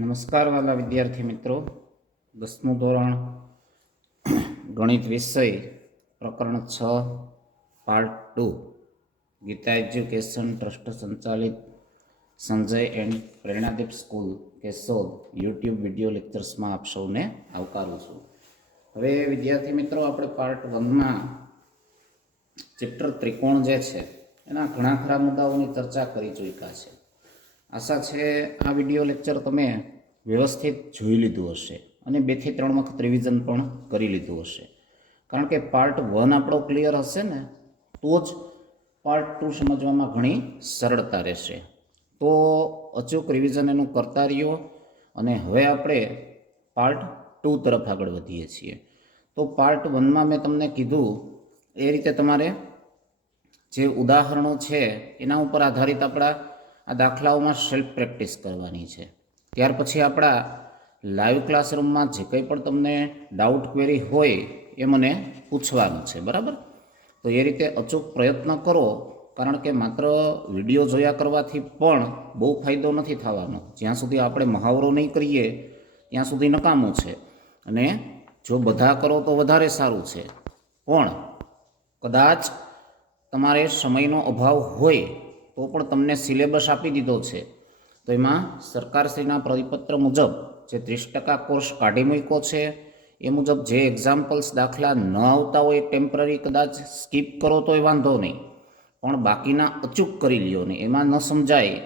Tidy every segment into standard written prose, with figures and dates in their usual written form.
નમસ્કાર વાલા વિદ્યાર્થી મિત્રો, 10મું ધોરણ ગણિત વિષય પ્રકરણ 6 પાર્ટ 2 ગીતા એજ્યુકેશન ટ્રસ્ટ સંચાલિત Sanjay and Preranadeep School Keshod YouTube video લેક્ચર્સમાં આપ સૌને આવકારું છું. હવે વિદ્યાર્થી મિત્રો, આપણે પાર્ટ 1માં ચેપ્ટર ત્રિકોણ જે છે એના ઘણા ખરા મુદ્દાઓની ચર્ચા કરી ચૂક્યા છે. આશા છે આ વિડીયો લેક્ચર તમે વ્યવસ્થિત જોઈ લીધું હશે અને 2 થી 3 વખત રિવિઝન પણ કરી લીધું હશે. કારણ કે પાર્ટ 1 આપણો ક્લિયર હશે ને તો જ પાર્ટ 2 સમજવામાં ઘણી સરળતા રહેશે. તો અચૂક રિવિઝન એનું કરતા રહ્યો. અને હવે આપણે પાર્ટ 2 તરફ આગળ વધીએ છીએ. તો પાર્ટ 1માં મેં તમને કીધું એ રીતે તમારે જે ઉદાહરણો છે એના ઉપર આધારિત આપણા આ દાખલાઓમાં સેલ્ફ પ્રેક્ટિસ કરવાની છે. ત્યાર પછી આપણા લાઈવ ક્લાસરૂમમાં જે કંઈ પણ તમને ડાઉટ ક્વેરી હોય એ મને પૂછવાનું છે, બરાબર? તો એ રીતે અચૂક પ્રયત્ન કરો, કારણ કે માત્ર વિડીયો જોયા કરવાથી પણ બહુ ફાયદો નથી થવાનો. જ્યાં સુધી આપણે મહાવરો નહીં કરીએ ત્યાં સુધી નકામું છે. અને જો બધા કરો તો વધારે સારું છે. પણ કદાચ તમારે સમયનો અભાવ હોય તો પણ તમને સિલેબસ આપી દીધો છે, તો એમાં સરકારશ્રીના પરિપત્ર મુજબ જે 30% કોર્સ કાઢી મૂક્યો છે એ મુજબ જે એક્ઝામ્પલ્સ દાખલા ન આવતા હોય ટેમ્પરરી કદાચ સ્કીપ કરો તોય વાંધો નહીં, પણ બાકીના અચૂક કરી લ્યો ને એમાં ન સમજાય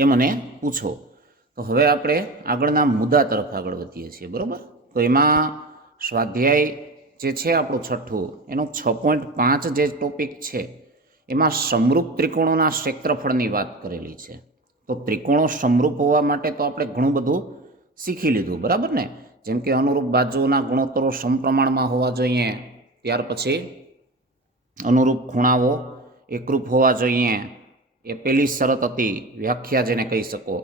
એ મને પૂછો. તો હવે આપણે આગળના મુદ્દા તરફ આગળ વધીએ છીએ, બરાબર? તો એમાં સ્વાધ્યાય જે છે આપણું 6થું એનો 6.5 જે ટોપિક છે એમાં સમરૂપ ત્રિકોણોના ક્ષેત્રફળની વાત કરેલી છે. તો ત્રિકોણો સમરૂપ હોવા માટે તો આપણે ઘણું બધું શીખી લીધું, બરાબર ને? જેમ કે અનુરૂપ બાજુઓના ગુણોત્તરો સમપ્રમાણમાં હોવા જોઈએ, ત્યાર પછી અનુરૂપ ખૂણાઓ એકરૂપ હોવા જોઈએ, એ પહેલી શરત હતી, વ્યાખ્યા જેને કહી શકો.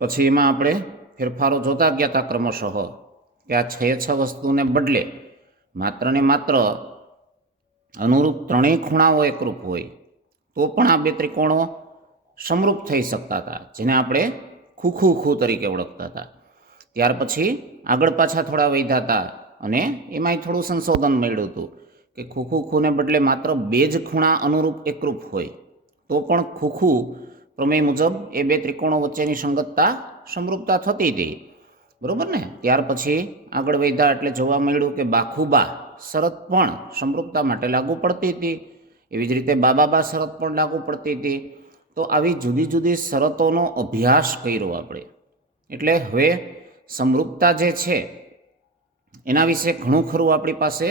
પછી એમાં આપણે ફેરફારો જોતા ગયા હતા ક્રમશઃ કે આ 6 વસ્તુને બદલે માત્ર ને માત્ર અનુરૂપ 3 ખૂણાઓ એકરૂપ હોય તો પણ આ 2 ત્રિકોણો સમરૂપ થઈ શકતા હતા, જેને આપણે ખૂ તરીકે ઓળખતા હતા. ત્યાર પછી આગળ પાછા થોડા વધ્યા હતા અને એમાંય થોડું સંશોધન મળ્યું હતું કે ખૂને બદલે માત્ર 2 જ ખૂણા અનુરૂપ એકરૂપ હોય તો પણ ખૂ પ્રમેય મુજબ એ 2 ત્રિકોણો વચ્ચેની સંગતતા સમરૂપતા થતી હતી, બરાબર ને? ત્યાર પછી આગળ વધ્યા એટલે જોવા મળ્યું કે બાખુબા શરત પણ સમરૂપતા માટે લાગુ પડતી હતી, એવી જ રીતે બાબા શરત પણ લાગુ પડતી હતી. તો આવી જુદી જુદી શરતોનો અભ્યાસ કર્યો આપણે. એટલે હવે સમરૂપતા જે છે એના વિશે ઘણું ખરું આપણી પાસે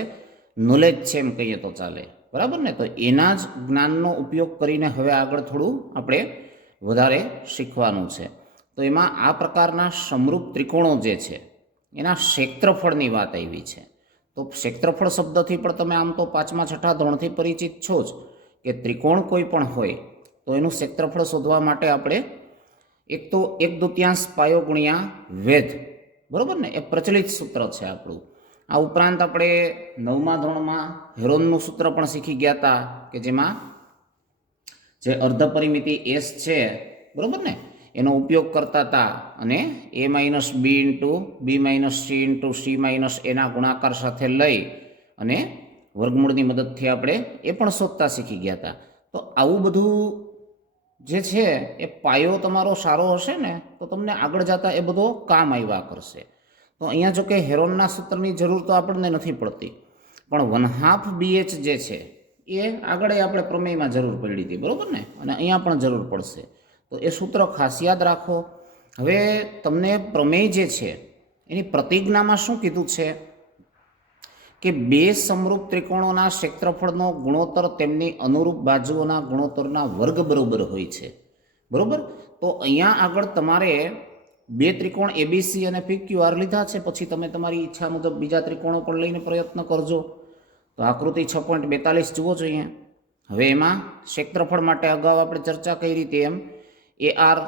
નોલેજ છે એમ કહીએ તો ચાલે, બરાબર ને? તો એના જ જ્ઞાનનો ઉપયોગ કરીને હવે આગળ થોડું આપણે વધારે શીખવાનું છે. તો એમાં આ પ્રકારના સમરૂપ ત્રિકોણો જે છે એના ક્ષેત્રફળની વાત આવી છે. તો ક્ષેત્રફળ શબ્દથી પણ તમે આમ તો 5મા 6ઠા ધોરણથી પરિચિત છો જ કે ત્રિકોણ કોઈ પણ હોય તો એનું ક્ષેત્રફળ શોધવા માટે આપણે એક તો 1/2 પાયો ગુણ્યા વેધ, બરાબર ને? એ પ્રચલિત સૂત્ર છે આપણું. આ ઉપરાંત આપણે 9મા ધોરણમાં હેરોનનું સૂત્ર પણ શીખી ગયા હતા કે જેમાં જે અર્ધ પરિમિતિ S છે, બરાબર ને, એનો ઉપયોગ કરતા હતા અને a minus B into B minus C into C minus એના ગુણાકાર સાથે લઈ અને વર્ગમૂળની મદદથી આપણે એ પણ શોધતા શીખી ગયા હતા. તો આવું બધું જે છે એ પાયો તમારો સારો હશે ને તો તમને આગળ જતા એ બધો કામ આવ્યા કરશે. તો અહીંયા જો કે હેરોનના સૂત્રની જરૂર તો આપણને નથી પડતી, પણ 1/2 BH જે છે એ આગળ આપણે પ્રમેયમાં જરૂર પડી હતી, બરાબર ને? અને અહીંયા પણ જરૂર પડશે. તો એ સૂત્ર ખાસ યાદ રાખો. હવે તમને પ્રમેય જે છે એની પ્રતિજ્ઞામાં શું કીધું છે કે 2 સમરૂપ ત્રિકોણોના ક્ષેત્રફળનો ગુણોત્તર તેમની અનુરૂપ બાજુઓના ગુણોત્તરના વર્ગ બરોબર હોય છે, બરોબર. તો અહીંયા આગળ તમારે બે ત્રિકોણ એબીસી અને PQR લીધા છે, પછી તમે તમારી ઈચ્છા મુજબ બીજા ત્રિકોણો પણ લઈને પ્રયત્ન કરજો. તો આકૃતિ 6.42 જુઓ જોઈએ. હવે એમાં ક્ષેત્રફળ માટે અગાઉ આપણે ચર્ચા કરી રીતે એમ AR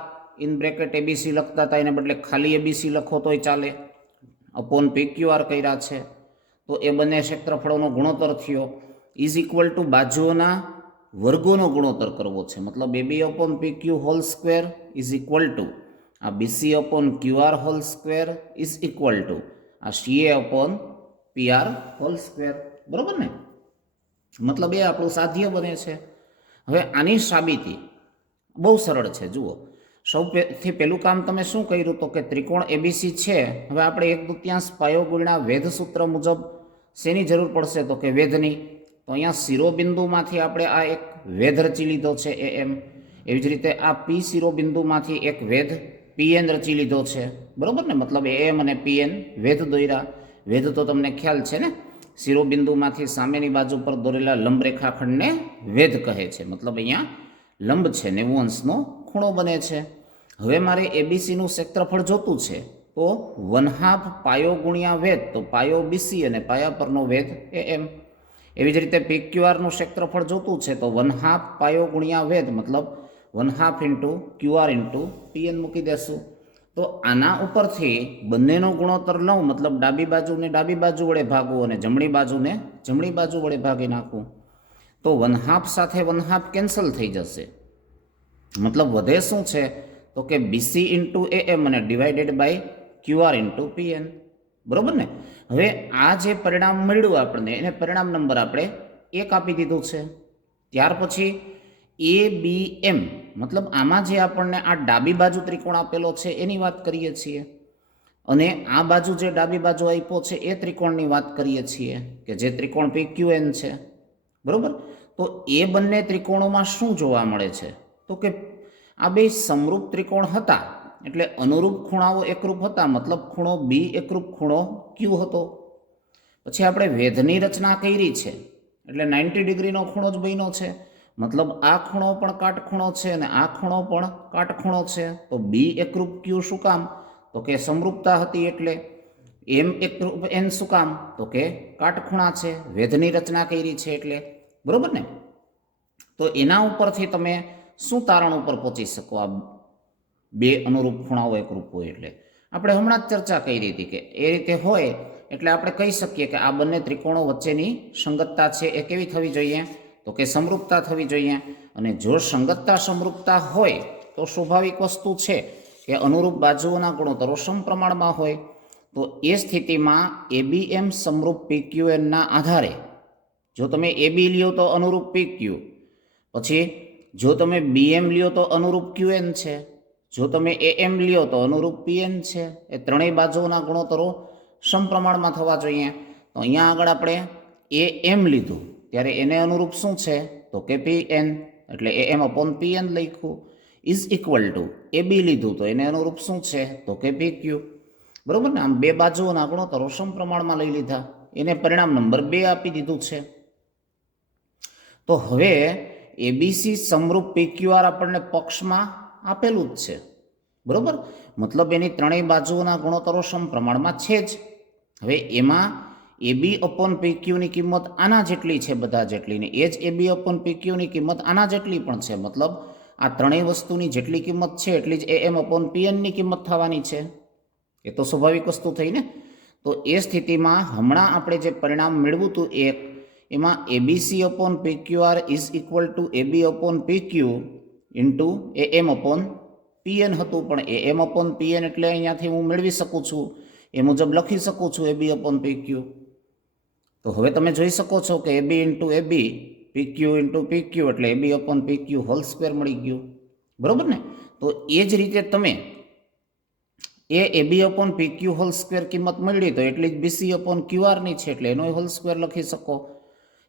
ઇન બ્રેકેટ એબીસી લખતા હતા, એને બદલે ખાલી એબીસી લખો તોય ચાલે. અપોન PQR કર્યા છે, તો એ બંને ક્ષેત્રફળોનો ગુણોત્તર થયો. ઇઝ ઇક્વલ ટુ બાજુઓના વર્ગોનો ગુણોત્તર કરવો છે, મતલબ AB upon PQ whole square is equal to આ BC upon QR whole square is equal to આ CA upon PR whole square. બરોબર ને? મતલબ એ આપણું સાધ્ય બને છે. હવે આની સાબિતી બહુ સરળ છે. જુઓ, સૌથી પહેલું કામ તમે શું કર્યું તો કે ત્રિકોણ એબીસી છે. હવે આપણે 1/2 પાયો ગુણ્યા વેધ સૂત્ર મુજબ શેની જરૂર પડશે તો કે વેધની. તો અહીંયા શિરોબિંદુમાંથી આપણે આ એક વેધ રચી લીધો છે AM. એવી જ રીતે આ P શિરોબિંદુમાંથી એક વેધ PN રચી લીધો છે. બરોબર ને? મતલબ AM અને PN વેધ દોર્યા. વેધ તો તમને ખ્યાલ છે ને, શિરોબિંદુમાંથી સામેની બાજુ પર દોરેલા લંબ રેખાખંડને વેધ કહે છે. મતલબ અહીંયા લંબ છે, 90 અંશનો ખૂણો બને છે. હવે મારે એબીસીનું ક્ષેત્રફળ જોતું છે, તો 1/2 પાયો ગુણ્યા વેધ, તો પાયો BC અને પાયા પરનો વેધ AM. એવી જ રીતે PQRનું ક્ષેત્રફળ જોતું છે, તો 1/2 પાયો ગુણ્યા વેધ, મતલબ 1/2 ઇન્ટુ QR ઇન્ટુ PN મૂકી દેશું. તો આના ઉપરથી બંનેનો ગુણોત્તર લઉં, મતલબ ડાબી બાજુને ડાબી બાજુ વડે ભાગવું અને જમણી બાજુને જમણી બાજુ વડે ભાગી નાખવું. તો 1/2 સાથે 1/2 કેન્સલ થઈ જશે. મતલબ વધે શું છે તો કે BC ઇન્ટુ AM અને divided by QR into PN. બરોબર ને? હવે આ જે પરિણામ મળ્યું આપણને, એને પરિણામ નંબર આપણે 1 આપી દીધું છે. ત્યાર પછી ABM, મતલબ આમાં જે આપણને આ ડાબી બાજુ ત્રિકોણ આપેલો છે એની વાત કરીએ છીએ, અને આ બાજુ જે ડાબી બાજુ આપ્યો છે એ ત્રિકોણની વાત કરીએ છીએ, કે જે ત્રિકોણ PQN છે. બરોબર? તો એ બંને ત્રિકોણોમાં શું જોવા મળે છે તો કે આ બે સમરૂપ ત્રિકોણ હતા, એટલે અનુરૂપ ખૂણાઓ એકરૂપ હતા. મતલબ ખૂણો B એકરૂપ ખૂણો Q હતો. પછી આપણે વેધની રચના કરી છે, એટલે 90 ડિગ્રીનો ખૂણો જ બન્યો છે. મતલબ આ ખૂણો પણ કાટખૂણો છે અને આ ખૂણો પણ કાટખૂણો છે. તો B એકરૂપ Q શું કામ તો કે સમરૂપતા હતી, એટલે M એકરૂપ N શું કામ તો કે કાટખૂણા છે, વેધની રચના કરી છે એટલે. બરોબર ને? તો એના ઉપરથી તમે શું તારણ ઉપર પહોંચી શકો? આ બે અનુરૂપ ખૂણાઓ એકરૂપ હોય એટલે. આપણે હમણાં જ ચર્ચા કરી હતી કે એ રીતે હોય એટલે આપણે કહી શકીએ કે આ બંને ત્રિકોણો વચ્ચેની સંગતતા છે એ કેવી થવી જોઈએ તો કે સમરૂપતા થવી જોઈએ. અને જો સંગતતા સમરૂપતા હોય તો સ્વાભાવિક વસ્તુ છે કે અનુરૂપ બાજુઓના ગુણોત્તરો સમપ્રમાણમાં હોય. તો એ સ્થિતિમાં ABM સમરૂપ PQNના આધારે જો તમે AB લ્યો તો અનુરૂપ PQ, પછી જો તમે BM લ્યો તો અનુરૂપ QN છે, જો તમે AM લ્યો તો અનુરૂપ PN છે. એ ત્રણેય બાજુઓના ગુણોત્તરો સમપ્રમાણમાં થવા જોઈએ. તો અહીંયા આગળ આપણે AM લીધું ત્યારે એને અનુરૂપ શું છે તો કે PN, એટલે AM અપોન PN લખ્યું. ઇઝ ઇક્વલ ટુ AB લીધું તો એને અનુરૂપ શું છે તો કે PQ. બરોબર ને? આમ બે બાજુઓના ગુણોત્તરો સમપ્રમાણમાં લઈ લીધા, એને પરિણામ નંબર 2 આપી દીધું છે. તો હવે ABC સમરૂપ PQR આપણને પક્ષમાં આપેલું જ છે. બરોબર? મતલબ એની ત્રણેય બાજુઓના ગુણોત્તરો સમપ્રમાણમાં છે જ. હવે એમાં AB અપોન PQની કિંમત આના જેટલી છે, બધા જેટલી, ને એ જ AB અપોન PQની કિંમત આના જેટલી પણ છે. મતલબ આ ત્રણેય વસ્તુની જેટલી કિંમત છે એટલી જ AM અપોન PNની કિંમત થવાની છે. એ તો સ્વાભાવિક વસ્તુ થઈ ને. તો એ સ્થિતિમાં હમણાં આપણે જે પરિણામ મેળવ્યું હતું એમાં ABC upon PQR is equal two AB upon PQ into AM upon PN હતું. પણ AM અપોન PN એટલે અહીંયાથી હું મેળવી શકું છું એ મુજબ લખી શકું છું AB અપોન PQ. તો હવે તમે જોઈ શકો છો કે AB into AB PQ into PQ એટલે AB upon PQ whole square મળી ગયું. બરોબર ને? તો એ જ રીતે તમે એ AB upon PQ whole square કિંમત મળી તો એટલી જ BC અપોન QRની છે એટલે એનો હોલ સ્ક્વેર લખી શકો.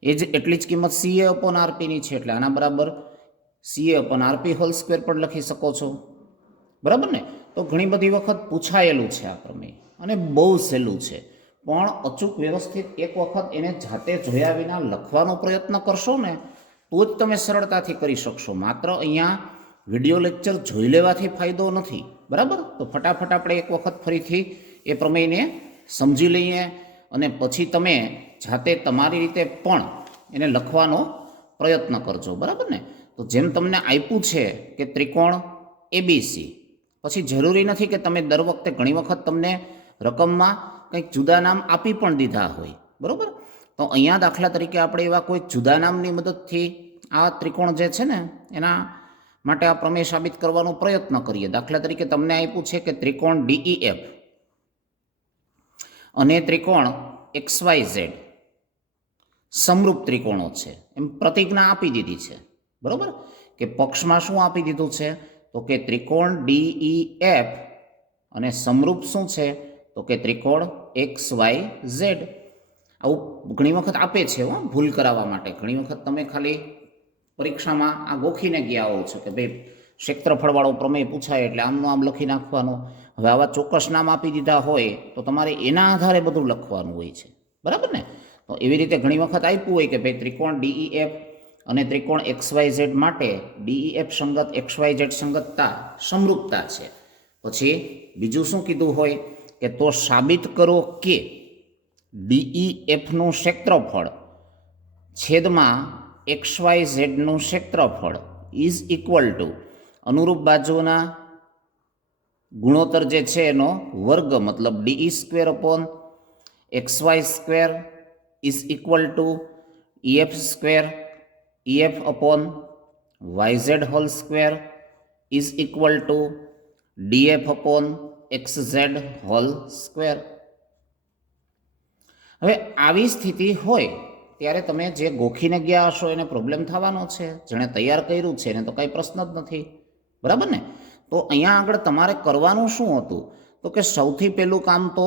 એ જ એટલી જ કિંમત CA અપોન RPની છે એટલે આના બરાબર CA upon RP whole square પણ લખી શકો છો. બરાબર ને? તો ઘણી બધી વખત પૂછાયેલું છે આ પ્રમેય અને બહુ સહેલું છે, પણ અચૂક વ્યવસ્થિત એક વખત એને જાતે જોયા વિના લખવાનો પ્રયત્ન કરશો ને તો જ તમે સરળતાથી કરી શકશો. માત્ર અહીંયા વિડીયો લેક્ચર જોઈ લેવાથી ફાયદો નથી, બરાબર? તો ફટાફટ આપણે એક વખત ફરીથી એ પ્રમેયને સમજી લઈએ અને પછી તમે જાતે તમારી રીતે પણ એને લખવાનો પ્રયત્ન કરજો, બરાબર ને? તો જેમ તમને આપ્યું છે કે ત્રિકોણ એબીસી, પછી જરૂરી નથી કે તમે દર વખતે, ઘણી વખત તમને રકમમાં કંઈક જુદા નામ આપી પણ દીધા હોય, બરાબર? તો અહીંયા દાખલા તરીકે આપણે એવા કોઈક જુદા નામની મદદથી આ ત્રિકોણ જે છે ને એના માટે આ પ્રમેય સાબિત કરવાનો પ્રયત્ન કરીએ. દાખલા તરીકે તમને આપ્યું છે કે ત્રિકોણ DEF અને ત્રિકોણ XYZ સમરૂપ ત્રિકોણો છે, એમ પ્રતિજ્ઞા આપી દીધી છે, બરાબર? કે પક્ષમાં શું આપી દીધું છે? તો કે ત્રિકોણ DEF અને સમરૂપ શું છે? તો કે ત્રિકોણ XYZ. આવું ઘણી વખત આપે છે, ભૂલ કરાવવા માટે. ઘણી વખત તમે ખાલી પરીક્ષામાં આ ગોખીને ગયા હોવ છો કે ભાઈ ક્ષેત્રફળવાળો પ્રમેય પૂછાય એટલે આમનું આમ લખી નાખવાનું. હવે આવા ચોક્કસ નામ આપી દીધા હોય તો તમારે એના આધારે બધું લખવાનું હોય છે, બરાબર ને? તો એવી રીતે ઘણી વખત આપ્યું હોય કે ભાઈ ત્રિકોણ DEF અને ત્રિકોણ XYZ માટે DEF સંગત XYZ સંગતતા સમરૂપતા છે. પછી બીજું શું કીધું હોય કે તો સાબિત કરો કે DEFનું ક્ષેત્રફળ છેદમાં XYZનું ક્ષેત્રફળ ઇઝ ઇક્વલ ટુ અનુરૂપ બાજુના ગુણોત્તર જે છે એનો વર્ગ, મતલબ DE² upon XY² is equal two EF² EF upon YZ² is equal two DF upon XZ². હવે આવી સ્થિતિ હોય ત્યારે તમે જે ગોખીને ગયા હશો એને પ્રોબ્લેમ થવાનો છે. જેણે તૈયાર કર્યું છે એને તો કાંઈ પ્રશ્ન જ નથી, બરાબર ને? તો અહીંયા આગળ તમારે કરવાનું શું હતું? તો કે સૌથી પહેલું કામ તો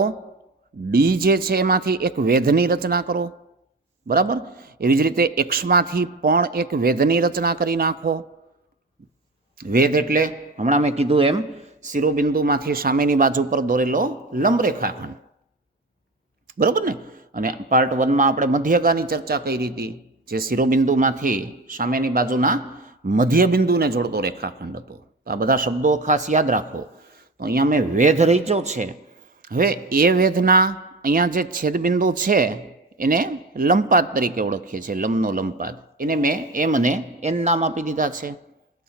ડી જે છે એમાંથી એક વેધની રચના કરો, બરાબર? એવી જ રીતે એક્સમાંથી પણ એક વેધની રચના કરી નાખો. વેધ એટલે હમણાં મેં કીધું એમ શિરોબિંદુમાંથી સામેની બાજુ પર દોરેલો લંબ રેખાખંડ, બરાબર ને? અને પાર્ટ 1માં આપણે મધ્યગાની ચર્ચા કરી હતી, જે શિરોબિંદુમાંથી સામેની બાજુના મધ્યબિંદુને જોડતો રેખાખંડ હતો. તો આ બધા શબ્દો ખાસ યાદ રાખો. તો અહીંયા મેં વેધ રચ્યો છે. હવે એ વેધના અહીંયા જે છેદબિંદુ છે એને લંબપાદ તરીકે ઓળખીએ છીએ, લંબનો લંબપાદ. એને મેં એમ અને એન નામ આપી દીધા છે,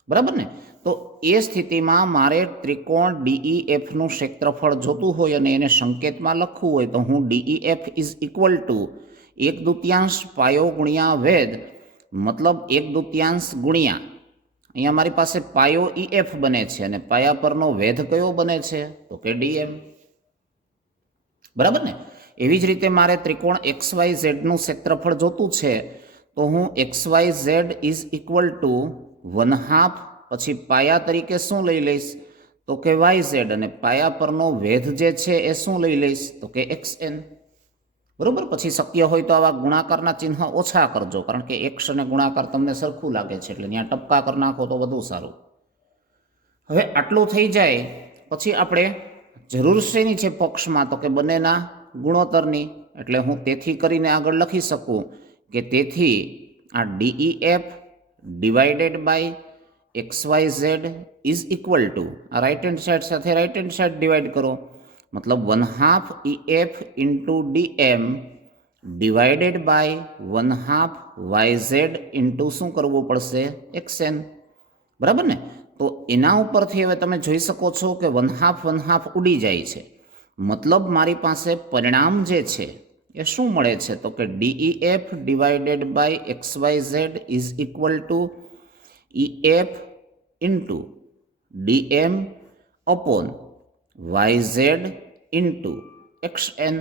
બરાબર ને? તો એ સ્થિતિમાં મારે ત્રિકોણ DEFનું ક્ષેત્રફળ જોતું હોય અને એને સંકેતમાં લખવું હોય તો હું DEF ઇઝ ઇક્વલ ટુ 1/2 પાયો ગુણ્યા વેધ, મતલબ 1/2 ગુણ્યા અહીંયા મારી પાસે પાયો EF બને છે અને પાયા પરનો વેધ કયો બને છે? તો કે DM, બરાબર ને? એવી જ રીતે મારે ત્રિકોણ XYZનું ક્ષેત્રફળ જોતું છે તો હું XYZ ઇઝ ઇક્વલ ટુ 1/2, પછી પાયા તરીકે શું લઈ લઈશ? તો કે YZ, અને પાયા પરનો વેધ જે છે એ શું લઈ લઈશ? તો કે XN, બરાબર? પછી શક્ય હોય તો આવા ગુણાકારના ચિહ્ન ઓછા કરજો, કારણ કે એક્સ અને ગુણાકાર તમને સરખું લાગે છે એટલે ત્યાં ટપકા કરી નાખો તો વધુ સારું. હવે આટલું થઈ જાય પછી આપણે જરૂર શેની છે પક્ષમાં? તો કે બંનેના ગુણોત્તરની. એટલે હું તેથી કરીને આગળ લખી શકું કે તેથી આ DEF divided by XYZ is equal to, આ રાઇટ હેન્ડ સાઇડ સાથે રાઇટ હેન્ડ સાઇડ ડિવાઈડ કરો, મતલબ 1/2 EF into DM divided by 1/2 YZ into શું કરવું પડશે? XN, બરાબર ને? તો એના ઉપરથી હવે તમે જોઈ શકો છો કે 1/2 ઉડી જાય છે, મતલબ મારી પાસે પરિણામ જે છે એ શું મળે છે? તો કે DEF divided by XYZ is equal to EF into DM upon YZ into XN.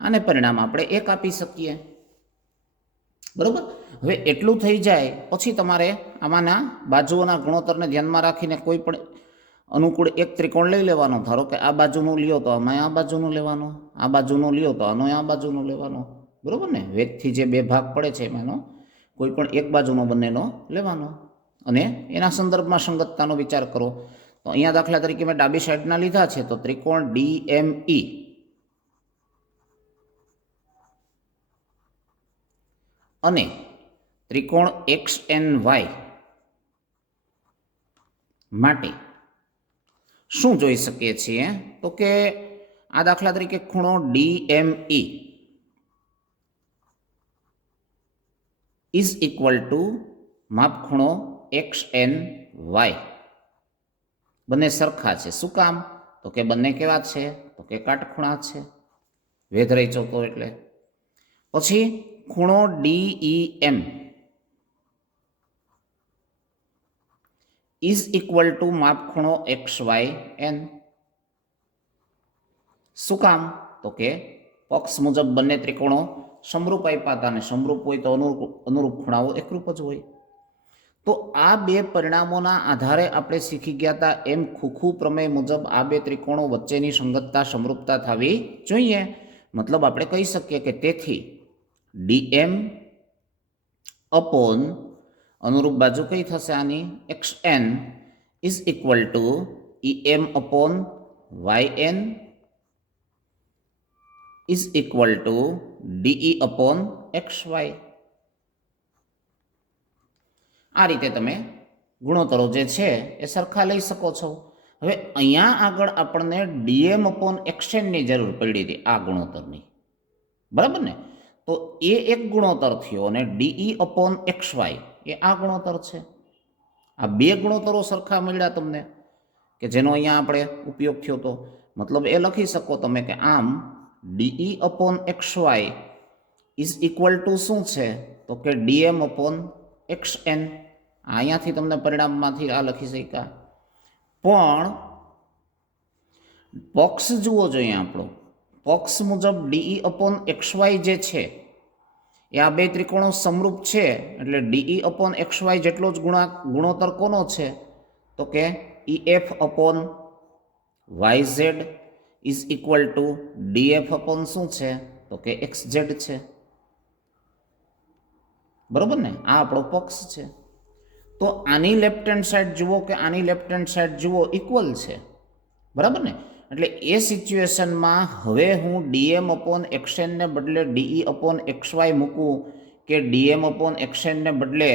આને પરિણામ આપણે 1 આપી શકીએ, બરાબર? હવે એટલું થઈ જાય પછી તમારે આમાંના બાજુઓના ગુણોત્તરને ધ્યાનમાં રાખીને કોઈ પણ અનુકૂળ એક ત્રિકોણ લઈ લેવાનો. ધારો કે આ બાજુનું લ્યો તો આમાં આ બાજુનું લેવાનો, આ બાજુનું લ્યો તો આનો આ બાજુનું લેવાનો, બરાબર ને? વેદથી જે બે ભાગ પડે છે એમાંનો કોઈ પણ એક બાજુનો બંનેનો લેવાનો અને એના સંદર્ભમાં સંગતતાનો વિચાર કરો. તો અહીંયા દાખલા તરીકે મેં ડાબી સાઈડના લીધા છે, તો ત્રિકોણ DME અને ત્રિકોણ XNY માટે શું જોઈ શકીએ છીએ તો કે આ દાખલા તરીકે ખૂણો DME ઇઝ ઇક્વલ ટુ માપખૂણો XNY. બંને સરખા છે. શું કામ? તો કે બંને કેવા છે? તો કે કાટખૂણા છે. વેધરાઈ ચોતો એટલે. પછી ખૂણો DEM ઇઝ ઇક્વલ ટુ માપખૂણો XYN. શું કામ? તો કે પક્ષ મુજબ બંને ત્રિકોણો સમરૂપ આપ્યા હતા, અને સમરૂપ હોય તો અનુરૂપ ખૂણાઓ એકરૂપ જ હોય. તો આ બે પરિણામોના આધારે આપણે શીખી ગયા હતા એમ ખુખુ પ્રમેય મુજબ આ બે ત્રિકોણો વચ્ચેની સંગતતા સમરૂપતા થવી જોઈએ. મતલબ આપણે કહી શકીએ કે તેથી DM અપોન અનુરૂપ બાજુ કઈ થશે આની XN is equal two EM upon YN is equal two DE upon XY. આ રીતે તમે ગુણોત્તરો જે છે એ સરખા લઈ શકો છો. હવે અહીંયા આગળ આપણને DM અપોન XN ની જરૂર પડી હતી આ ગુણોત્તરની, બરાબર ને? તો એ એક ગુણોત્તર થયો અને DE અપોન XY એ આ ગુણોત્તર છે. આ બે ગુણોત્તરો સરખા મળ્યા તમને કે જેનો અહીંયા આપણે ઉપયોગ થયો તો. મતલબ એ લખી શકો તમે કે આમ DE upon XY is equal to શું છે? તો કે DM અપોન XN. અહીંયાથી તમને પરિણામમાંથી આ લખી શક્યા. પણ પક્ષ જુઓ જોઈએ આપણો. પક્ષ મુજબ DE અપોન XY જે છે એ આ બે ત્રિકોણો સમરૂપ છે, એટલે DE અપોન XY જેટલો જ ગુણોત્તર કોનો છે? તો કે EF upon YZ is equal two DF upon શું છે? તો કે XZ છે. બરોબર ને? આ આપણો પક્ષ છે. તો આની લેફ્ટ હેન્ડ સાઈડ જુઓ કે આની લેફ્ટ હેન્ડ સાઈડ જુઓ ઇક્વલ છે, બરાબર ને? એટલે એ સિચ્યુએશનમાં હવે હું DM અપોન XN ને બદલે DE અપોન XY મૂકું કે DM અપોન XN ને બદલે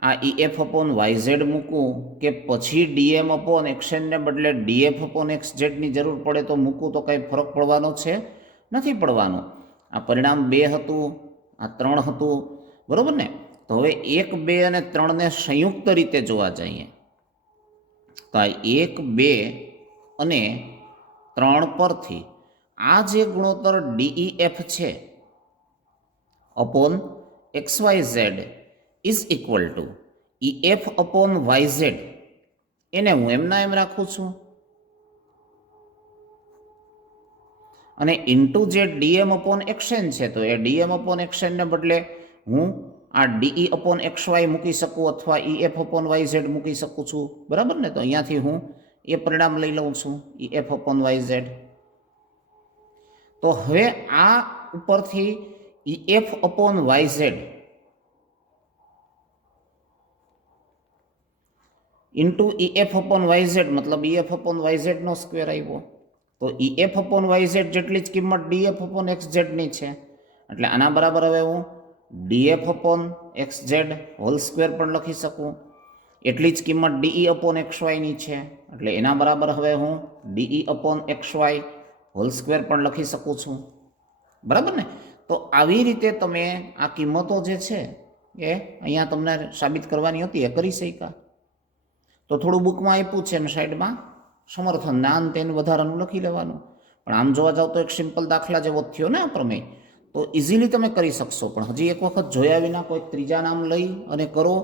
આ EF અપોન YZ મૂકું કે પછી DM અપોન XN ને બદલે DF અપોન XZ ની જરૂર પડે તો મૂકું, તો કંઈ ફરક પડવાનો છે? નથી પડવાનો. આ પરિણામ 2 હતું, આ 3 હતું, બરાબર ને? તો હવે 1, 2 અને 3 ને સંયુક્ત રીતે જોવા જઈએ તો આ 1, 2 અને 3 પરથી આ જે ગુણોત્તર DEF છે upon XYZ is equal to EF upon YZ, એને હું એમના એમ રાખું છું, અને ઇન્ટુ જે DM અપોન XN છે તો એ DM અપોન XN ને બદલે હું આ DE અપોન XY મૂકી શકું અથવા EF અપોન YZ મૂકી શકું છું, બરાબર ને? તો અહીંયાથી હું એ પરિણામ લઈ લઉં છું EF અપોન YZ. તો હવે આ ઉપરથી EF upon YZ into EF upon YZ મતલબ EF અપોન YZ નો સ્ક્વેર આવ્યો. તો EF અપોન YZ જેટલી જ કિંમત DF અપોન XZ ની છે, એટલે આના બરાબર હવે હું DF upon XZ whole square પણ લખી શકું. એટલી જ કિંમત DE અપોન XY ની છે, એટલે એના બરાબર હવે હું DE upon XY whole square પણ લખી શકું છું, બરાબર ને? તો આવી રીતે તમે આ કિંમતો જે છે એ અહીંયા તમને સાબિત કરવાની હતી એ કરી શક્યા. તો થોડું બુકમાં આપ્યું છે અને સાઈડમાં સમર્થન નાન તેન વધારાનું લખી લેવાનું. પણ આમ જોવા જાવ તો એક સિમ્પલ દાખલા જેવો થયો ને આ પ્રમેય, તો ઇઝીલી તમે કરી શકશો. પણ હજી એક વખત જોયા વિના કોઈ ત્રીજા નામ લઈ અને કરો,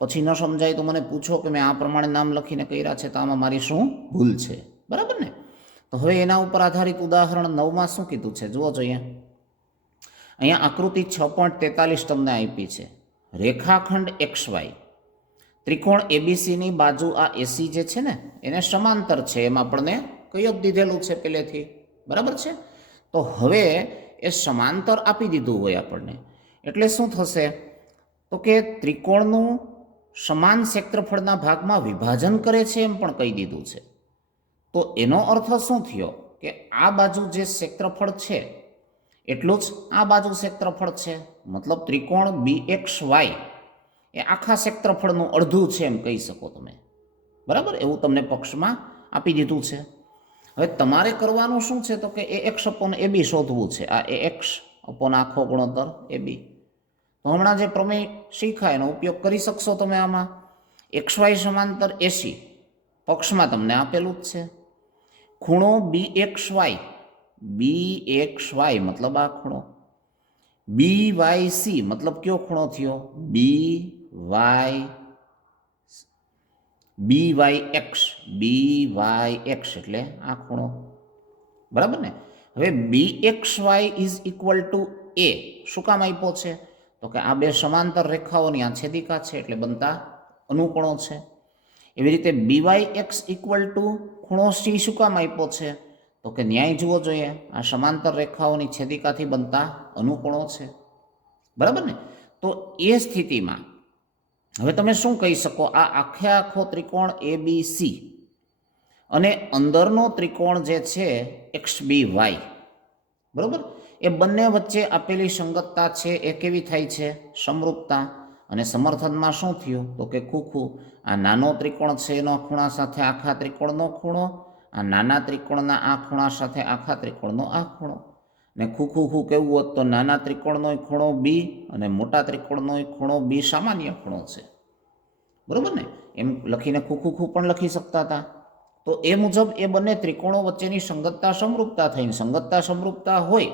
પછી ન સમજાય તો મને પૂછો કે મેં આ પ્રમાણે નામ લખીને કર્યા છે તો આમાં મારી શું ભૂલ છે, બરાબર ને? તો હવે એના ઉપર આધારિત ઉદાહરણ 9માં શું કીધું છે જુઓ જોઈએ. અહીંયા આકૃતિ 6.43 તમને આપી છે. રેખાખંડ XY ત્રિકોણ ABCની બાજુ આ AC જે છે ને એને સમાંતર છે, એમ આપણને કહી જ દીધેલું છે પહેલેથી, બરાબર છે? તો હવે એ સમાંતર આપી દીધું હોય આપણને એટલે શું થશે? તો કે ત્રિકોણનું સમાન ક્ષેત્રફળના ભાગમાં વિભાજન કરે છે એમ પણ કહી દીધું છે. તો એનો અર્થ શું થયો કે આ બાજુ જે ક્ષેત્રફળ છે એટલું જ આ બાજુ ક્ષેત્રફળ છે. મતલબ ત્રિકોણ BXY એ આખા ક્ષેત્રફળનું અડધું છે એમ કહી શકો તમે, બરાબર, એવું તમને પક્ષમાં આપી દીધું છે. હવે તમારે કરવાનું શું છે તો કે AX અપોન AB શોધવું છે. આ AX અપોન આખો ગુણોત્તર AB. તો હમણાં જે પ્રમેય શીખાય એનો ઉપયોગ કરી શકશો તમે આમાં. XY સમાંતર AC પક્ષમાં તમને આપેલું જ છે. ખૂણો BXY મતલબ આ ખૂણો, BYC મતલબ કયો ખૂણો થયો, BYX એટલે આ ખૂણો, બરાબર ને. હવે BXY is equal two A શું કામ આપ્યો છે તો કે આ બે સમાંતર રેખાઓની આ છેદિકા છે એટલે બનતા અનુકોણો છે. એવી રીતે BYX ઇક્વલ ટુ ખૂણો C શું કામ આપ્યો છે તો કે ન્યાય જુઓ જોઈએ, આ સમાંતર રેખાઓની છેદિકાથી બનતા અનુકોણો છે, બરાબર ને. તો એ સ્થિતિમાં હવે તમે શું કહી શકો, આ આખો ત્રિકોણ ABC અને અંદરનો ત્રિકોણ જે છે XBY, બરાબર, એ બંને વચ્ચે આપેલી સંગતતા છે એ કેવી થાય છે, સમરૂપતા. અને સમર્થનમાં શું થયું તો કે ખૂખું. આ નાનો ત્રિકોણ છે એનો ખૂણા સાથે આખા ત્રિકોણનો ખૂણો, આ નાના ત્રિકોણના આ ખૂણા સાથે આખા ત્રિકોણનો આ ખૂણો. ને ખૂખું કેવું હોત તો નાના ત્રિકોણનો ખૂણો B અને મોટા ત્રિકોણનો ખૂણો B સામાન્ય ખૂણો છે, બરાબર ને. એમ લખીને ખૂખું પણ લખી શકતા હતા. તો એ મુજબ એ બંને ત્રિકોણો વચ્ચેની સંગતતા સમરૂપતા થઈને, સંગતતા સમરૂપતા હોય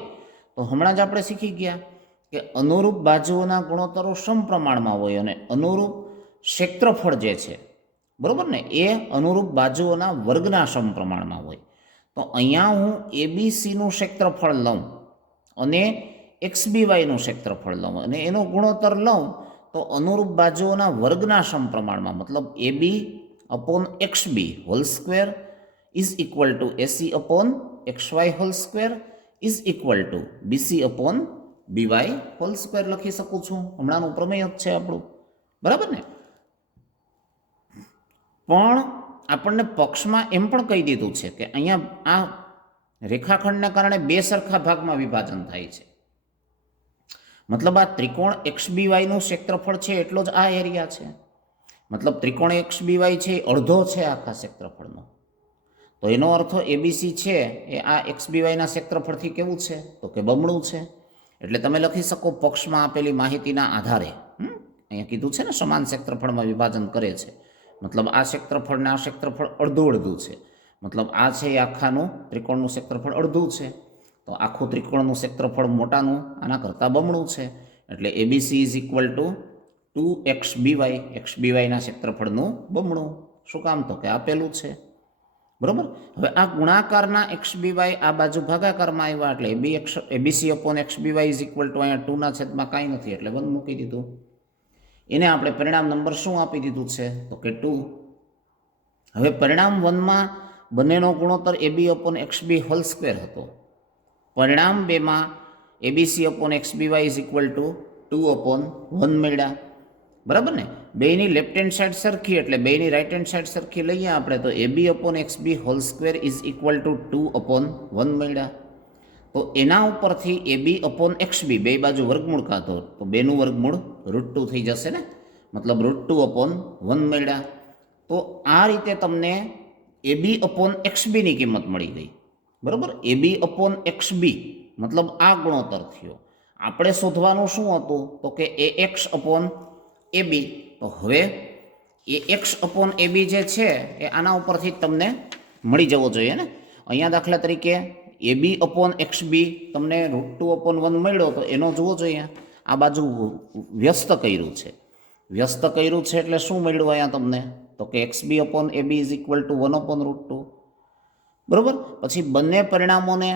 તો હમણાં જ આપણે શીખી ગયા કે અનુરૂપ બાજુઓના ગુણોત્તરો સમપ્રમાણમાં હોય અને અનુરૂપ ક્ષેત્રફળ જે છે, બરાબર ને, એ અનુરૂપ બાજુઓના વર્ગના સમપ્રમાણમાં હોય. તો અહીંયા હું ABCનું ક્ષેત્રફળ લઉં અને XBYનું ક્ષેત્રફળ લઉં અને એનો ગુણોત્તર લઉં તો અનુરૂપ બાજુઓના વર્ગના સમપ્રમાણમાં, મતલબ AB upon XB whole square is equal two AC upon XY whole square is equal two BC upon BY whole square લખી શકું છું. હમણાંનું પ્રમેય જ છે આપણું, બરાબર ને. પણ આપણને પક્ષમાં એમ પણ કહી દીધું છે કે અહીંયા આ રેખાખંડને કારણે બે સરખા ભાગમાં વિભાજન થાય છે. મતલબ આ ત્રિકોણ XBYનું ક્ષેત્રફળ છે એટલો જ આ એરિયા છે. મતલબ ત્રિકોણ XBY છે એ અડધો છે આખા ક્ષેત્રફળનો. તો એનો અર્થ ABC છે એ આ XBYના ક્ષેત્રફળથી કેવું છે તો કે બમણું છે. એટલે તમે લખી શકો પક્ષમાં આપેલી માહિતીના આધારે, અહીંયા કીધું છે ને સમાન ક્ષેત્રફળમાં વિભાજન કરે છે, મતલબ આ ક્ષેત્રફળને આ ક્ષેત્રફળ અડધું છે. મતલબ આ છે એ આખાનું ત્રિકોણનું ક્ષેત્રફળ અડધું છે, તો આખું ત્રિકોણનું ક્ષેત્રફળ મોટાનું આના કરતાં બમણું છે. એટલે ABC is equal two 2XBY, XBYના ક્ષેત્રફળનું બમણું. શું કામ તો કે આપેલું છે, બરાબર. હવે આ ગુણાકારના XBY આ બાજુ ભાગાકારમાં આવ્યા એટલે ABC upon XBY is equal two અહીંયા 2ના છેદમાં કાંઈ નથી એટલે 1 મૂકી દીધું. એને આપણે પરિણામ નંબર શું આપી દીધું છે તો કે 2. હવે પરિણામ 1માં બંનેનો ગુણોત્તર AB upon XB whole square હતો. પરિણામ 2માં ABC upon XBY is equal two 2 upon 1 મળ્યા, બરાબર ને. બેની લેફ્ટ હેન્ડ સાઈડ સરખી એટલે બેની રાઈટ હેન્ડ સાઈડ સરખી લઈએ આપણે તો AB upon XB whole square is equal two 2 upon 1 મળ્યા. તો એના ઉપરથી AB અપોન XB બે બાજુ વર્ગમૂળ કાઢો તો બેનું વર્ગમૂળ √2 થઈ જશે ને, મતલબ √2 અપોન 1 મળ્યા. તો આ રીતે તમને AB અપોન XBની કિંમત મળી ગઈ, બરાબર. AB અપોન XB મતલબ આ ગુણોત્તર થયો. આપણે શોધવાનું શું હતું તો કે AX અપોન AB. તો હવે AX અપોન AB જે છે એ આના ઉપરથી તમને મળી જવો જોઈએ ને. અહીંયા દાખલા તરીકે AB અપોન XB તમને √2 અપોન 1 મળ્યો તો એનો જુઓ જોઈએ, આ બાજુ વ્યસ્ત કર્યું છે. વ્યસ્ત કર્યું છે એટલે શું મળ્યું અહીંયા તમને તો કે XB upon AB is equal two 1 upon √2, બરાબર. પછી બંને પરિણામોને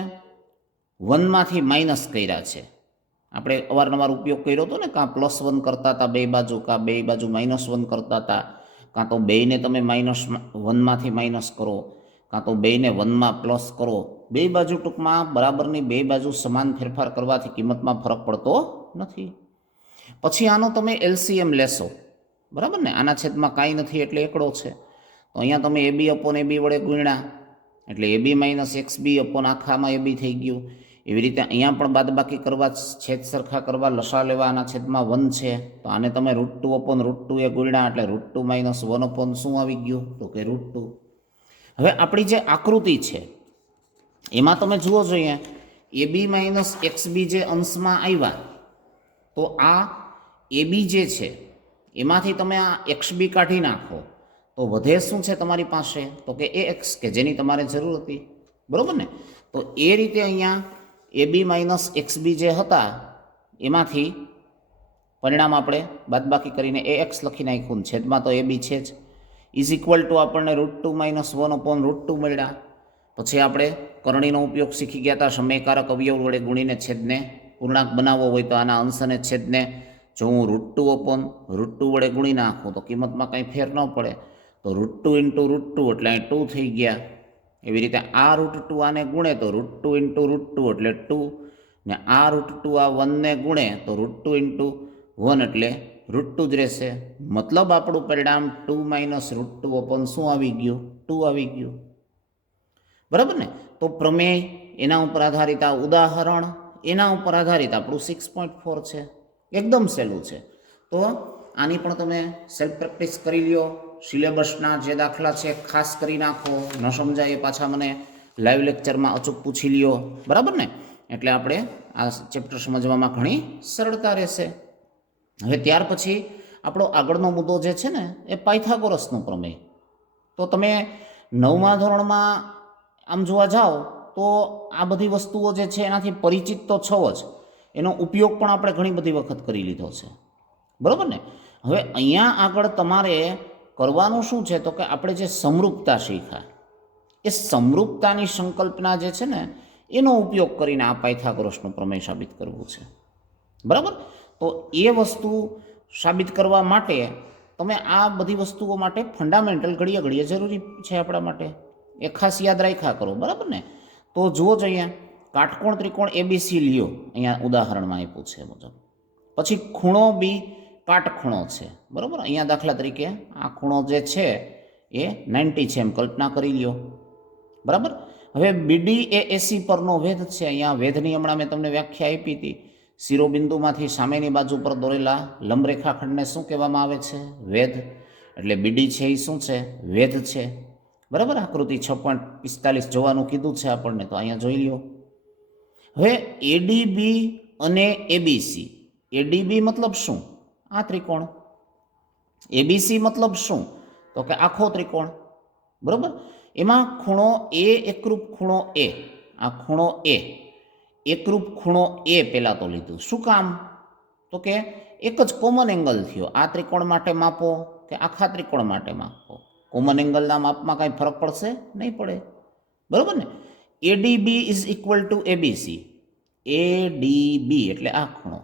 1માંથી માઇનસ કર્યા છે. આપણે અવારનવાર ઉપયોગ કર્યો હતો ને, કાં +1 કરતા હતા બે બાજુ, કાં બે બાજુ -1 કરતા હતા, કાં તો બેયને તમે -1માંથી માઇનસ કરો, કાં તો બેયને 1માં પ્લસ કરો. બે બાજુ ટૂંકમાં બરાબરની બે બાજુ સમાન ફેરફાર કરવાથી કિંમતમાં ફરક પડતો નથી. પછી આનો તમે LCM લેશો, બરાબર ને. આના છેદમાં કાંઈ નથી એટલે એકડો છે. તો અહીંયા તમે AB અપોન AB વડે ગુણ્યા એટલે AB માઇનસ XB અપોન આખામાં AB થઈ ગયું. એવી રીતે અહીંયા પણ બાદબાકી કરવા, છેદ સરખા કરવા, લસા લેવા, આના છેદમાં 1 છે તો આને તમે √2/√2 એ ગુણ્યા એટલે √2 - 1 શું આવી ગયું તો કે √2. હવે આપણી જે આકૃતિ છે એમાં તમે જુઓ જોઈએ AB - XB જે અંશમાં આવ્યા તો આ AB જે છે એમાંથી તમે આ XB કાઢી નાખો તો વધે શું છે તમારી પાસે તો કે AX કે જેની તમારે જરૂર હતી, બરાબર ને. તો એ રીતે અહીંયા AB - XB જે હતા એમાંથી પરિણામ આપણે બાદબાકી કરીને AX લખી નાખ્યું, છેદમાં તો AB છે જ, ઇઝ ઇક્વલ ટુ આપણને √2 - 1/√2 મળ્યા. પછી આપણે કરણીનો ઉપયોગ શીખી ગયા હતા, સમયકારક અવયવ વડે ગુણીને છેદને પૂર્ણાંક બનાવવો હોય તો આના અંશ અને છેદને જો હું √2/√2 વડે ગુણી નાખું તો કિંમતમાં કંઈ ફેર ન પડે તો √2 × √2 એટલે અહીં 2 થઈ ગયા. એવી રીતે આ √2 આને ગુણે તો √2 × √2 એટલે 2 ને આ √2 આ 1 ને ગુણે તો √2 × 1 એટલે √2 જ રહેશે. મતલબ આપણું પરિણામ 2 - √2 શું આવી ગયું 2 આવી ગયું, બરાબર ને. તો પ્રમેય એના ઉપર આધારિત, આ ઉદાહરણ એના ઉપર આધારિત આપણું 6.4 છે, એકદમ સહેલું છે. તો આની પણ તમે સેલ્ફ પ્રેક્ટિસ કરી લ્યો, સિલેબસના જે દાખલા છે ખાસ કરી નાખો, ન સમજાય એ પાછા મને લાઈવ લેક્ચરમાં અચૂક પૂછી લ્યો, બરાબર ને. એટલે આપણે આ ચેપ્ટર સમજવામાં ઘણી સરળતા રહેશે. હવે ત્યાર પછી આપણો આગળનો મુદ્દો જે છે ને એ પાયથાગોરસનો પ્રમેય. તો તમે 9મા ધોરણમાં આમ જોવા જાઓ તો આ બધી વસ્તુઓ જે છે એનાથી પરિચિત તો છો જ, એનો ઉપયોગ પણ આપણે ઘણી બધી વખત કરી લીધો છે, બરાબર ને. હવે અહીંયા આગળ તમારે કરવાનું શું છે તો કે આપણે જે સમરૂપતા શીખ્યા એ સમરૂપતાની સંકલ્પના જે છે ને એનો ઉપયોગ કરીને આ પાયથાગોરસનો પ્રમેય સાબિત કરવું છે, બરાબર. તો એ વસ્તુ સાબિત કરવા માટે તમે આ બધી વસ્તુઓ માટે ફંડામેન્ટલ ઘડીએ ઘડીએ જરૂરી છે આપણા માટે, એ ખાસ યાદ રાખ્યા કરો, બરાબર ને. તો જુઓ જોઈએ કાટકોણ ત્રિકોણ ABC લ્યો, અહીંયા ઉદાહરણમાં આપ્યું છે મુજબ. પછી ખૂણો B કાટખૂણો છે, બરાબર. અહીંયા દાખલા તરીકે આ ખૂણો જે છે એ 90 છે એમ કલ્પના કરી લ્યો, બરાબર. હવે BD એ AC પરનો વેધ છે. અહીંયા વેધની હમણાં મેં તમને વ્યાખ્યા આપી હતી. શિરોબિંદુમાંથી સામેની બાજુ પર દોરેલા લંબરેખાખંડને શું કહેવામાં આવે છે વેધ. એટલે BD છે એ શું છે વેધ છે, બરાબર. આકૃતિ 6.45 જોવાનું કીધું છે આપણને તો અહીંયા જોઈ લ્યો. હવે ADB અને ABC, ADB મતલબ શું આ ત્રિકોણ, ABC મતલબ શું તો કે આખો ત્રિકોણ, બરાબર. એમાં ખૂણો A એકરૂપ ખૂણો A, આ ખૂણો A એકરૂપ ખૂણો A પહેલાં તો લીધું. શું કામ તો કે એક જ કોમન એંગલ થયો. આ ત્રિકોણ માટે માપો કે આખા ત્રિકોણ માટે માપો, કોમન એંગલના માપમાં કાંઈ ફરક પડશે નહીં પડે, બરાબર ને. ADB is equal two ABC, ADB એટલે આ ખૂણો,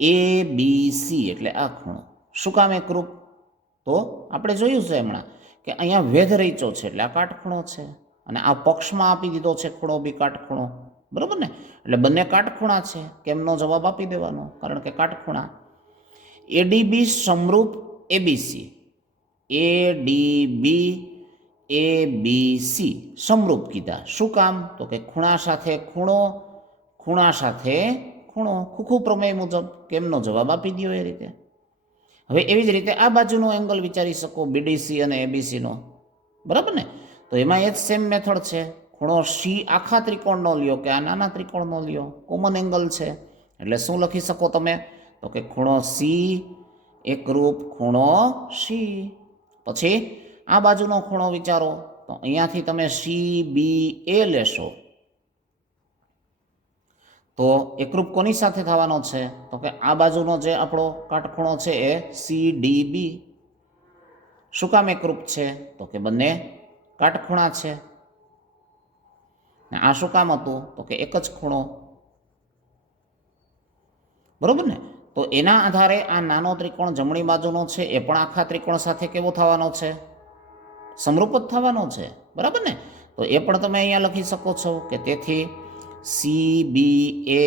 ABC એટલે આ ખૂણો. શું કામ એકરૂપ તો આપણે જોયું છે હમણાં કે અહીંયા વેધ રચ્યો છે એટલે આ કાટખૂણો છે, અને આ પક્ષમાં આપી દીધો છે ખૂણો B કાટખૂણો, બરાબર ને. એટલે બંને કાટખૂણા છે, કેમનો જવાબ આપી દેવાનો કારણ કે કાટખૂણા. ADB સમરૂપ ABC, ADB ABC સમરૂપ કીધા. શું કામ તો કે ખૂણા સાથે ખૂણો, ખૂણા સાથે ખૂણો, ખૂખું પ્રમેય મુજબ કેમનો જવાબ આપી દો એ રીતે. હવે એવી જ રીતે આ બાજુનો એંગલ વિચારી શકો BDC અને ABCનો, બરાબર ને. તો એમાં એ જ સેમ મેથડ છે. ખૂણો C આખા ત્રિકોણનો લ્યો કે આ નાના ત્રિકોણનો લ્યો, કોમન એંગલ છે એટલે શું લખી શકો તમે તો કે ખૂણો C એકરૂપ ખૂણો C. પછી આ બાજુનો ખૂણો વિચારો તો અહીંયાથી તમે CBA લેશો તો એકરૂપ કોની સાથે થવાનો છે તો કે આ બાજુનો જે આપણો કાટખૂણો છે એ CDB. શું કામ એકરૂપ છે તો કે બંને કાટખૂણા છે. ને આ શું કામ હતું તો કે એક જ ખૂણો, બરોબર ને. તો એના આધારે આ નાનો ત્રિકોણ જમણી બાજુનો છે એ પણ આખા ત્રિકોણ સાથે કેવો થવાનો છે સમરૂપ જ થવાનો છે, બરાબર ને. તો એ પણ તમે અહીંયા લખી શકો છો કે તેથી CBA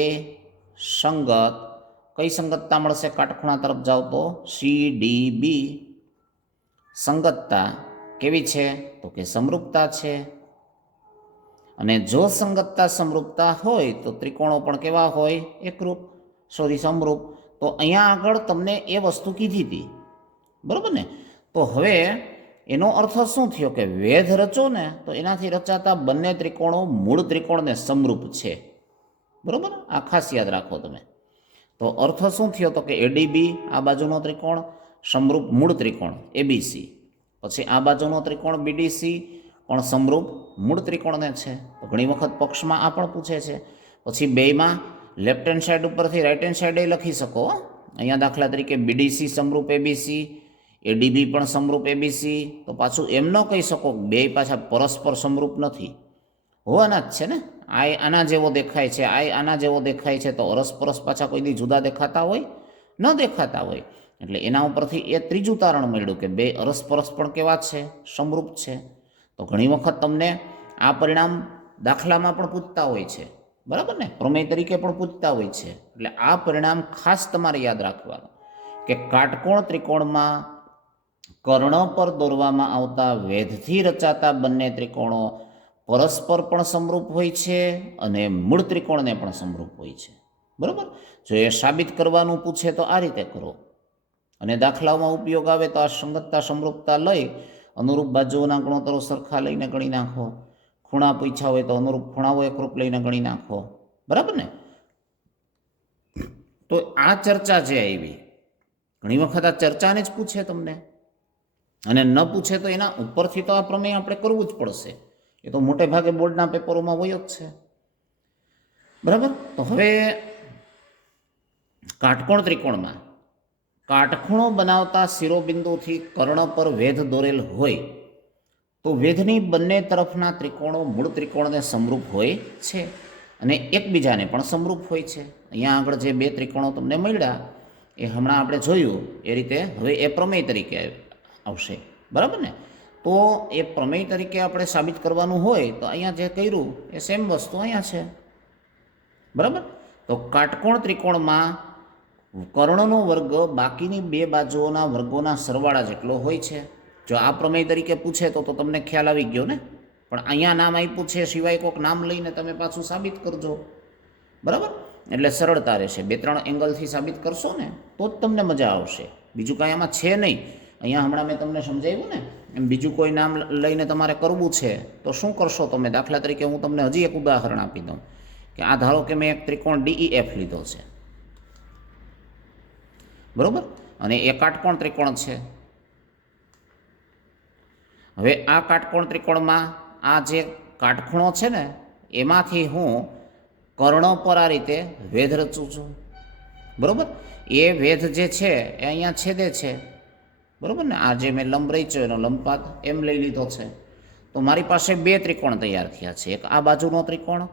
સંગત, કઈ સંગતતા મળશે કાટખૂણા તરફ જાવ તો CDB. સંગતતા કેવી છે તો કે સમરૂપતા છે. અને જો સંગતતા સમરૂપતા હોય તો ત્રિકોણો પણ કેવા હોય? એકરૂપ, સમરૂપ. તો અહીંયા આગળ તમને એ વસ્તુ કીધી હતી, બરાબર ને? તો હવે એનો અર્થ શું થયો કે વેધ રચો ને તો એનાથી રચાતા બંને ત્રિકોણો મૂળ ત્રિકોણને સમરૂપ છે, બરાબર? આ ખાસ યાદ રાખો તમે. તો અર્થ શું થયો? તો કે એડીબી આ બાજુનો ત્રિકોણ સમરૂપ મૂળ ત્રિકોણ એબીસી, પછી આ બાજુનો ત્રિકોણ બીડીસી પણ સમરૂપ મૂળ ત્રિકોણને છે. તો ઘણી વખત પક્ષમાં આ પણ પૂછે છે. પછી બેયમાં લેફ્ટ હેન્ડ સાઈડ ઉપરથી રાઈટ હેન્ડ સાઈડે લખી શકો. અહીંયા દાખલા તરીકે બીડીસી સમરૂપ એબીસી, એડીબી પણ સમરૂપ એબીસી. તો પાછું એમ ન કહી શકો બે પાછા પરસ્પર સમરૂપ નથી, હોવાના જ છે ને. આય આના જેવો દેખાય છે, આય આના જેવો દેખાય છે, તો અરસપરસ પાછા કોઈ દી જુદા દેખાતા હોય? ન દેખાતા હોય. એટલે એના ઉપરથી એ ત્રીજું તારણ મળ્યું કે બે અરસપરસ પણ કેવા છે? સમરૂપ છે. તો ઘણી વખત તમને આ પરિણામ દાખલામાં પણ પૂછતા હોય છે, બરાબર ને? પ્રમેય તરીકે પણ પૂછતા હોય છે. એટલે આ પરિણામ ખાસ તમારે યાદ રાખવાનું કે કાટકોણ ત્રિકોણમાં કર્ણ પર દોરવામાં આવતા વેધથી રચાતા બંને ત્રિકોણો પરસ્પર પણ સમરૂપ હોય છે અને મૂળ ત્રિકોણને પણ સમરૂપ હોય છે, બરાબર? જો એ સાબિત કરવાનું પૂછે તો આ રીતે કરો, અને દાખલાઓમાં ઉપયોગ આવે તો આ સંગતતા સમરૂપતા લઈ અનુરૂપ બાજુઓના ગુણોત્તરો સરખા લઈને ગણી નાખો. ખૂણા પૂછ્યા હોય તો અનુરૂપ ખૂણાઓ એકરૂપ લઈને ગણી નાખો, બરાબર ને? તો આ ચર્ચા જે આવી, ઘણી વખત આ ચર્ચાને જ પૂછે તમને, અને ન પૂછે તો એના ઉપરથી તો આ પ્રમેય આપણે કરવું જ પડશે. એ તો મોટે ભાગે બોર્ડના પેપરોમાં હોય જ છે, બરાબર? તો હવે કાટકોણ ત્રિકોણમાં કાટખૂણો બનાવતા શિરોબિંદુથી કર્ણ પર વેધ દોરેલ હોય તો વેધની બંને તરફના ત્રિકોણો મૂળ ત્રિકોણને સમરૂપ હોય છે અને એકબીજાને પણ સમરૂપ હોય છે. અહીંયા આગળ જે બે ત્રિકોણો તમને મળ્યા એ હમણાં આપણે જોયું એ રીતે હવે એ પ્રમેય તરીકે આવશે, બરાબર ને? તો એ પ્રમેય તરીકે આપણે સાબિત કરવાનું હોય તો અહીંયા જે કર્યું એ સેમ વસ્તુ અહીંયા છે, બરાબર? તો કાટકોણ ત્રિકોણમાં કર્ણનો વર્ગ બાકીની બે બાજુઓના વર્ગોના સરવાળા જેટલો હોય છે. જો આ પ્રમેય તરીકે પૂછે તો તમને ખ્યાલ આવી ગયો ને. પણ અહીંયા નામ આપ્યું છે સિવાય કોઈક નામ લઈને તમે પાછું સાબિત કરજો, બરાબર? એટલે સરળતા રહેશે. બે ત્રણ એંગલથી સાબિત કરશો ને તો જ તમને મજા આવશે. બીજું કાંઈ આમાં છે નહીં. અહીંયા હમણાં મેં તમને સમજાવ્યું ને એમ બીજું કોઈ નામ લઈને તમારે કરવું છે તો શું કરશો તમે? દાખલા તરીકે હું તમને હજી એક ઉદાહરણ આપી દઉં કે આ ધારો કે મેં એક ત્રિકોણ DEF લીધો છે, બરાબર? અને એ કાટકોણ ત્રિકોણ છે. હવે આ કાટકોણ ત્રિકોણમાં આ જે કાટખૂણો છે ને એમાંથી હું કર્ણ પર આ રીતે વેધ રચું છું, બરાબર? એ વેધ જે છે એ અહીંયા છેદે છે, બરાબર ને? આ જે મેં લંબ રચ્યો એનો લંબપાત એમ લઈ લીધો છે. તો મારી પાસે બે ત્રિકોણ તૈયાર થયા છે, એક આ બાજુનો ત્રિકોણ,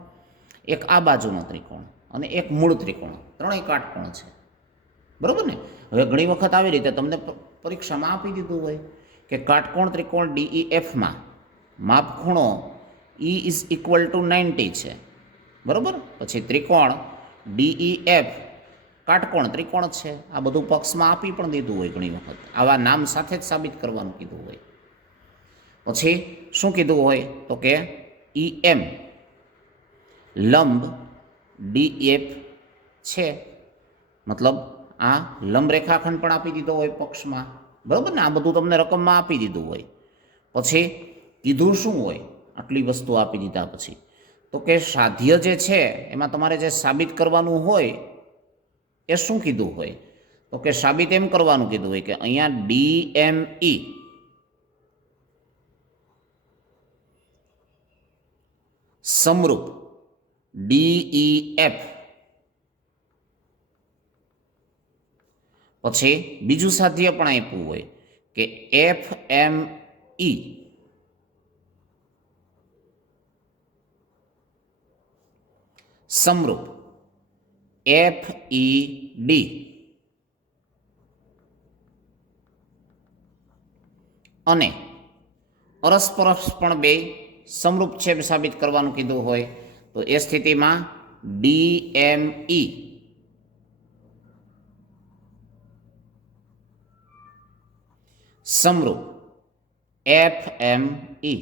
એક આ બાજુનો ત્રિકોણ, અને એક મૂળ ત્રિકોણ. ત્રણેય કાટકોણ છે, બરાબર ને? હવે ઘણી વખત આવી રીતે તમને પરીક્ષામાં આપી દીધું હોય કે કાટકોણ ત્રિકોણ DEFમાં માપખૂણો E = 90 છે, બરાબર? પછી ત્રિકોણ DEF કાટકોણ ત્રિકોણ છે. આ બધું પક્ષમાં આપી પણ દીધું હોય ઘણી વખત, આવા નામ સાથે જ સાબિત કરવાનું કીધું હોય. પછી શું કીધું હોય તો કે EM લંબ DF છે, મતલબ આ લંબ રેખાખંડ પણ આપી દીધો હોય પક્ષમાં, બરાબર ને? આ બધું તમને રકમમાં આપી દીધું હોય. પછી કીધું શું હોય આટલી વસ્તુ આપી દીધા પછી? તો કે સાધ્ય જે છે એમાં તમારે જે સાબિત કરવાનું હોય એ શું કીધું હોય? તો કે સાબિત એમ કરવાનું કીધું હોય કે અહીંયા DME સમરૂપ DEF. પછી બીજું સાધ્ય પણ આપ્યું હોય કે FME સમરૂપ FED. અને અરસપરસ પણ બે સમરૂપ છે સાબિત કરવાનું કીધું હોય તો એ સ્થિતિમાં DME સમરૂપ FME.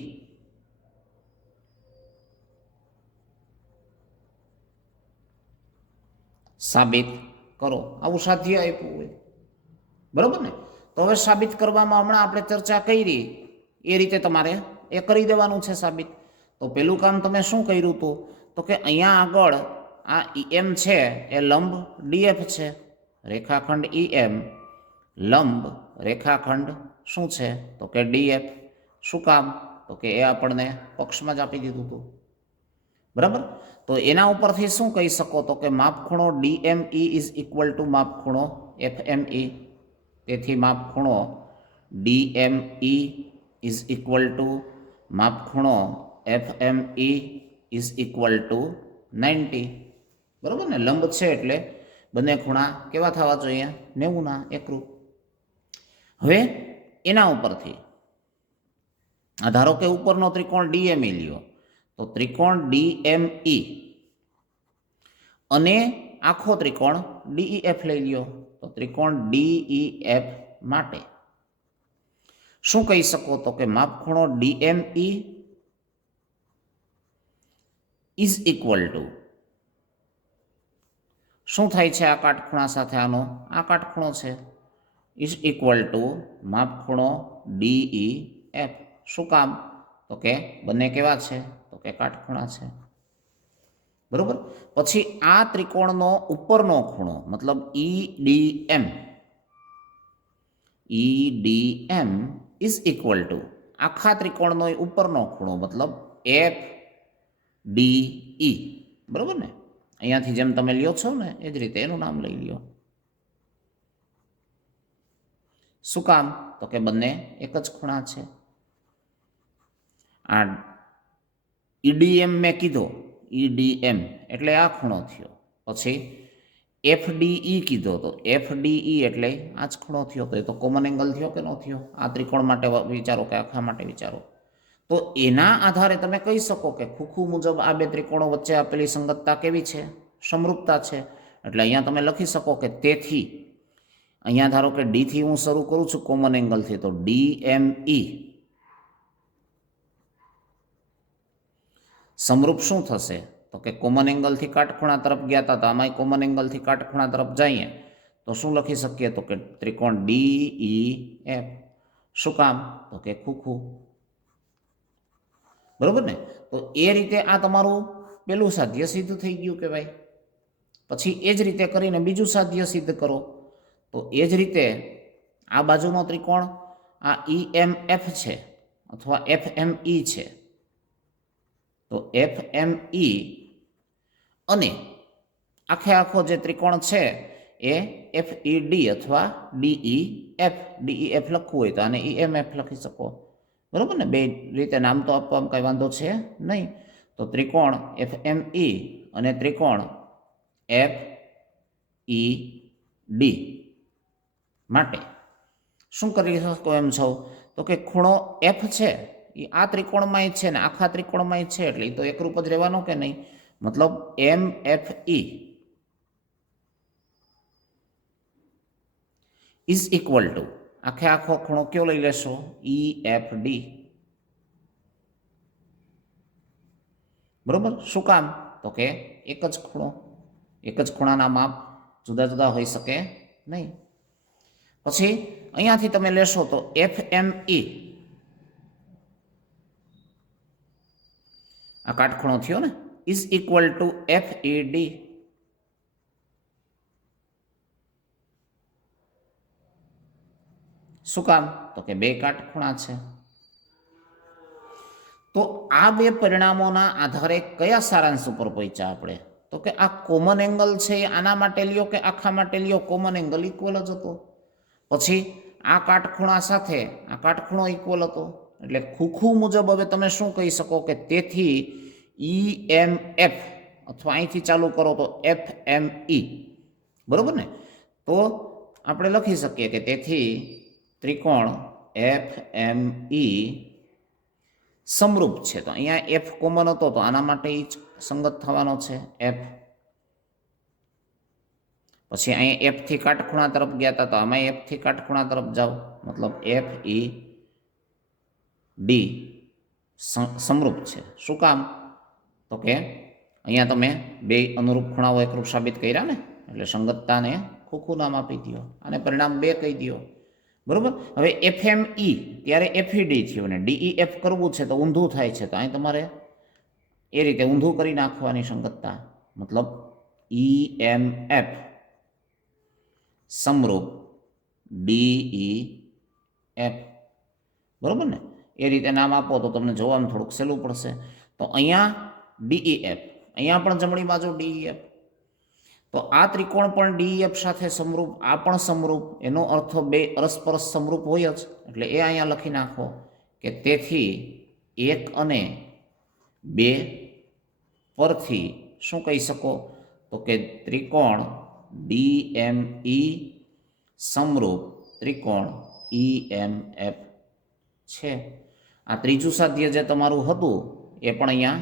સાબિત કરો, આવું સાધ્ય આપ્યું હોય, બરાબર ને? તો હવે સાબિત કરવામાં હમણાં આપણે ચર્ચા કરી એ રીતે તમારે એ કરી દેવાનું છે સાબિત. તો પેલું કામ તમે શું કર્યું હતું? તો કે અહીંયા આગળ આ ઈએમ છે એ લંબ ડીએફ છે, રેખાખંડ ઈએમ લંબ રેખાખંડ શું છે? તો કે ડીએફ. શું કામ? તો કે એ આપણને પક્ષમાં જ આપી દીધું હતું, બરાબર? તો એના ઉપરથી શું કહી શકો? તો કે માપખૂણો ડીએમઈ ઇઝ ઇક્વલ ટુ માપખૂણો એફએમઈ. તેથી માપખૂણો ડીએમઈ ઇઝ ઇક્વલ ટુ માપખૂણો એફએમઈ ઇઝ ઇક્વલ ટુ 90, બરાબર ને? લંબ છે એટલે બંને ખૂણા કેવા થવા જોઈએ? 90ના એકરૂપ. હવે એના ઉપરથી ધારો કે ઉપરનો ત્રિકોણ ડીએમઈ લ્યો, તો ત્રિકોણ ડીએમઈ અને આખો ત્રિકોણ ડીઈએફ લઈ લ્યો. તો ત્રિકોણ ડીઈએફ માટે શું કહી શકો? તો કે માપખૂણો ડીએમઈ ઇઝ ઇક્વલ ટુ શું થાય છે? આ કાટખૂણા સાથે આનો આ કાટખૂણો છે, ઇઝ ઇક્વલ ટુ માપખૂણો ડીઈએફ. શું કામ? તો કે બંને કેવા છે? તો કે કાટખૂણા છે, બરોબર? પછી આ ત્રિકોણનો ઉપરનો ખૂણો મતલબ ઈડીએમ ઇઝ ઇક્વલ ટુ આખા ત્રિકોણનો ઉપરનો ખૂણો મતલબ એફ ડીઈ, બરોબર ને? અહીંયાથી જેમ તમે લ્યો છો ને એ જ રીતે એનું નામ લઈ લ્યો. શું કામ? તો કે બંને એક જ ખૂણા છે. આ ઈડીએમ મેં કીધો, ઈડીએમ એટલે આ ખૂણો થયો. પછી એફડીઈ કીધો, તો એફડીઈ એટલે આ જ ખૂણો થયો. તો એ તો કોમન એંગલ થયો કે ન થયો? આ ત્રિકોણ માટે વિચારો કે આખા માટે વિચારો. તો એના આધારે તમે કહી શકો કે ખૂખું મુજબ આ બે ત્રિકોણો વચ્ચે આપેલી સંગતતા કેવી છે? સમરૂપતા છે. એટલે અહીંયા તમે લખી શકો કે તેથી અહીંયા ધારો કે ડીથી હું શરૂ કરું છું કોમન એંગલથી, તો ડીએમઈ સમરૂપ શું થશે? તો કે કોમન એંગલથી કાટખૂણા તરફ ગયા હતા, તો આમાંય કોમન એંગલથી કાટખૂણા તરફ જઈએ તો શું લખી શકીએ? તો કે ત્રિકોણ ડીઈએફ. શું કામ? તો કે ખૂખું, બરોબર ને? તો એ રીતે આ તમારું પેલું સાધ્ય સિદ્ધ થઈ ગયું કે ભાઈ. પછી એ જ રીતે કરીને બીજું સાધ્ય સિદ્ધ કરો. તો એ જ રીતે આ બાજુનો ત્રિકોણ આ ઈએમએફ છે અથવા એફએમઈ છે, તો એફએમઈ અને આખે આખો જે ત્રિકોણ છે એ એફઈડી અથવા ડીઈએફ લખવું હોય તો આને ઈએમએફ લખી શકો, બરોબર ને? બે રીતે નામ તો આપવામાં કંઈ વાંધો છે નહીં. તો ત્રિકોણ એફએમઈ અને ત્રિકોણ એફઈડી માટે શું કરી શકો એમ છો? તો કે ખૂણો એફ છે એ આ ત્રિકોણમાંય છે ને આખા ત્રિકોણમાંય છે, એટલે એ તો એકરૂપ જ રહેવાનો કે નહીં? મતલબ M F E is equal to આખે આખો ખૂણો કયો લઈ લેશો? ઈ એફ ડી, બરોબર? શું કામ? તો કે એક જ ખૂણો, એક જ ખૂણાના માપ જુદા જુદા હોઈ શકે નહીં. પછી અહીંયાથી તમે લેશો તો એફએમઈ આ કાટખૂણો થયો ને, ઇઝ ઇક્વલ ટુ એફઈડી. શું કામ? તો કે બે કાટખૂણા છે. તો આ બે પરિણામોના આધારે કયા સારાંશ ઉપર પહોંચ્યા આપણે? તો કે આ કોમન એંગલ છે એ આના માટે લ્યો કે આખા માટે લ્યો, કોમન એંગલ ઇક્વલ જ હતો. પછી આ કાટખૂણા સાથે આ કાટખૂણો ઇક્વલ હતો. એટલે ખૂખું મુજબ હવે તમે શું કહી શકો કે તેથી ઈએમએફ અથવા અહીંથી ચાલુ કરો તો એફએમઈ, બરોબર ને? તો આપણે લખી શકીએ કે તેથી ત્રિકોણ એફએમઈ સમરૂપ છે. તો અહીંયા એફ કોમન હતો તો આના માટે જ સંગત થવાનો છે એફ. પછી અહીંયા એફથી કાટખૂણા તરફ ગયા હતા તો આમાં એફથી કાટખૂણા તરફ જાઓ, મતલબ એફ ઈ ડી સમરૂપ છે. શું કામ? તો કે અહીંયા તમે બે અનુરૂપ ખૂણાઓ એકરૂપ સાબિત કર્યા ને, એટલે સંગતતાને ખોખું નામ આપી દો અને પરિણામ 2 કહી દો. બરાબર. હવે FME ત્યારે FED થયું ને DEF કરવું છે તો ઊંધું થાય છે, તો અહીં તમારે એ રીતે ઊંધું કરી નાખવાની સંગતતા, મતલબ EMF સમરૂપ DEF. બરાબર ને? એ રીતે નામ આપો તો તમને જોવાનું થોડુંક સહેલું પડશે. તો અહીંયા DEF, અહીંયા પણ જમણી બાજુ DEF, તો આ ત્રિકોણ પણ DEF સાથે સમરૂપ, આ પણ સમરૂપ, એનો અર્થ 2 અરસપરસ સમરૂપ હોય જ. એટલે એ અહીંયા લખી નાખો કે તેથી 1 અને 2 પરથી શું કહી શકો, તો કે ત્રિકોણ DME સમરૂપ ત્રિકોણ EMF છે. આ ત્રીજું સાધ્ય જે તમારું હતું એ પણ અહીંયા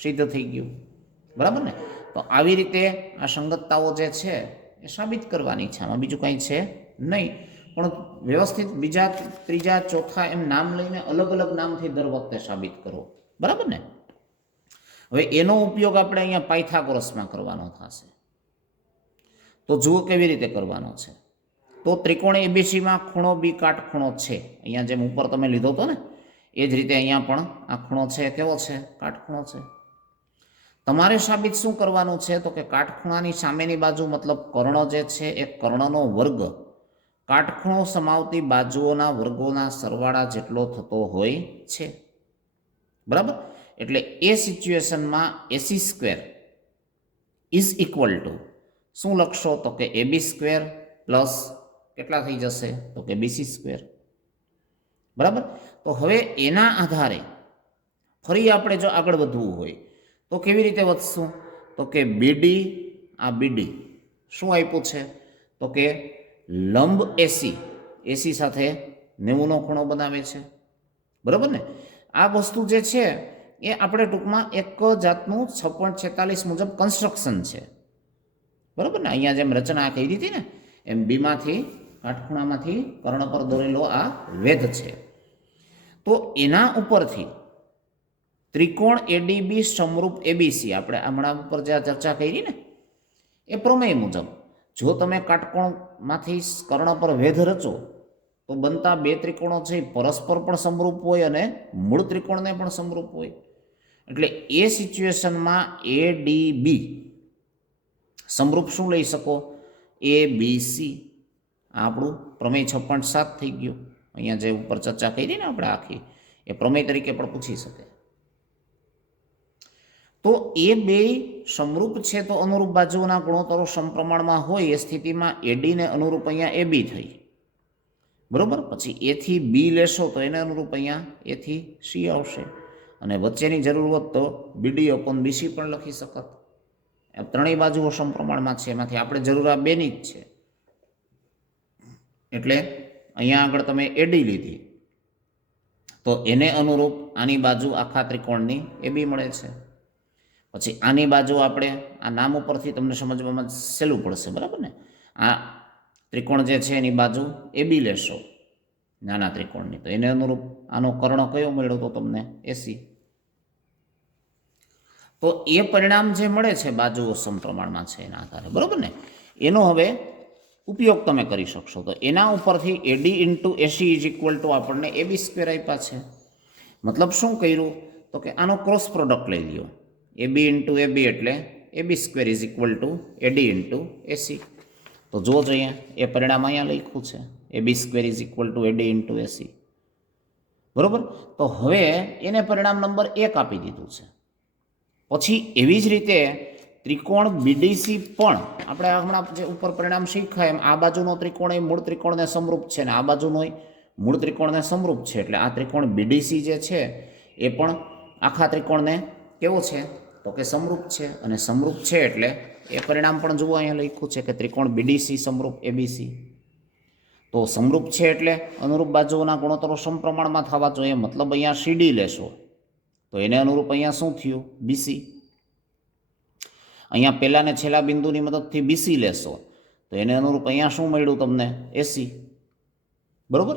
સિદ્ધ થઈ ગયું. બરાબર ને? તો આવી રીતે આ સંગતતાઓ જે છે એ સાબિત કરવાની છે, આમાં બીજું કંઈ છે નહીં. પણ વ્યવસ્થિત બીજા, ત્રીજા, ચોથા એમ નામ લઈને અલગ અલગ નામથી દર વખતે સાબિત કરો. બરાબર ને? હવે એનો ઉપયોગ આપણે અહીંયા પાયથાગોરસમાં કરવાનો થશે. તો જુઓ કેવી રીતે કરવાનો છે. તો ત્રિકોણ એબીસીમાં ખૂણો બી કાટખૂણો છે. અહીંયા જેમ ઉપર તમે લીધો હતો ને એ જ રીતે અહીંયા પણ આ ખૂણો છે કેવો છે? કાટખૂણો છે. તમારે સાબિત શું કરવાનું છે, તો કે કાટખૂણાની સામેની બાજુ મતલબ કર્ણ જે છે એ કર્ણનો વર્ગ કાટખૂણો સમાવતી બાજુઓના વર્ગોના સરવાળા જેટલો થતો હોય છે. બરાબર. એટલે એ સિચ્યુએશનમાં AC² ઇઝ ઇક્વલ ટુ શું લખશો, તો કે AB² પ્લસ કેટલા થઈ જશે, તો કે BC². બરાબર. તો હવે એના આધારે ફરી આપણે જો આગળ વધવું હોય તો કેવી રીતે વધશું, તો કે BD, આ BD શું આપ્યું છે, તો કે લંબ AC, AC સાથે 90નો ખૂણો બનાવે છે. બરાબર ને? આ વસ્તુ જે છે એ આપણે ટૂંકમાં એક જાતનું 6.46 મુજબ કન્સ્ટ્રક્શન છે. બરાબર ને? અહીંયા જેમ રચના કહી દીધી ને એમ બીમાંથી કાટખૂણામાંથી કર્ણ પર દોરેલો આ વેધ છે. તો એના ઉપરથી ત્રિકોણ ADB સમરૂપ ABC, આપણે હમણાં ઉપર જે ચર્ચા કરી ને એ પ્રમેય મુજબ જો તમે કાટકોણમાંથી કર્ણ પર વેધ રચો તો બનતા 2 ત્રિકોણો છે પરસ્પર પણ સમરૂપ હોય અને મૂળ ત્રિકોણને પણ સમરૂપ હોય. એટલે એ સિચ્યુએશનમાં ADB સમરૂપ શું લઈ શકો, ABC. આપણું પ્રમેય 6.7 થઈ ગયું. અહીંયા જે ઉપર ચર્ચા કરી ને આપણે આખી એ પ્રમેય તરીકે પણ પૂછી શકે. તો એ 2 સમરૂપ છે તો અનુરૂપ બાજુઓના ગુણોત્તરો સમપ્રમાણમાં હોય એ સ્થિતિમાં AD ને અનુરૂપ અહીંયા AB થઈ. બરોબર. પછી A થી B લેશો તો એને અનુરૂપ અહીંયા A થી C આવશે અને વચ્ચેની જરૂર હોત તો BD/BC પણ લખી શકત. ત્રણેય બાજુઓ સમપ્રમાણમાં છે, એમાંથી આપણે જરૂર આ 2ની જ છે. એટલે અહીંયા આગળ તમે AD લીધી તો એને અનુરૂપ આની બાજુ આખા ત્રિકોણની AB મળે છે. પછી આની બાજુ આપણે આ નામ ઉપરથી તમને સમજવામાં સહેલું પડશે. બરાબર ને? આ ત્રિકોણ જે છે એની બાજુ AB લેશો નાના ત્રિકોણની, તો એને અનુરૂપ આનો કર્ણ કયો મળ્યો તો તમને AC. તો એ પરિણામ જે મળે છે બાજુઓ સમપ્રમાણમાં છે એના આધારે, બરાબર ને, એનો હવે ઉપયોગ તમે કરી શકશો. તો એના ઉપરથી AD × AC is equal two આપણને AB² આપ્યા છે. મતલબ શું કર્યું, તો કે આનો ક્રોસ પ્રોડક્ટ લઈ લ્યો. AB × AB એટલે AB² is equal two AD × AC. તો જુઓ જોઈએ એ પરિણામ અહીંયા લખ્યું છે AB² is equal two AD × AC. બરાબર. તો હવે એને પરિણામ નંબર 1 આપી દીધું છે. પછી એવી જ રીતે ત્રિકોણ BDC પણ આપણે હમણાં જે ઉપર પરિણામ શીખ્યા એમ આ બાજુનો ત્રિકોણ એ મૂળ ત્રિકોણને સમરૂપ છે ને આ બાજુનો મૂળ ત્રિકોણને સમરૂપ છે. એટલે આ ત્રિકોણ BDC જે છે એ પણ આખા ત્રિકોણને કેવો છે, તો કે સમરૂપ છે. અને સમરૂપ છે એટલે એ પરિણામ પણ જુઓ અહીંયા લખ્યું છે કે ત્રિકોણ BDC સમરૂપ ABC. તો સમરૂપ છે એટલે અનુરૂપ બાજુઓના ગુણોત્તરો સમપ્રમાણમાં થવા જોઈએ. મતલબ અહીંયા CD લેશો તો એને અનુરૂપ અહીંયા શું થયું, BC. અહીંયા પહેલા ને છેલ્લા બિંદુની મદદથી BC લેશો તો એને અનુરૂપ અહીંયા શું મળ્યું તમને, AC. બરોબર.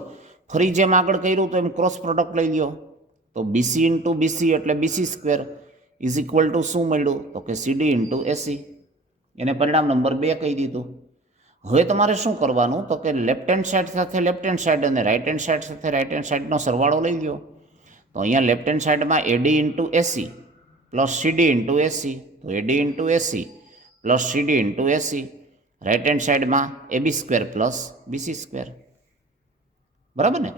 ફરી જેમ આગળ કર્યું તો એમ ક્રોસ પ્રોડક્ટ લઈ લ્યો તો BC × BC એટલે BC² ઇઝ ઇક્વલ ટુ શું મળ્યું, તો કે CD × AC. એને પરિણામ નંબર 2 કહી દીધું. હવે તમારે શું કરવાનું તો કે લેફ્ટ હેન્ડ સાઈડ સાથે લેફ્ટ હેન્ડ સાઈડ અને રાઈટ હેન્ડ સાઈડ સાથે રાઈટ હેન્ડ સાઈડનો સરવાળો લઈ લો. તો અહીંયા લેફ્ટ હેન્ડ સાઈડમાં AD into AC plus CD into AC, તો AD into AC plus CD into AC. Right hand સાઈડમાં AB square plus BC square. બરાબર ને?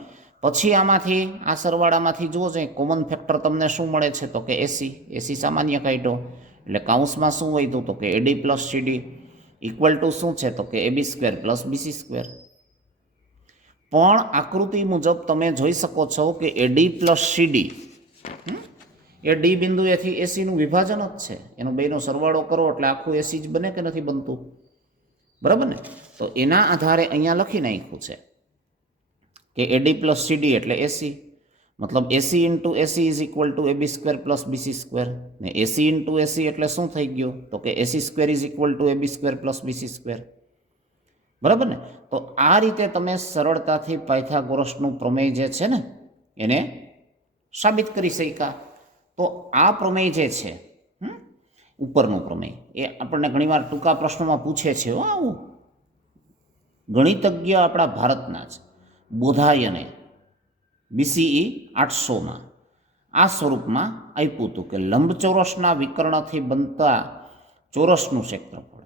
પછી આમાંથી આ સરવાળામાંથી જુઓ છે કોમન ફેક્ટર તમને શું મળે છે તો કે એસી. એસી સામાન્ય કાઢ્યો એટલે કાઉન્સમાં શું વધ્યું તો કે AD plus CD equal to શું છે તો કે AB square plus BC square. પણ આકૃતિ મુજબ તમે જોઈ શકો છો કે એડી પ્લસ સીડી એ ડી બિંદુએથી એસીનું વિભાજન જ છે. એનો બેનો સરવાળો કરો એટલે આખું એસી જ બને કે નથી બનતું? બરાબર ને? તો એના આધારે અહીંયા લખી નાખ્યું છે કે એડી પ્લસ સીડી એટલે એસી, મતલબ AC into AC is equal to AB square plus BC square. ને એસી ઇન્ટુ એસી એટલે શું થઈ ગયું તો કે AC square is equal to AB square plus BC square. બરાબર ને? તો આ રીતે તમે સરળતાથી પાયથાગોરસનું પ્રમેય જે છે ને એને સાબિત કરી શક્યા. તો આ પ્રમેય જે છે ઉપરનો પ્રમેય એ આપણને ઘણીવાર ટૂંકા પ્રશ્નોમાં પૂછે છે. આવું ગણિતજ્ઞ આપણા ભારતના જ બોધાયને BCE 800માં આ સ્વરૂપમાં આપ્યું હતું કે લંબચોરસના વિકર્ણથી બનતા ચોરસનું ક્ષેત્રફળ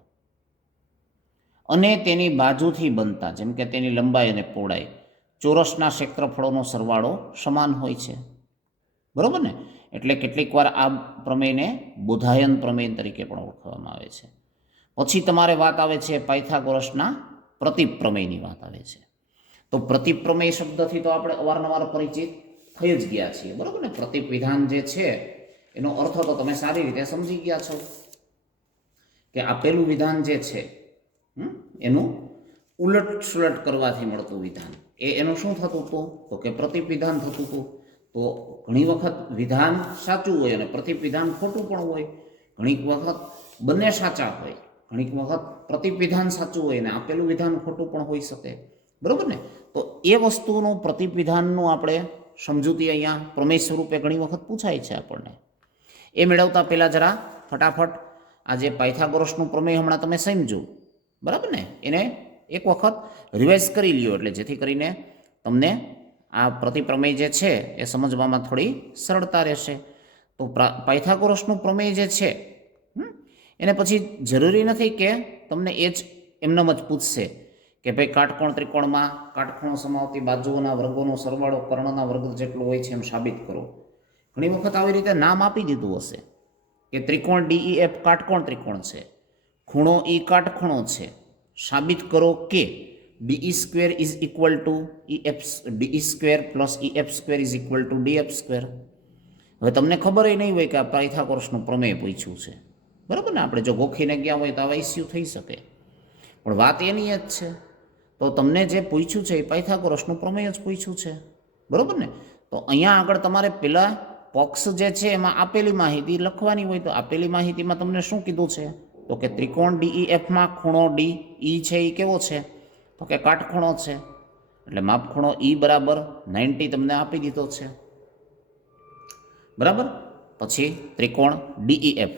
અને તેની બાજુથી બનતા જેમ કે તેની લંબાઈ અને પહોળાઈ ચોરસના ક્ષેત્રફળોનો સરવાળો સમાન હોય છે. બરાબર ને? એટલે કેટલીક વાર આ પ્રમેયને બોધાયન પ્રમેય તરીકે પણ ઓળખવામાં આવે છે. પછી તમારે વાત આવે છે પાયથાગોરસના પ્રતીપ પ્રમેયની વાત આવે છે. તો પ્રતીપ પ્રમેય શબ્દથી તો આપણે અવારનવાર પરિચિત થઈ જ ગયા છીએ. બરાબર ને? પ્રતીપ વિધાન જે છે એનો અર્થ તો તમે સારી રીતે સમજી ગયા છો કે આપેલું વિધાન જે છે એનું ઉલટ સુલટ કરવાથી મળતું વિધાન એનું શું થતું હતું તો કે પ્રતીપ વિધાન થતું હતું. તો ઘણી વખત વિધાન સાચું હોય અને પ્રતીપ વિધાન ખોટું પણ હોય. ઘણી વખત બંને સાચા હોય, ઘણી વખત પ્રતીપ વિધાન સાચું હોય અને આપેલું વિધાન ખોટું પણ હોઈ શકે. બરાબર ને? તો એ વસ્તુનું પ્રતીપ વિધાનનું આપણે સમજૂતી અહીંયા પ્રમેય સ્વરૂપે ઘણી વખત પૂછાય છે આપણને. એ મેળવતા પહેલાં જરા ફટાફટ આ જે પાયથાગોરસનું પ્રમેય હમણાં તમે સમજો. બરાબર ને? એને એક વખત રિવાઇઝ કરી લ્યો એટલે જેથી કરીને તમને આ પ્રતિપ્રમેય જે છે એ સમજવામાં થોડી સરળતા રહેશે. તો પાયથાગોરસનું પ્રમેય જે છે એને પછી જરૂરી નથી કે તમને એ જ એમનેમ જ પૂછશે કે ભાઈ કાટકોણ ત્રિકોણમાં કાટખૂણો સમાવતી બાજુઓના વર્ગોનો સરવાળો કર્ણના વર્ગ જેટલો હોય છે એમ સાબિત કરો. ઘણી વખત આવી રીતે નામ આપી દીધું હશે કે ત્રિકોણ DEF કાટકોણ ત્રિકોણ છે, ખૂણો E કાટખૂણો છે, સાબિત કરો કે DE square is equal two DE square plus EF square is equal two DF square. હવે તમને ખબર નહીં હોય કે આ પાયથાગોરસનું પ્રમેય પૂછ્યું છે. બરાબર ને? આપણે જો ગોખીને ગયા હોય તો આવા ઇસ્યુ થઈ શકે, પણ વાત એની જ છે. તો તમને જે પૂછ્યું છે એ પાયથાગોરસનું પ્રમેય જ પૂછ્યું છે. બરાબર ને? તો અહીંયા આગળ તમારે પેલા પક્ષ જે છે એમાં આપેલી માહિતી લખવાની હોય. તો આપેલી માહિતીમાં તમને શું કીધું છે તો કે ત્રિકોણ DEFમાં ખૂણો DE છે એ કેવો છે તો કે કાટખૂણો છે. એટલે માપખૂણો E બરાબર 90 તમને આપી દીધો છે. બરાબર? પછી ત્રિકોણ DEF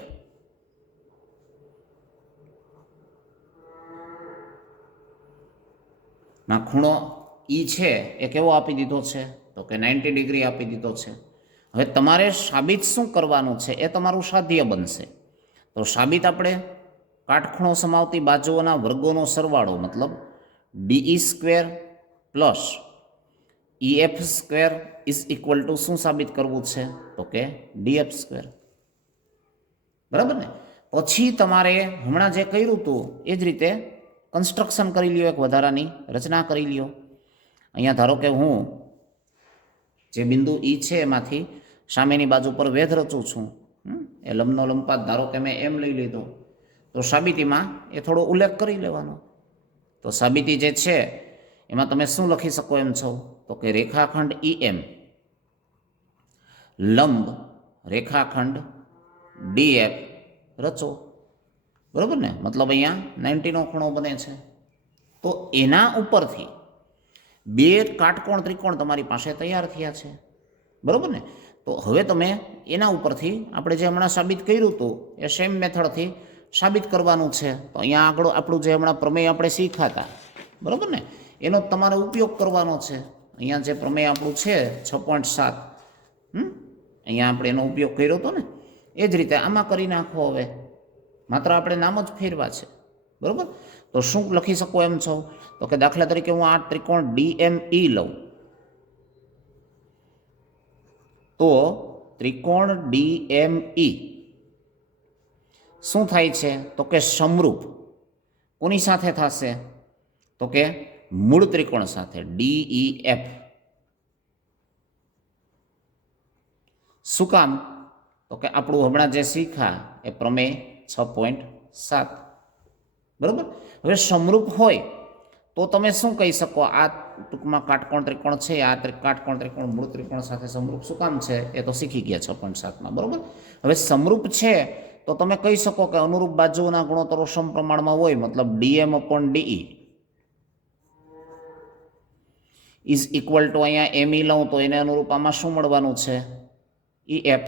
ના ખૂણો E છે એ કેવો આપી દીધો છે તો કે 90 ડિગ્રી આપી દીધો છે. હવે તમારે સાબિત શું કરવાનું છે એ તમારું સાધ્ય બનશે. તો સાબિત આપણે કાટખૂણો સમાવતી બાજુઓના વર્ગોનો સરવાળો મતલબ DE square plus EF square is equal to શું સાબિત કરવું છે તો કે DF સ્ક્વેર. બરાબર ને? પછી તમારે હમણાં જે કર્યું હતું એ જ રીતે કન્સ્ટ્રક્શન કરી લ્યો, એક વધારાની રચના કરી લ્યો. અહીંયા ધારો કે હું જે બિંદુ E છે એમાંથી સામેની બાજુ પર વેધ રચું છું. એ લંબનો લંબપાત ધારો કે મેં એમ લઈ લીધો. તો સાબિતીમાં એ થોડો ઉલ્લેખ કરી લેવાનો. તો સાબિતી જે છે એમાં તમે શું લખી શકો એમ છો તો કે રેખાખંડ EM લંબ રેખાખંડ DF રચો. બરાબર ને? મતલબ અહીંયા 90નો ખૂણો બને છે. તો એના ઉપરથી બે કાટકોણ ત્રિકોણ તમારી પાસે તૈયાર થયા છે. બરાબર ને? તો હવે તમે એના ઉપરથી આપણે જે હમણાં સાબિત કર્યું હતું એ સેમ મેથડથી સાબિત કરવાનું છે. તો અહીંયા આગળ આપણું જે હમણાં પ્રમેય આપણે શીખ્યા હતા, બરાબર ને, એનો તમારે ઉપયોગ કરવાનો છે. અહીંયા જે પ્રમેય આપણું છે 6.7, અહીંયા આપણે એનો ઉપયોગ કર્યો હતો ને, એ જ રીતે આમાં કરી નાખો. હવે માત્ર આપણે નામ જ ફેરવા છે, બરાબર. તો શું લખી શકો એમ છો? તો કે દાખલા તરીકે હું આ ત્રિકોણ DME લઉં, તો ત્રિકોણ DME શું થાય છે? તો કે સમરૂપ કોની સાથે થશે? તો કે મૂળ ત્રિકોણ સાથે, DEF. શું કામ? તો કે આપણું હમણાં જે શીખા એ પ્રમેય 6.7, બરાબર. હવે સમરૂપ હોય તો તમે શું કહી શકો? આ ટૂંકમાં કાટકોણ ત્રિકોણ છે, આ કાટકોણ ત્રિકોણ મૂળ ત્રિકોણ સાથે સમરૂપ શું કામ છે એ તો શીખી ગયા 6.7માં, બરાબર. હવે સમરૂપ છે તો તમે કહી શકો કે અનુરૂપ બાજુઓના ગુણોત્તરો સમપ્રમાણમાં હોય, મતલબ DM/DE ઇઝ ઇક્વલ ટુ, અહીંયા ME લઉં તો એને અનુરૂપ આમાં શું મળવાનું છે? EF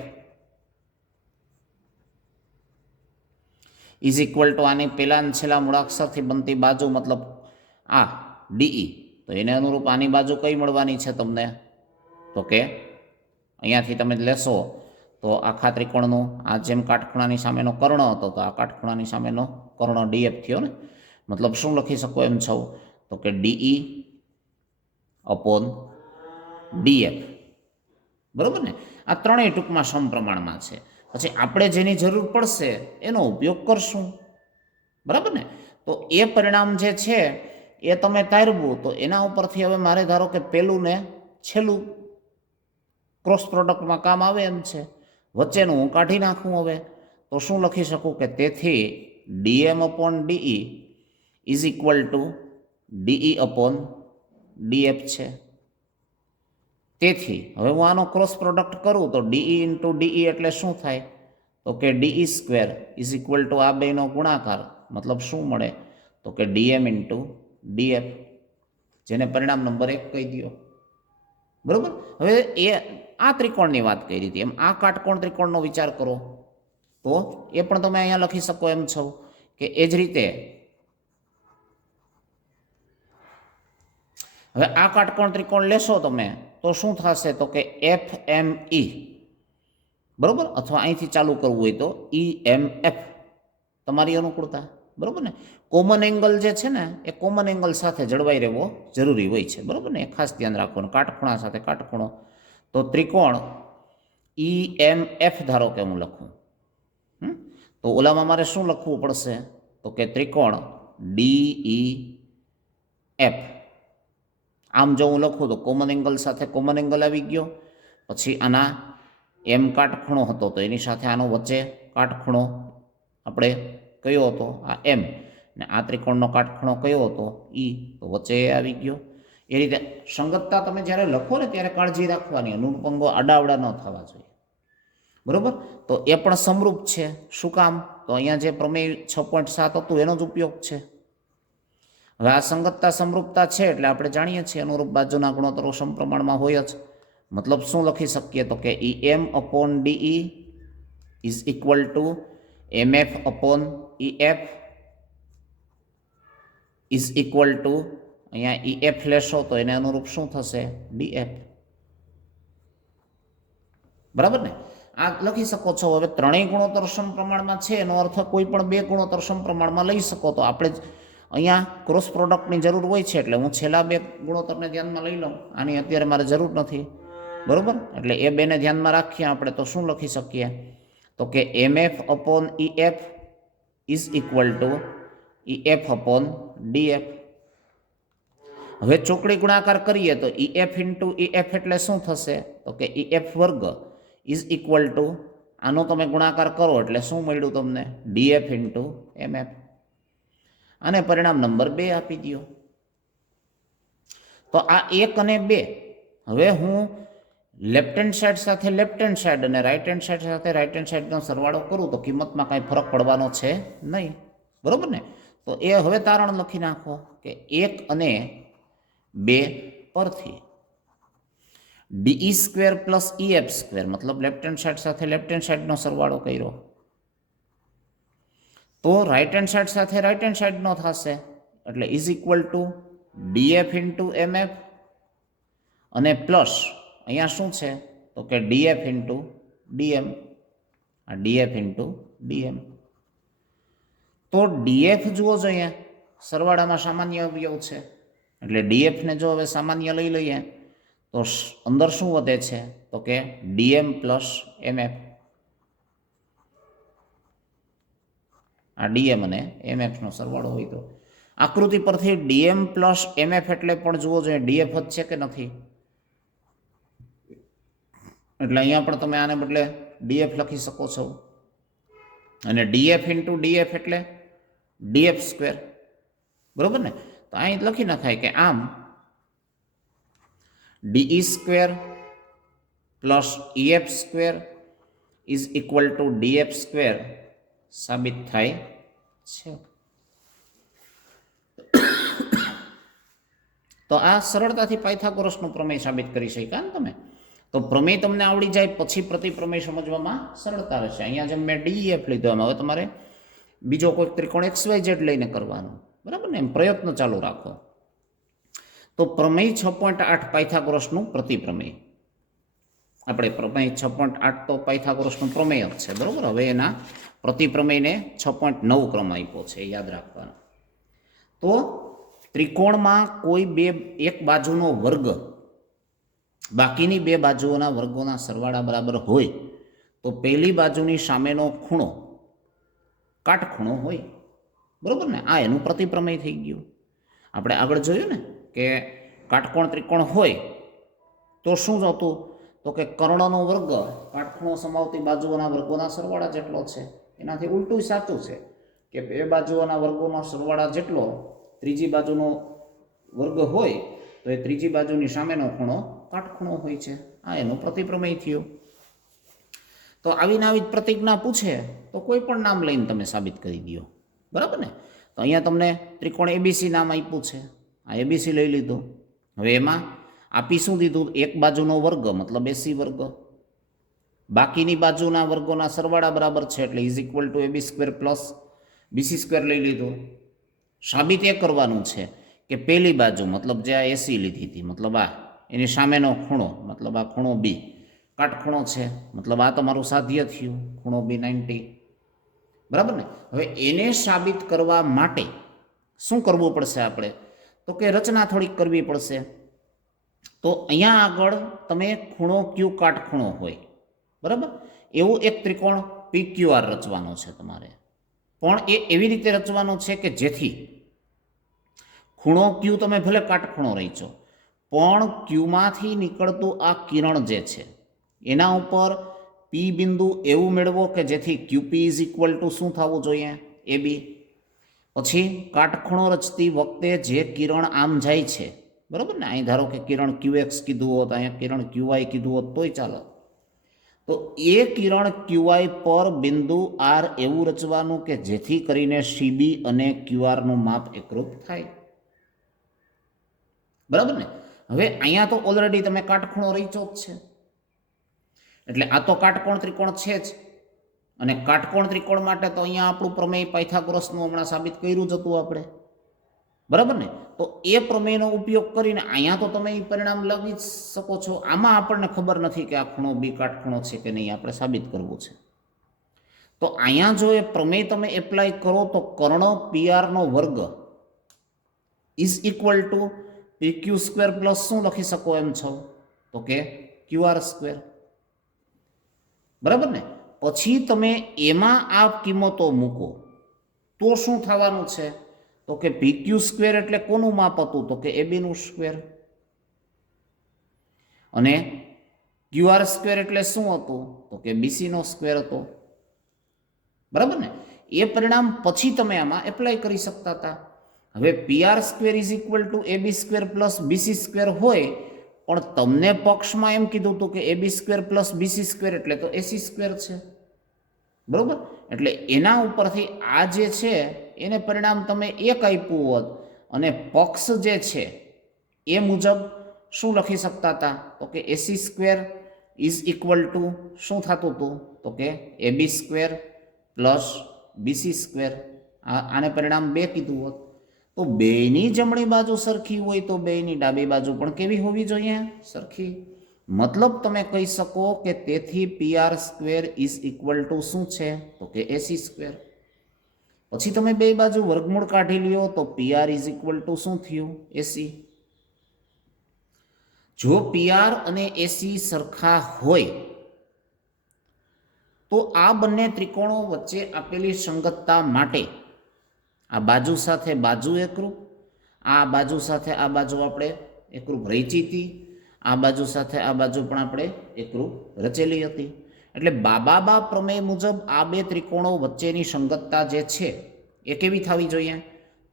ઇઝ ઇક્વલ ટુ આની પહેલા છેલ્લા મૂળાક્ષરથી બનતી બાજુ, મતલબ આ DE, તો એને અનુરૂપ આની બાજુ કઈ મળવાની છે તમને? તો કે અહીંયાથી તમે લેશો તો આખા ત્રિકોણનું આ જેમ કાટખૂણાની સામેનો કર્ણ હતો, તો આ કાટખૂણાની સામેનો કર્ણ DF થયો ને. મતલબ શું લખી શકો એમ છો? તો કે DE/DF, બરાબર ને. આ ત્રણેય ટૂંકમાં સમપ્રમાણમાં છે. પછી આપણે જેની જરૂર પડશે એનો ઉપયોગ કરશું, બરાબર ને. તો એ પરિણામ જે છે એ તમે તારવું, તો એના ઉપરથી હવે મારે ધારો કે પહેલું ને છેલ્લું ક્રોસ પ્રોડક્ટમાં કામ આવે એમ છે, વચ્ચેનું હું કાઢી નાખું. હવે તો શું લખી શકું? કે તેથી DM/DE is equal two DE/DF છે. તેથી હવે હું આનો ક્રોસ પ્રોડક્ટ કરું તો DE/DE એટલે શું થાય? તો કે DE² ઇઝ ઇક્વલ ટુ આ બેનો ગુણાકાર, મતલબ શું મળે? તો કે DM/DF, જેને પરિણામ નંબર 1 કહી દો, બરાબર. હવે એ આ ત્રિકોણની વાત કરી હતી, એમ આ કાટકોણ ત્રિકોણનો વિચાર કરો તો એ પણ તમે અહીંયા લખી શકો એમ છો કે એ જ રીતે હવે આ કાટકોણ ત્રિકોણ લેશો તમે તો શું થશે? તો કે FME, બરાબર. અથવા અહીંથી ચાલુ કરવું હોય તો EMF, તમારી અનુકૂળતા, બરાબર ને. કોમન એંગલ જે છે ને એ કોમન એંગલ સાથે જળવાઈ રહેવો જરૂરી હોય છે, બરાબર ને. એ ખાસ ધ્યાન રાખવાનું. કાટખૂણા સાથે કાટખૂણો, તો ત્રિકોણ EMF ધારો કે હું લખું, તો ઓલામાં મારે શું લખવું પડશે? તો કે ત્રિકોણ DEF. આમ જો હું લખું તો કોમન એંગલ સાથે કોમન એંગલ આવી ગયો. પછી આના M કાટખૂણો હતો તો એની સાથે આનો વચ્ચે કાટખૂણો આપણે કયો હતો? આ M. ને આ ત્રિકોણનો કાટખૂણો કયો હતો? E. તો વચ્ચે એ આવી ગયો. એ રીતે સંગતતા તમે જ્યારે લખો ને ત્યારે કાળજી રાખવાની, અનુરૂપ અંગો આડાવડા ન થવા જોઈએ, બરાબર. તો એ પણ સમરૂપ છે. શું કામ? તો અહીંયા જે પ્રમેય 6.7 હતું એનો જ ઉપયોગ છે. હવે આ સંગતતા સમરૂપતા છે એટલે આપણે જાણીએ છીએ અનુરૂપ બાજુના ગુણોત્તરો સમપ્રમાણમાં હોય જ. મતલબ શું લખી શકીએ? તો કે EM/DE is equal two MF/EF is equal two, અહીંયા EF લેશો તો એને અનુરૂપ શું થશે? DF, બરાબર ને. આ લખી શકો છો. હવે ત્રણેય ગુણોત્તર સમપ્રમાણમાં છે એનો અર્થ કોઈ પણ બે ગુણોત્તર સમપ્રમાણમાં લઈ શકો. તો આપણે અહીંયા ક્રોસ પ્રોડક્ટની જરૂર હોય છે એટલે હું છેલ્લા બે ગુણોત્તરને ધ્યાનમાં લઈ લઉં. આની અત્યારે મારે જરૂર નથી, બરાબર. એટલે એ બેને ધ્યાનમાં રાખીએ આપણે તો શું લખી શકીએ? તો કે MF/EF is equal two EF/DF. હવે ચોકડી ગુણાકાર કરીએ તો EF/EF એટલે શું થશે? તો કે EF² ઇઝ ઇક્વલ ટુ આનો તમે ગુણાકાર કરો એટલે શું મળ્યું તમને? DF/MF. આને પરિણામ નંબર 2 આપી દો. તો આ 1 અને 2 હવે હું લેફ્ટ હેન્ડ સાઈડ સાથે લેફ્ટ હેન્ડ સાઈડ અને રાઈટ હેન્ડ સાઈડ સાથે રાઈટ હેન્ડ સાઈડનો સરવાળો કરું તો કિંમતમાં કાંઈ ફરક પડવાનો છે નહીં, બરાબર ને. તો એ હવે તારણ લખી નાખો કે 1 અને 2 પરથી DE² પ્લસ EF², મતલબ લેફ્ટ હેન્ડ સાઈડ સાથે લેફ્ટ હેન્ડ સાઈડનો સરવાળો કર્યો તો રાઇટ હેન્ડ સાઈડ સાથે રાઇટ હેન્ડ સાઈડનો થશે, એટલે is equal to DF into MF અને પ્લસ અહીંયા શું છે તો કે ડીએફ ઇન્ટુ ડીએમ, આ ડીએફ ઇન્ટુ ડીએમ. તો ડીએફ જુઓ છો અહીંયા સરવાળામાં સામાન્ય અવયવ છે, એટલે ડીએફને જો હવે સામાન્ય લઈ લઈએ તો અંદર શું વધે છે તો કે ડીએમ પ્લસ એમએફ. આ ડીએમ અને એમએફનો સરવાળો હોય તો આકૃતિ પરથી ડીએમ પ્લસ એમએફ એટલે પણ જુઓ જોઈએ ડીએફ જ છે કે નથી, એટલે અહીંયા પણ તમે આને બદલે ડીએફ લખી શકો છો. અને ડીએફ ઇન્ટુ ડીએફ એટલે ડીએફ સ્ક્વેર, બરોબર ને. તો અહીં લખી નખાય કે આમ DE square plus EF square is equal to DF square સાબિત થાય છે. તો આ સરળતાથી પાયથાગોરસનું પ્રમેય સાબિત કરી શક્યા ને તમે. તો પ્રમેય તમને આવડી જાય પછી પ્રતિપ્રમેય સમજવામાં સરળતા રહેશે. અહીંયા જેમ મેં ડીએફ લીધો એમ હવે તમારે બીજો કોઈ ત્રિકોણ XYZ લઈને કરવાનું, બરાબર ને. એમ પ્રયત્ન ચાલુ રાખો. તો પ્રમેય 6.8 પાયથાગોરસનું પ્રતિપ્રમેય. આપણે પ્રમેય 6.8 તો પાયથાગોરસનું પ્રમેય જ છે, બરાબર. હવે એના પ્રતિપ્રમેયને 6.9 ક્રમ આપ્યો છે, યાદ રાખવાનો. તો ત્રિકોણમાં કોઈ એક બાજુનો વર્ગ બાકીની બે બાજુઓના વર્ગોના સરવાળા બરાબર હોય તો પહેલી બાજુની સામેનો ખૂણો કાટખૂણો હોય, બરાબર ને. આ એનું પ્રતિપ્રમેય થઈ ગયું. આપણે આગળ જોયું ને કે કાટકોણ ત્રિકોણ હોય તો શું હતું તો કે કર્ણનો વર્ગ કાટખૂણો સમાવતી બાજુઓના વર્ગોના સરવાળા જેટલો છે. એનાથી ઉલટું સાચું છે કે બે બાજુઓના વર્ગોના સરવાળા જેટલો ત્રીજી બાજુનો વર્ગ હોય તો એ ત્રીજી બાજુની સામેનો ખૂણો કાટખૂણો હોય છે. આ એનો પ્રતિપ્રમેય થયો. તો આવીને આવી જ પ્રતિજ્ઞા પૂછે તો કોઈ પણ નામ લઈને તમે સાબિત કરી દો, બરાબર ને. તો અહીંયા તમને ત્રિકોણ એબીસી નામ આપ્યું છે, આ એબીસી લઈ લીધું. હવે એમાં આપી શું દીધું, એક બાજુનો વર્ગ મતલબ એસી વર્ગ, બાકીની બાજુના વર્ગોના સરવાળા બરાબર છે એટલે is equal to AB square plus BC square લઈ લીધું. સાબિત એ કરવાનું છે કે પહેલી બાજુ મતલબ જે આ એસી લીધી હતી મતલબ આ એની સામેનો ખૂણો મતલબ આ ખૂણો બી કાટખૂણો છે, મતલબ આ તમારું સાધ્ય થયું ખૂણો બી 90, બરાબર ને. હવે એને સાબિત કરવા માટે શું કરવું પડશે આપણે તો કે રચના થોડીક કરવી પડશે. તો અહીંયા આગળ તમે ખૂણો ક્યુ કાટખૂણો હોય, બરાબર, એવું એક ત્રિકોણ PQR રચવાનો છે તમારે. પણ એ એવી રીતે રચવાનો છે કે જેથી ખૂણો ક્યુ તમે ભલે કાટખૂણો રહીશો પણ ક્યુમાંથી નીકળતું આ કિરણ જે છે એના ઉપર પી બિંદુ એવું મેળવો કે જેથી QP ઇઝ ઇક્વલ ટુ શું થવું જોઈએ AB. પછી કાટખૂણો રચતી વખતે જે કિરણ આમ જાય છે, બરાબર ને. અહીં ધારો કે કિરણ QX કીધું હોત, અહીંયા કિરણ QY કીધું હોત તોય ચાલે. તો એ કિરણ QY પર બિંદુ R એવું રચવાનું કે જેથી કરીને CB અને QR નું માપ એકરૂપ થાય, બરાબર ને. હવે અહીંયા તો ઓલરેડી તમે કાટખૂણો રચ્યો જ છે એટલે આ તો કાટકોણ ત્રિકોણ છે જ. અને કાટકોણ ત્રિકોણ માટે તો અહીંયા આપણું પ્રમેય પાયથાગોરસનું હમણાં સાબિત કર્યું જ હતું આપણે, બરાબર ને. તો એ પ્રમેયનો ઉપયોગ કરીને અહીંયા તો તમે એ પરિણામ લાવી જ શકો છો. આમાં આપણને ખબર નથી કે આ ખૂણો બી કાટખૂણો છે કે નહીં, આપણે સાબિત કરવું છે. તો અહીંયા જો એ પ્રમેય તમે એપ્લાય કરો તો કર્ણ PR નો વર્ગ is equal two PQ square plus શું લખી શકો એમ છો તો કે QR સ્ક્વેર, બરાબર ને. પછી તમે એમાં આ કિંમતો મૂકો તો શું થવાનું છે તો કે PQ સ્ક્વેર એટલે કોનું માપ હતું તો કે AB નું સ્ક્વેર, અને QR સ્ક્વેર એટલે શું હતું તો કે BC નો સ્ક્વેર હતો, બરાબર ને. એ પરિણામ પછી તમે આમાં એપ્લાય કરી શકતા હતા. હવે PR square is equal two AB square plus BC square હોય પણ તમને પક્ષમાં એમ કીધું હતું કે AB square plus BC square એટલે તો AC સ્ક્વેર છે, બરાબર. એટલે એના ઉપરથી આ જે છે એને પરિણામ તમે એક આપ્યું હોત અને પક્ષ જે છે એ મુજબ શું લખી શકતા હતા તો કે AC square is equal to શું થતું હતું તો કે AB square plus BC square. આને પરિણામ 2 કીધું હોત તો બેયની જમણી બાજુ સરખી હોય તો બેયની ડાબી બાજુ પણ કેવી હોવી જોઈએ? સરખી. મતલબ તમે કહી શકો કે તેથી PR square is equal to શું છે? તો કે AC સ્ક્વેર. પછી તમે બે બાજુ વર્ગમૂળ કાઢી લ્યો તો PR ઇઝ ઇક્વલ ટુ શું થયું? AC. જો PR અને AC સરખા હોય તો આ બંને ત્રિકોણો વચ્ચે આપેલી સંગતતા માટે આ બાજુ સાથે બાજુ એકરૂપ, આ બાજુ સાથે આ બાજુ આપણે એકરૂપ રચી હતી, આ બાજુ સાથે આ બાજુ પણ આપણે એકરૂપ રચેલી હતી. એટલે બાબા પ્રમેય મુજબ આ બે ત્રિકોણો વચ્ચેની સંગતતા જે છે એ કેવી થવી જોઈએ?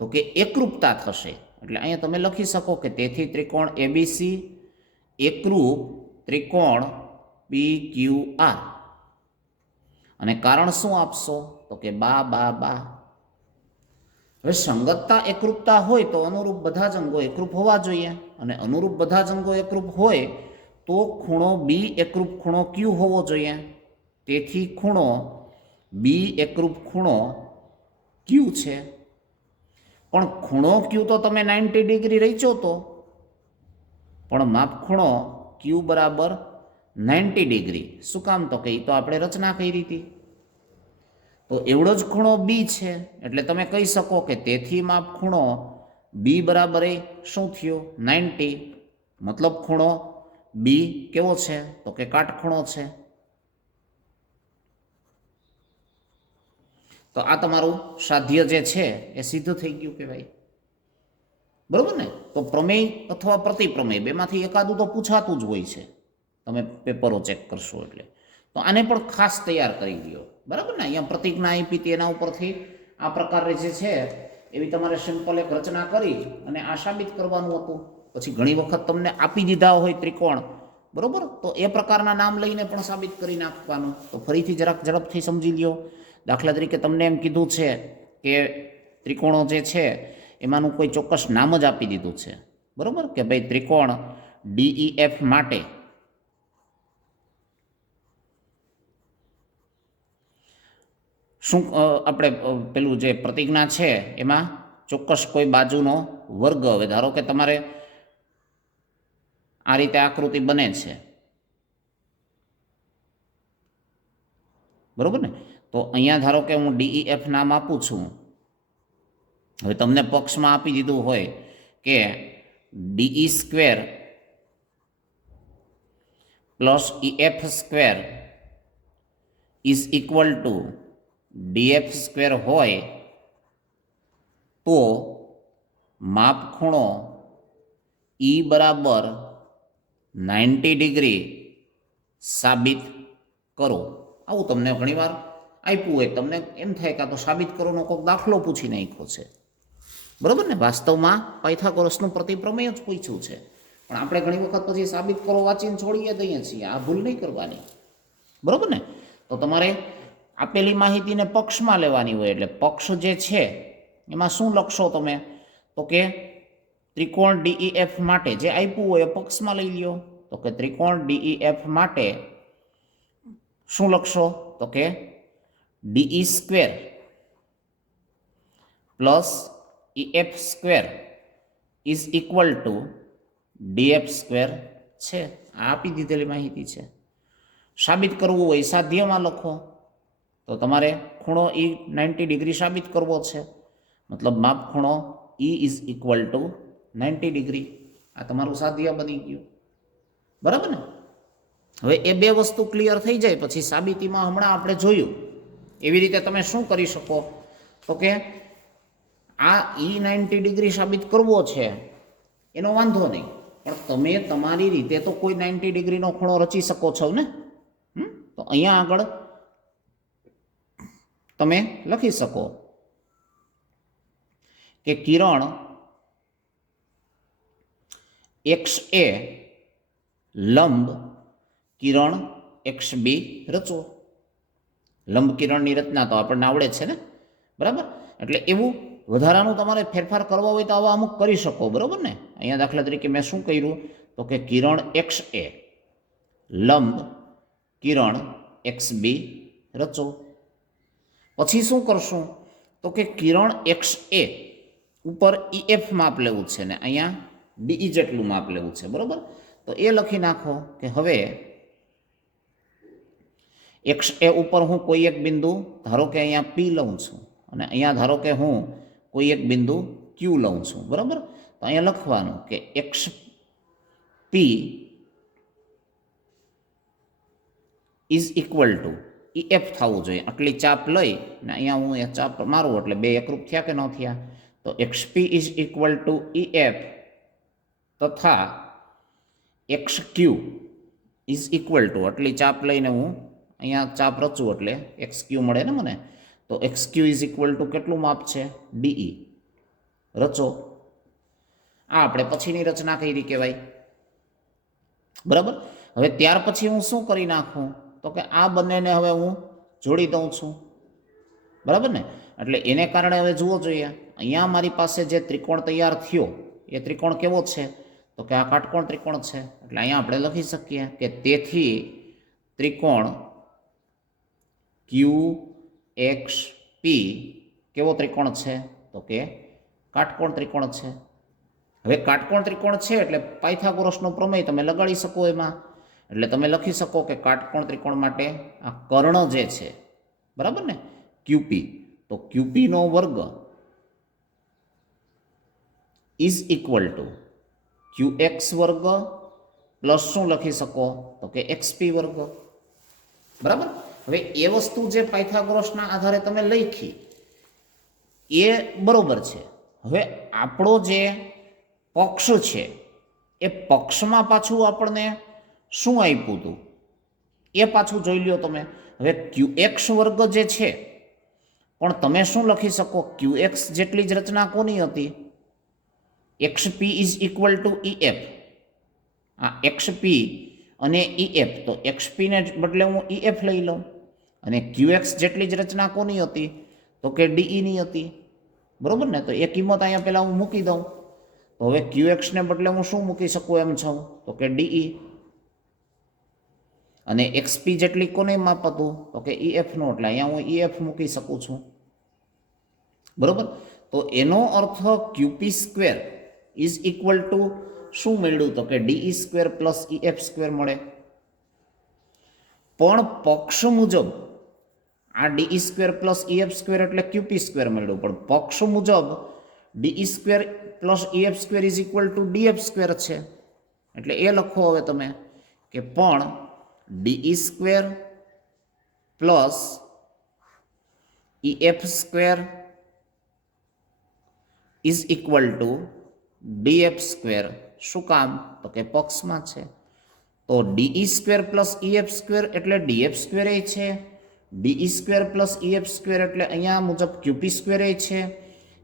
તો કે એકરૂપતા થશે. એટલે અહીંયા તમે લખી શકો કે તેથી ત્રિકોણ ABC એકરૂપ ત્રિકોણ PQR. અને કારણ શું આપશો? તો કે બા. હવે સંગતતા એકરૂપતા હોય તો અનુરૂપ બધા જ અંગો એકરૂપ હોવા જોઈએ, અને અનુરૂપ બધા જ અંગો એકરૂપ હોય તો ખૂણો B એકરૂપ ખૂણો Q હોવો જોઈએ. તેથી ખૂણો B એકરૂપ ખૂણો Q છે. પણ ખૂણો Q તો તમે 90 ડિગ્રી રચ્યો તો, પણ માપ ખૂણો Q બરાબર 90 ડિગ્રી. શું કામ? તો કે એ તો આપણે રચના કરી હતી. તો એવડો જ ખૂણો B છે. એટલે તમે કહી શકો કે તેથી માપ ખૂણો B બરાબર એ શું થયો? 90. મતલબ ખૂણો B કેવો છે? તો કે કાટખૂણો છે. તો આ તમારું સાધ્ય જે છે એ સિદ્ધ થઈ ગયું કહેવાય. બરોબર ને? તો પ્રમેય અથવા પ્રતિપ્રમેય બેમાંથી એકાદું તો પૂછાતું જ હોય છે, તમે પેપરો ચેક કરશો એટલે. તો આને પણ ખાસ તૈયાર કરી લ્યો. બરાબર ને? અહીંયા પ્રતિજ્ઞા આપી હતી એના ઉપરથી આ પ્રકારે જે છે એવી તમારે સિમ્પલ એક રચના કરી અને આ સાબિત કરવાનું હતું. પછી ઘણી વખત તમને આપી દીધા હોય ત્રિકોણ, બરોબર, તો એ પ્રકારના નામ લઈને પણ સાબિત કરી નાખવાનું. તો ફરીથી જરાક ઝડપથી સમજી લ્યો. દાખલા તરીકે તમને એમ કીધું છે કે ત્રિકોણો જે છે એમાંનું કોઈ ચોક્કસ નામ જ આપી દીધું છે, બરોબર, કે ભાઈ ત્રિકોણ DEF માટે શું આપણે પેલું જે પ્રતિજ્ઞા છે એમાં ચોક્કસ કોઈ બાજુનો વર્ગ. હવે ધારો કે તમારે આ રીતે આકૃતિ બને છે, બરોબર ને? તો અહીંયા ધારો કે હું DEF નામ આપું છું. હવે તમને પક્ષમાં આપી દીધું હોય કે DE square plus EF square is equal two DF square હોય તો માપ ખૂણો E બરાબર 90 ડિગ્રી સાબિત કરો. આવું તમને ઘણીવાર આપ્યું હોય, તમને એમ થાય કે આ તો સાબિત કરવાનો કોઈક દાખલો પૂછી નાખ્યો છે, બરાબર ને? વાસ્તવમાં પાયથાગોરસનું પ્રતિપ્રમેય જ પૂછ્યું છે, પણ આપણે ઘણી વખત પછી સાબિત કરો વાંચીને છોડીએ દઈએ છીએ. આ ભૂલ નહીં કરવાની, બરાબર ને? તો તમારે આપેલી માહિતીને પક્ષમાં લેવાની હોય. એટલે પક્ષ જે છે એમાં શું લખશો તમે? તો કે ત્રિકોણ DEF માટે જે આપ્યું હોય એ પક્ષમાં લઈ લ્યો. તો કે ત્રિકોણ DEF માટે શું લખશો? તો કે DE square plus EF square is equal two DF square છે. આ આપી દીધેલી માહિતી છે. સાબિત કરવું હોય સાધ્યમાં લખો. તો તમારે ખૂણો E 90 ડિગ્રી સાબિત કરવો છે. મતલબ માપ ખૂણો E is equal to 90 degree. આ તમારું સાધ્ય બની ગયું, બરાબર ને? હવે એ બે વસ્તુ ક્લિયર થઈ જાય પછી સાબિતીમાં હમણાં આપણે જોયું એવી રીતે તમે શું કરી શકો? તો કે આ E 90 ડિગ્રી સાબિત કરવો છે એનો વાંધો નહીં, પણ તમે તમારી રીતે તો કોઈ 90 ડિગ્રીનો ખૂણો રચી શકો છો ને? તો અહીંયા આગળ તમે લખી શકો કે કિરણ XA લંબ કિરણ XB રચો. લંબ કિરણની રચના તો આપણને આવડે છે ને, બરાબર? એટલે એવું વધારાનું તમારે ફેરફાર કરવા હોય તો આવા અમુક કરી શકો, બરાબર ને? અહીંયા દાખલા તરીકે મેં શું કર્યું? તો કે કિરણ XA લંબ કિરણ XB રચો. પછી શું કરશું તો કે કિરણ એક્સ એ ઉપર EF માપ લેવું છે ને અહીંયા DE જેટલું માપ લેવું છે, બરાબર. તો એ લખી નાખો કે હવે એક્સ એ ઉપર હું કોઈ એક બિંદુ ધારો કે અહીંયા P લઉં છું અને અહીંયા ધારો કે હું કોઈ એક બિંદુ Q લઉં છું, બરાબર. તો અહીંયા લખવાનું કે X P is equal to EF થવું જોઈએ. આટલી ચાપ લઈ ને અહીંયા હું એ ચાપ મારું એટલે બે એકરૂપ થયા કે ન થયા? તો X P is equal to EF તથા x Q is equal two આટલી ચાપ લઈને હું અહીંયા ચાપ રચું એટલે એક્સ ક્યુ મળે ને મને. તો x Q is equal two કેટલું માપ છે? DE. રચો. આ આપણે પછીની રચના કરી કહેવાય, બરાબર. હવે ત્યાર પછી હું શું કરી નાખું તો કે આ બંનેને હવે હું જોડી દઉં છું, બરાબર ને. એટલે એને કારણે હવે જુઓ જોઈએ અહીંયા મારી પાસે જે ત્રિકોણ તૈયાર થયો એ ત્રિકોણ કેવો છે તો કે આ કાટકોણ ત્રિકોણ છે. એટલે અહીંયા આપણે લખી શકીએ કે તેથી ત્રિકોણ QXP કેવો ત્રિકોણ છે તો કે કાટકોણ ત્રિકોણ છે. હવે કાટકોણ ત્રિકોણ છે એટલે પાયથાગોરસનો પ્રમેય તમે લગાડી શકો એમાં. એટલે તમે લખી શકો કે કાટકોણ ત્રિકોણ માટે આ કર્ણ જે છે, બરાબર ને, QP, તો QP નો વર્ગ ઇઝ ઇક્વલ ટુ QX વર્ગ પ્લસ શું લખી શકો તો કે XP વર્ગ, બરાબર. હવે એ વસ્તુ જે પાયથાગોરસના આધારે તમે લખી એ બરોબર છે. હવે આપણો જે પક્ષ છે એ પક્ષમાં પાછું આપણને શું આપ્યું હતું એ પાછું જોઈ લ્યો તમે. હવે QX વર્ગ જે છે પણ તમે શું લખી શકો QX જેટલી જ રચના કોની હતી? XP is equal to EF. આ XP અને EF, તો XP ને બદલે હું EF લઈ લઉં અને QX જેટલી જ રચના કોની હતી તો કે DE ની હતી, બરોબર ને. તો એ કિંમત અહીંયા પહેલાં હું મૂકી દઉં. તો હવે QX ને બદલે હું શું મૂકી શકું એમ છું તો કે DE અને XP જેટલી કોને માપ હતું તો કે EF નો, એટલે અહીંયા હું EF મૂકી શકું છું, બરોબર. તો એનો અર્થ QP square is equal to શું મળ્યું તો કે DE square plus EF square મળે. પણ પક્ષ મુજબ આ DE square plus EF square એટલે QP સ્ક્વેર મળ્યું, પણ પક્ષ મુજબ DE square plus EF square is equal two DF square છે. એટલે એ લખો હવે તમે કે પણ DE square plus EF square is equal two DF square. શું કામ તો કે પક્ષમાં છે. તો DE square plus EF square એટલે DF સ્ક્વેર એ છે, DE square plus EF square એટલે અહીંયા મુજબ QP સ્ક્વેર એ છે,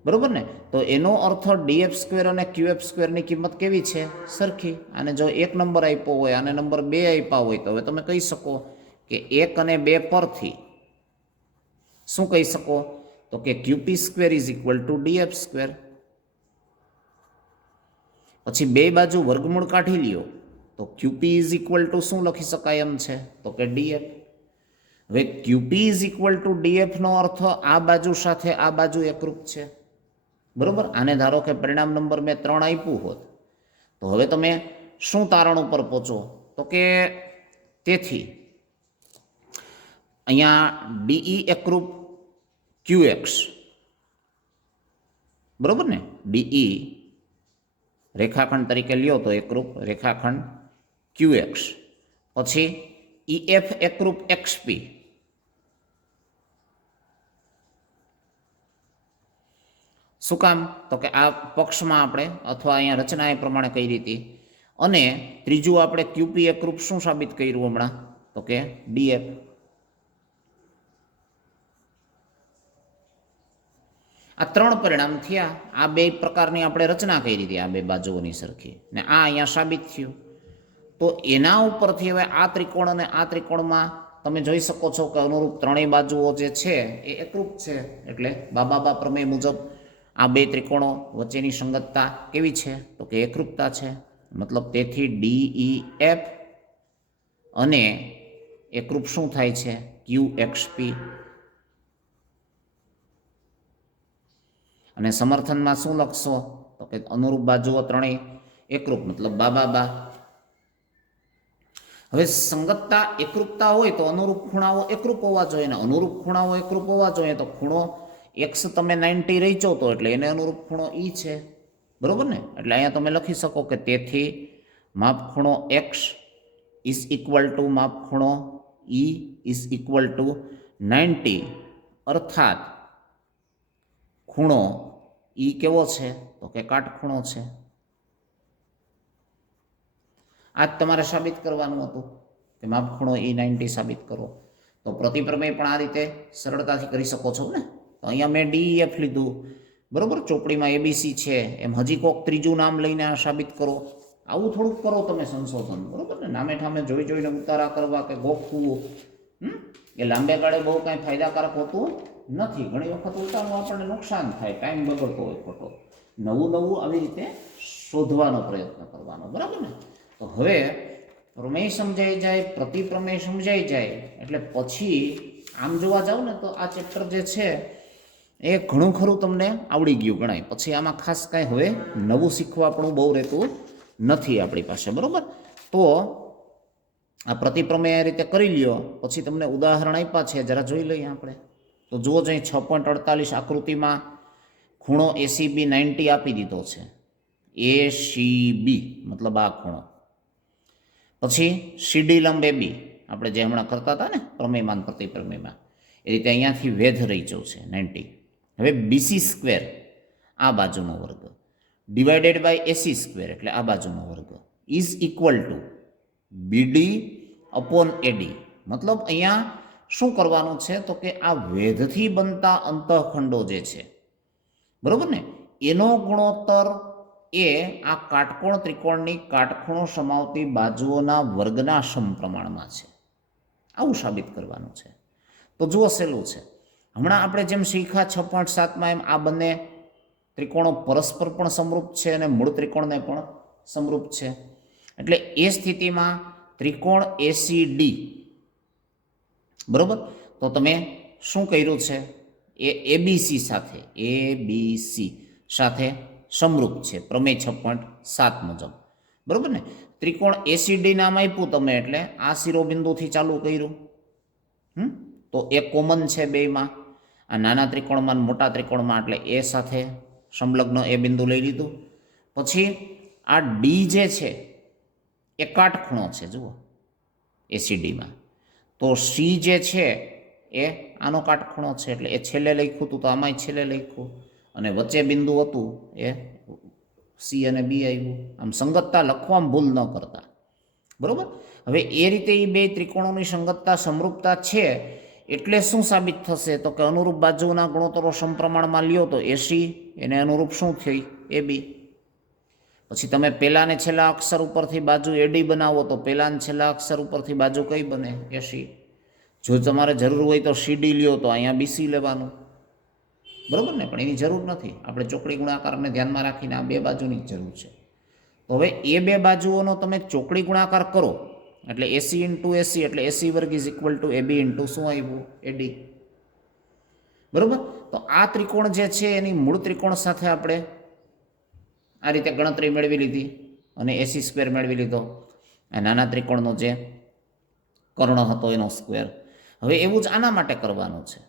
બરોબર ને. તો એનો અર્થ DF સ્ક્વેર અને QF સ્ક્વેરની કિંમત કેવી છે? સરખી. અને જો એક નંબર આપ્યો હોય અને નંબર 2 આપ્યા હોય તો હવે તમે કહી શકો કે 1 અને 2 પરથી શું કહી શકો તો કે QP square is equal two DF square. પછી બે બાજુ વર્ગમૂળ કાઢી લ્યો તો QP ઇઝ ઇક્વલ ટુ શું લખી શકાય એમ છે તો કે DF. હવે QP is equal two DF નો અર્થ આ બાજુ સાથે આ બાજુ એકરૂપ છે, બરોબર. આને ધારો કે પરિણામ નંબર મેં 3 આપ્યું હોત તો હવે તમે શું તારણ ઉપર પહોંચો તો કે તેથી અહીંયા DE એકરૂપ QX, બરોબર ને. DE રેખાખંડ તરીકે લ્યો તો એકરૂપ રેખાખંડ QX, પછી EF એકરૂપ XP, શું કામ તો કે આ પક્ષમાં આપણે અથવા અહીંયા રચના એ પ્રમાણે કઈ રીતે. અને ત્રીજું આપણે QP એકરૂપ શું સાબિત કર્યું હમણાં તો કે DF. આ 3 પરિણામ થયા. આ બે પ્રકારની આપણે રચના કરી હતી આ બે બાજુઓની સરખી, ને આ અહીંયા સાબિત થયું. તો એના ઉપરથી હવે આ ત્રિકોણ અને આ ત્રિકોણમાં તમે જોઈ શકો છો કે અનુરૂપ ત્રણેય બાજુઓ જે છે એ એકરૂપ છે. એટલે બાબા પ્રમેય મુજબ આ બે ત્રિકોણો વચ્ચેની સંગતતા કેવી છે તો કે એકરૂપતા છે. મતલબ તેથી DEF અને એકરૂપ શું થાય છે QXP. અને સમર્થનમાં શું લખશો તો કે અનુરૂપ બાજુઓ ત્રણેય એકરૂપ, મતલબ બા બા. હવે સંગતતા એકરૂપતા હોય તો અનુરૂપ ખૂણાઓ એકરૂપ હોવા જોઈએ, ને અનુરૂપ ખૂણાઓ એકરૂપ હોવા જોઈએ તો ખૂણો એક્સ તમે 90 રહીચો તો એટલે એને અનુરૂપ ખૂણો ઈ છે, બરોબર ને. એટલે અહીંયા તમે લખી શકો કે તેથી માપ ખૂણો એક્સ ઇઝ ઇક્વલ ટુ માપ ખૂણો ઈ ઇઝ ઇક્વલ ટુ 90, અર્થાત ખૂણો ઈ કેવો છે તો કે કાટખૂણો છે. આ જ તમારે સાબિત કરવાનું હતું કે માપખૂણો E90 સાબિત કરો. તો પ્રતિપ્રમેય પણ આ રીતે સરળતાથી કરી શકો છો ને. તો અહીંયા મેં DEF લીધું, બરોબર, ચોપડીમાં ABC છે, એમ હજી કોક ત્રીજું નામ લઈને આ સાબિત કરો. આવું થોડુંક કરો તમે સંશોધન, બરોબર ને. નામે ઠામે જોઈ જોઈને ઉતારા કરવા કે ગોખવું એ લાંબે ગાળે બહુ કાંઈ ફાયદાકારક હોતું નથી. ઘણી વખત ઉતારવું આપણને નુકસાન થાય, ટાઈમ બગડતો હોય ખોટો. નવું નવું આવી રીતે શોધવાનો પ્રયત્ન કરવાનો, બરાબર ને. તો હવે પ્રમેય સમજાઈ જાય, પ્રતિપ્રમેય સમજાઈ જાય એટલે પછી આમ જોવા જાવ ને તો આ ચેપ્ટર જે છે એ ઘણું ખરું તમને આવડી ગયું ગણાય. પછી આમાં ખાસ કાંઈ હવે નવું શીખવા પણ બહુ રહેતું નથી આપણી પાસે, બરાબર. તો આ પ્રતિપ્રમેય આ રીતે કરી લ્યો. પછી તમને ઉદાહરણ આપ્યા છે, જરા જોઈ લઈએ આપણે. તો જુઓ જઈ 6.48 આકૃતિમાં ખૂણો ACB 90 આપી દીધો છે. ACB મતલબ આ ખૂણો. પછી CD લંબ AB આપણે જે હમણાં કરતા હતા ને પ્રમેયમાં પ્રતિપ્રમેયમાં, એ રીતે અહીંયાથી વેધ રહીચો છે 90. હવે BC સ્ક્વેર આ બાજુનો વર્ગ ડિવાઇડેડ બાય AC સ્ક્વેર એટલે આ બાજુનો વર્ગ is equal two BD upon AD. મતલબ અહીંયા શું કરવાનું છે તો કે આ વેધથી બનતા અંતઃખંડો જે છે, બરોબર ને, એનો ગુણોત્તર એ આ કાટકોણ ત્રિકોણની કાટખૂણો સમાવતી બાજુઓના વર્ગના સમપ્રમાણમાં છે. આવું સાબિત કરવાનું છે. તો જુઓ સહેલું છે. હમણાં આપણે જેમ શીખ્યા 6.7માં એમ આ બંને ત્રિકોણો પરસ્પર પણ સમરૂપ છે અને મૂળ ત્રિકોણને પણ સમરૂપ છે. એટલે એ સ્થિતિમાં ત્રિકોણ ACD, બરોબર, તો તમે શું કર્યું છે એ ABC સાથે સમરૂપ છે પ્રમેય 6.7 મુજબ, બરોબર ને. ત્રિકોણ ACD નામ આપ્યું તમે એટલે આ શિરોબિંદુથી ચાલુ કર્યું. તો એ કોમન છે બેયમાં, આ નાના ત્રિકોણમાં મોટા ત્રિકોણમાં, એટલે એ સાથે સંલગ્ન એ બિંદુ લઈ લીધું. પછી આ D જે છે એ કાટખૂણો છે જુઓ ACDમાં. તો C જે છે એ આનો કાટખૂણો છે એટલે એ છેલ્લે લખ્યું હતું તો આમાંય છેલ્લે લખ્યું, અને વચ્ચે બિંદુ હતું એ C અને B આવ્યું. આમ સંગતતા લખવામાં ભૂલ ન કરતા, બરોબર. હવે એ રીતે એ બે ત્રિકોણોની સંગતતા સમરૂપતા છે એટલે શું સાબિત થશે તો કે અનુરૂપ બાજુના ગુણોત્તરો સમપ્રમાણમાં લ્યો તો AC એને અનુરૂપ શું થઈ AB. પછી તમે પહેલા ને છેલ્લા અક્ષર ઉપરથી બાજુ AD બનાવો તો પહેલા ને છેલ્લા અક્ષર ઉપરથી બાજુ કઈ બને AC. જો તમારે જરૂર હોય તો CD લ્યો તો અહીંયા BC લેવાનું, બરોબર ને. પણ એની જરૂર નથી, આપણે ચોકડી ગુણાકારને ધ્યાનમાં રાખીને આ બે બાજુની જ જરૂર છે. તો હવે એ બે બાજુઓનો તમે ચોકડી ગુણાકાર કરો એટલે AC ઇન્ટુ AC એટલે AC વર્ગ is equal two AB into શું આવ્યું AD, બરોબર. તો આ ત્રિકોણ જે છે એની મૂળ ત્રિકોણ સાથે આપણે આ રીતે ગણતરી મેળવી લીધી અને AC સ્ક્વેર મેળવી લીધો. આ નાના ત્રિકોણનો જે કર્ણ હતો એનો સ્ક્વેર. હવે એવું જ આના માટે કરવાનું છે,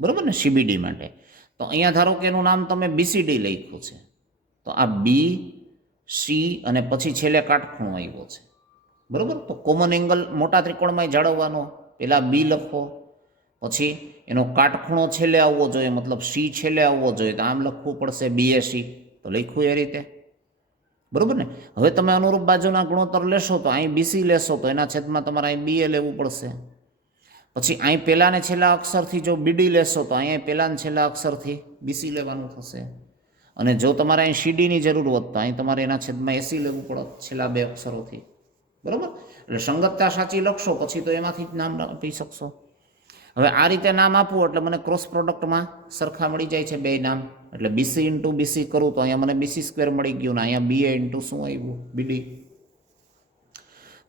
બરોબર ને, CBD માટે. તો અહીંયા ધારો કે એનું નામ તમે BCD લખ્યું છે, તો આ B C અને પછી છેલ્લે કાટખૂણો આવ્યો છે, બરોબર. તો કોમન એંગલ મોટા ત્રિકોણમાં જાળવવાનો, પહેલાં B લખો, પછી એનો કાટખૂણો છેલ્લે આવવો જોઈએ, મતલબ C છેલ્લે આવવો જોઈએ, તો આમ લખવું પડશે BAC. તો લખ્યું એ રીતે, બરોબર ને. હવે તમે અનુરૂપ બાજુના ગુણોત્તર લેશો તો અહીં BC લેશો તો એના છેદમાં તમારે અહીં BA લેવું પડશે. પછી અહીં પહેલા ને છેલ્લા અક્ષરથી જો BD લેશો તો અહીંયા પહેલા ને છેલ્લા અક્ષરથી BC લેવાનું થશે. અને જો તમારે અહીં CDની જરૂર હોત તો અહીં તમારે એના છેદમાં AC લેવું પડે છેલ્લા બે અક્ષરોથી, બરોબર. એટલે સંગતતા સાચી લખશો પછી તો એમાંથી જ નામ આપી શકશો. હવે આ રીતે નામ આપવું એટલે મને ક્રોસ પ્રોડક્ટમાં સરખા મળી જાય છે બે નામ. એટલે BC ઇન્ટુ BC કરું તો અહીંયા મને BC સ્ક્વેર મળી ગયું ને અહીંયા BA ઇન્ટુ શું આવ્યું BD.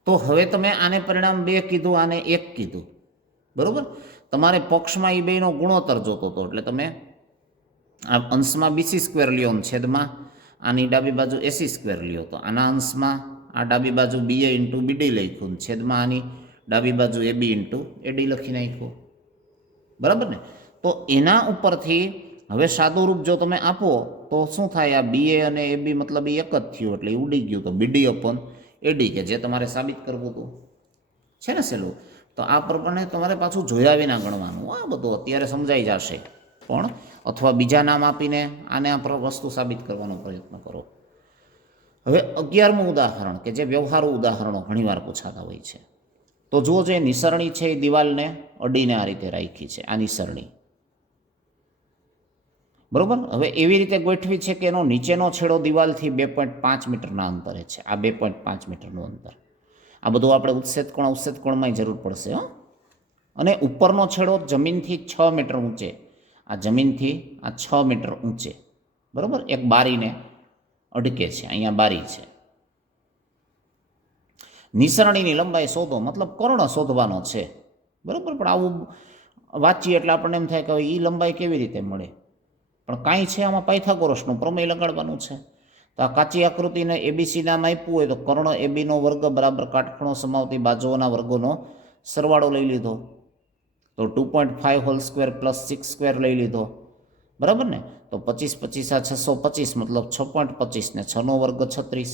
તો હવે તમે આને પરિણામ 2 કીધું, આને 1 કીધું, બરોબર. તમારે પક્ષમાં એ બેનો ગુણોત્તર જોતો હતો એટલે તમે આ અંશમાં બીસી સ્ક્વેર લ્યો ને છેદમાં આની ડાબી બાજુ એસી સ્ક્વેર લ્યો, તો આના અંશમાં આ ડાબી બાજુ બીએ ઇન્ટુ બીડી લખ્યું, છેદમાં આની ડાબી બાજુ એબી ઇન્ટુ એડી લખી નાખ્યું, બરાબર ને? તો એના ઉપરથી હવે સાદું રૂપ જો તમે આપો તો શું થાય? આ બીએ અને એબી મતલબ એ એક જ થયું એટલે એ ઉડી ગયું, તો બીડી અપોન એડી કે જે તમારે સાબિત કરવું હતું છે ને સહેલું. તો આ પ્રમાણે તમારે પાછું જોયા વિના ગણવાનું. આ બધું અત્યારે સમજાઈ જશે, પણ અથવા બીજા નામ આપીને આને આ વસ્તુ સાબિત કરવાનો પ્રયત્ન કરો. હવે 11મું ઉદાહરણ કે જે વ્યવહારુ ઉદાહરણો ઘણીવાર પૂછાતા હોય છે. તો જુઓ, જે નિસરણી છે એ દિવાલને અડીને આ રીતે રાખી છે, આ નિસરણી, બરાબર. હવે એવી રીતે ગોઠવી છે કે એનો નીચેનો છેડો દિવાલથી 2.5 મીટરના અંતરે છે. આ 2.5 મીટરનું અંતર. આ બધું આપણે ઉચ્છેદ કોણમાં જરૂર પડશે હો. અને ઉપરનો છેડો જમીનથી 6 મીટર ઊંચે, આ જમીનથી આ 6 મીટર ઊંચે, બરાબર. એક બારીને અડકે છે, અહીંયા બારી છે. નિસરણીની લંબાઈ શોધો, મતલબ કર્ણ શોધવાનો છે, બરાબર. પણ આવું વાંચીએ એટલે આપણને એમ થાય કે હવે એ લંબાઈ કેવી રીતે મળે? પણ કાંઈ છે આમાં પાયથાગોરસનું પ્રમેય લગાડવાનું છે. તો આ કાચી આકૃતિને એબીસી નામ આપ્યું હોય તો કર્ણ એબીનો વર્ગ બરાબર કાટખૂણો સમાવતી બાજુઓના વર્ગોનો સરવાળો લઈ લીધો, તો 2.5 હોલ સ્ક્વેર પ્લસ 6 સ્ક્વેર લઈ લીધો, બરાબર ને? તો 25 25 આ 625 મતલબ 6.25 ને 6નો વર્ગ 36,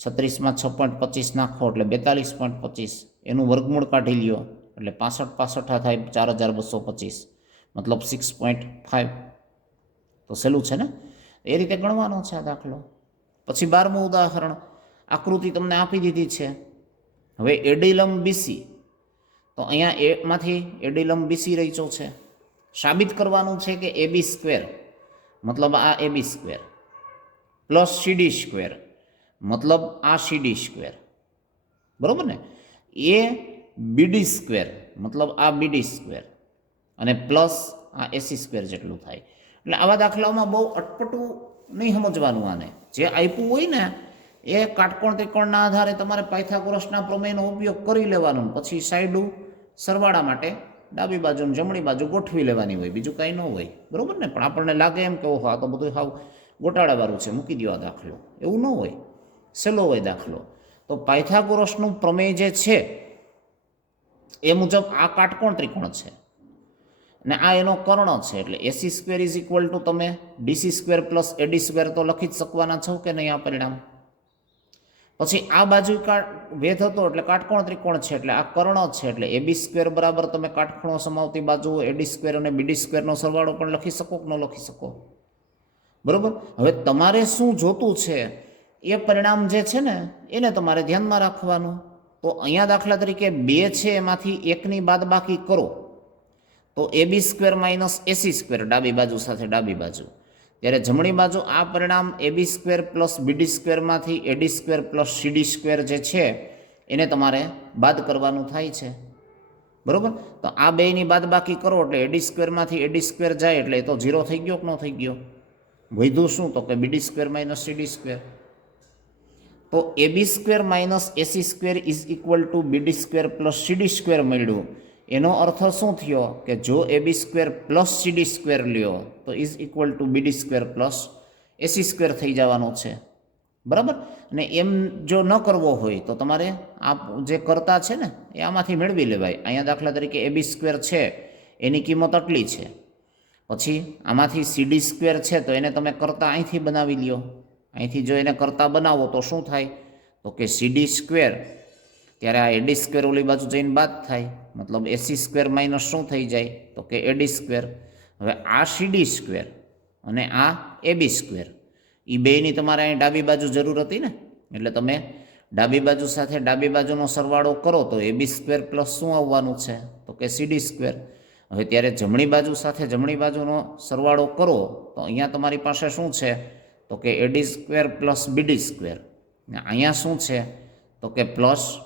36માં 6.25 નાખો એટલે 42.25, એનું વર્ગમૂળ કાઢી લ્યો એટલે 65 થાય 4225 મતલબ 6.5. તો સહેલું છે ને? એ રીતે ગણવાનો છે આ દાખલો. પછી 12મું ઉદાહરણ, આકૃતિ તમને આપી દીધી છે. હવે એડીલમ બીસી, તો અહીંયા એમાંથી એડીલમ બીસી રચ્યો છે. સાબિત કરવાનું છે કે એબી સ્ક્વેર મતલબ આ એબી સ્ક્વેર પ્લસ સીડી સ્ક્વેર મતલબ આ સીડી સ્ક્વેર, બરાબર ને? એ બીડી સ્ક્વેર મતલબ આ બીડી સ્ક્વેર અને પ્લસ આ એસી સ્ક્વેર જેટલું થાય. એટલે આવા દાખલાઓમાં બહુ અટપટું નહીં સમજવાનું. આને જે આપ્યું હોય ને એ કાટકોણ ત્રિકોણના આધારે તમારે પાયથાગોરસના પ્રમેયનો ઉપયોગ કરી લેવાનો, પછી સાઈડું સરવાળા માટે ડાબી બાજુ અને જમણી બાજુ ગોઠવી લેવાની હોય, બીજું કાંઈ ન હોય, બરાબર ને? પણ આપણને લાગે એમ કે ઓહો આ તો બધું સાવ ગોટાળાવાળું છે, મૂકી દો આ દાખલો. એવું ન હોય, સહેલો હોય દાખલો. તો પાયથાગોરસનું પ્રમેય જે છે એ મુજબ આ કાટકોણ ત્રિકોણ છે અને આ એનો કર્ણ છે, એટલે એસી સ્ક્વેર ઇઝ ઇક્વલ ટુ તમે ડીસી સ્ક્વેર પ્લસ એડી સ્ક્વેર તો લખી જ શકવાના છો કે નહીં આ પરિણામ. પછી આ બાજુ વેધ હતો એટલે કાટકોણ ત્રિકોણ છે, એટલે આ કર્ણ છે, એટલે એબી સ્ક્વેર બરાબર તમે કાટખૂણો સમાવતી બાજુ એડી સ્ક્વેર અને બીડી સ્ક્વેરનો સરવાળો પણ લખી શકો કે ન લખી શકો, બરાબર. હવે તમારે શું જોતું છે એ પરિણામ જે છે ને એને તમારે ધ્યાનમાં રાખવાનું. તો અહીંયા દાખલા તરીકે 2 છે એમાંથી એકની બાદબાકી કરો તો AB square minus AC square ડાબી બાજુ સાથે ડાબી બાજુ, ત્યારે જમણી બાજુ આ પરિણામ એબી સ્ક્વેર પ્લસ બીડી સ્ક્વેરમાંથી એડી સ્ક્વેર પ્લસ સીડી સ્ક્વેર જે છે એને તમારે બાદ કરવાનું થાય છે, બરાબર. તો આ બેની બાદબાકી કરો એટલે એડી સ્ક્વેરમાંથી એડી સ્ક્વેર જાય એટલે એ તો 0 થઈ ગયો કે ન થઈ ગયો? વધ્યું શું? તો કે BD square minus CD square. તો AB square minus AC square is equal to BD square plus CD square મળ્યું. એનો અર્થ શું થયો કે જો AB square plus CD square લ્યો તો is equal to BD square plus AC square થઈ જવાનો છે, બરાબર. અને એમ જો ન કરવો હોય તો તમારે આ જે કરતા છે ને એ આમાંથી મેળવી લેવાય. અહીંયા દાખલા તરીકે એબી સ્ક્વેર છે એની કિંમત આટલી છે, પછી આમાંથી સીડી સ્ક્વેર છે તો એને તમે કરતા અહીંથી બનાવી લ્યો. અહીંથી જો એને કરતા બનાવો તો શું થાય? તો કે સીડી સ્ક્વેર, ત્યારે આ એડી સ્ક્વેર ઓલી બાજુ જઈને બાદ થાય, મતલબ એસી સ્ક્વેર માઇનસ શું થઈ જાય? તો કે એડી સ્ક્વેર. હવે આ સીડી સ્ક્વેર અને આ એબી સ્ક્વેર એ બેની તમારે અહીં ડાબી બાજુ જરૂર હતી ને, એટલે તમે ડાબી બાજુ સાથે ડાબી બાજુનો સરવાળો કરો તો એબી સ્ક્વેર પ્લસ શું આવવાનું છે? તો કે સીડી સ્ક્વેર. હવે ત્યારે જમણી બાજુ સાથે જમણી બાજુનો સરવાળો કરો તો અહીંયા તમારી પાસે શું છે? તો કે એડી સ્ક્વેર પ્લસ બીડી સ્ક્વેર. ને અહીંયા શું છે? તો કે પ્લસ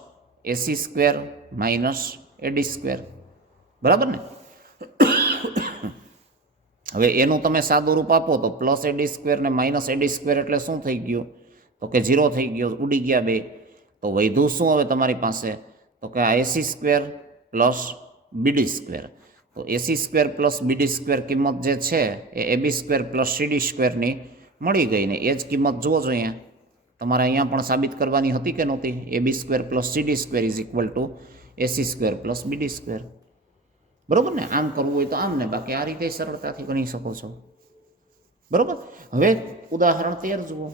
એસી સ્ક્વેર માઇનસ એડી સ્ક્વેર, બરાબર ને? હવે એનું તમે સાદું રૂપ આપો તો પ્લસ એડી સ્ક્વેર ને માઇનસ એડી સ્ક્વેર એટલે શું થઈ ગયું? તો કે 0 થઈ ગયો, ઉડી ગયા બે. તો વધ્યું શું હવે તમારી પાસે? તો કે આ એસી સ્ક્વેર પ્લસ બીડી સ્ક્વેર. તો એસી સ્ક્વેર પ્લસ બીડી સ્ક્વેર કિંમત જે છે એ એબી સ્ક્વેર પ્લસ સીડી સ્ક્વેરની મળી ગઈ ને એ જ કિંમત જુઓ છો અહીંયા તમારે અહીંયા પણ સાબિત કરવાની હતી કે નહોતી AB square plus CD square is equal to AC square plus BD square. બરાબર ને? આમ કરવું હોય તો આમ ને, બાકી આ રીતે સરળતાથી ગણી શકો છો. બરાબર. હવે ઉદાહરણ 13 જુઓ.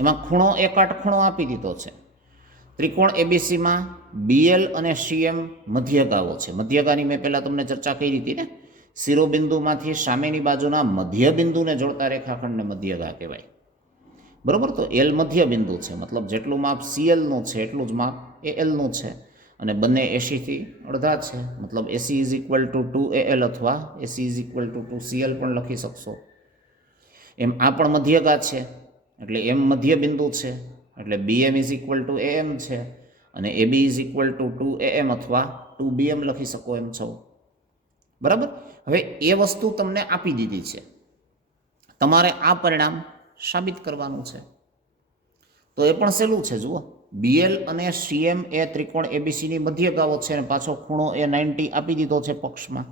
એમાં ખૂણો એ કાટખૂણો આપી દીધો છે. ત્રિકોણ એબીસીમાં બીએલ અને સીએમ મધ્યગાઓ છે. મધ્યગાની મેં પહેલાં તમને ચર્ચા કરી હતી ને, શિરોબિંદુમાંથી સામેની બાજુના મધ્યબિંદુને જોડતા રેખાખંડને મધ્યગા કહેવાય. બરાબર. તો એલ મધ્યબિંદુ છે, મતલબ જેટલું માપ સીએલનું છે એટલું જ માપ એ એલનું છે, અને બંને એસીથી અડધા છે, મતલબ એસી ઇઝ ઇક્વલ ટુ 2AL અથવા એસી ઇઝ ઇક્વલ ટુ 2CL પણ લખી શકશો. એમ આ પણ મધ્યગા છે એટલે એમ મધ્યબિંદુ છે એટલે BM is equal two AM છે, અને AB is equal two 2AM અથવા 2BM લખી શકો એમ છો. બરાબર. હવે એ વસ્તુ તમને આપી દીધી છે, તમારે આ પરિણામ સાબિત કરવાનું છે. તો એ પણ સહેલું છે. જુઓ, BL અને CM એ ત્રિકોણ એબીસીની મધ્યગાઓ છે અને પાછો ખૂણો એ 90 આપી દીધો છે પક્ષમાં.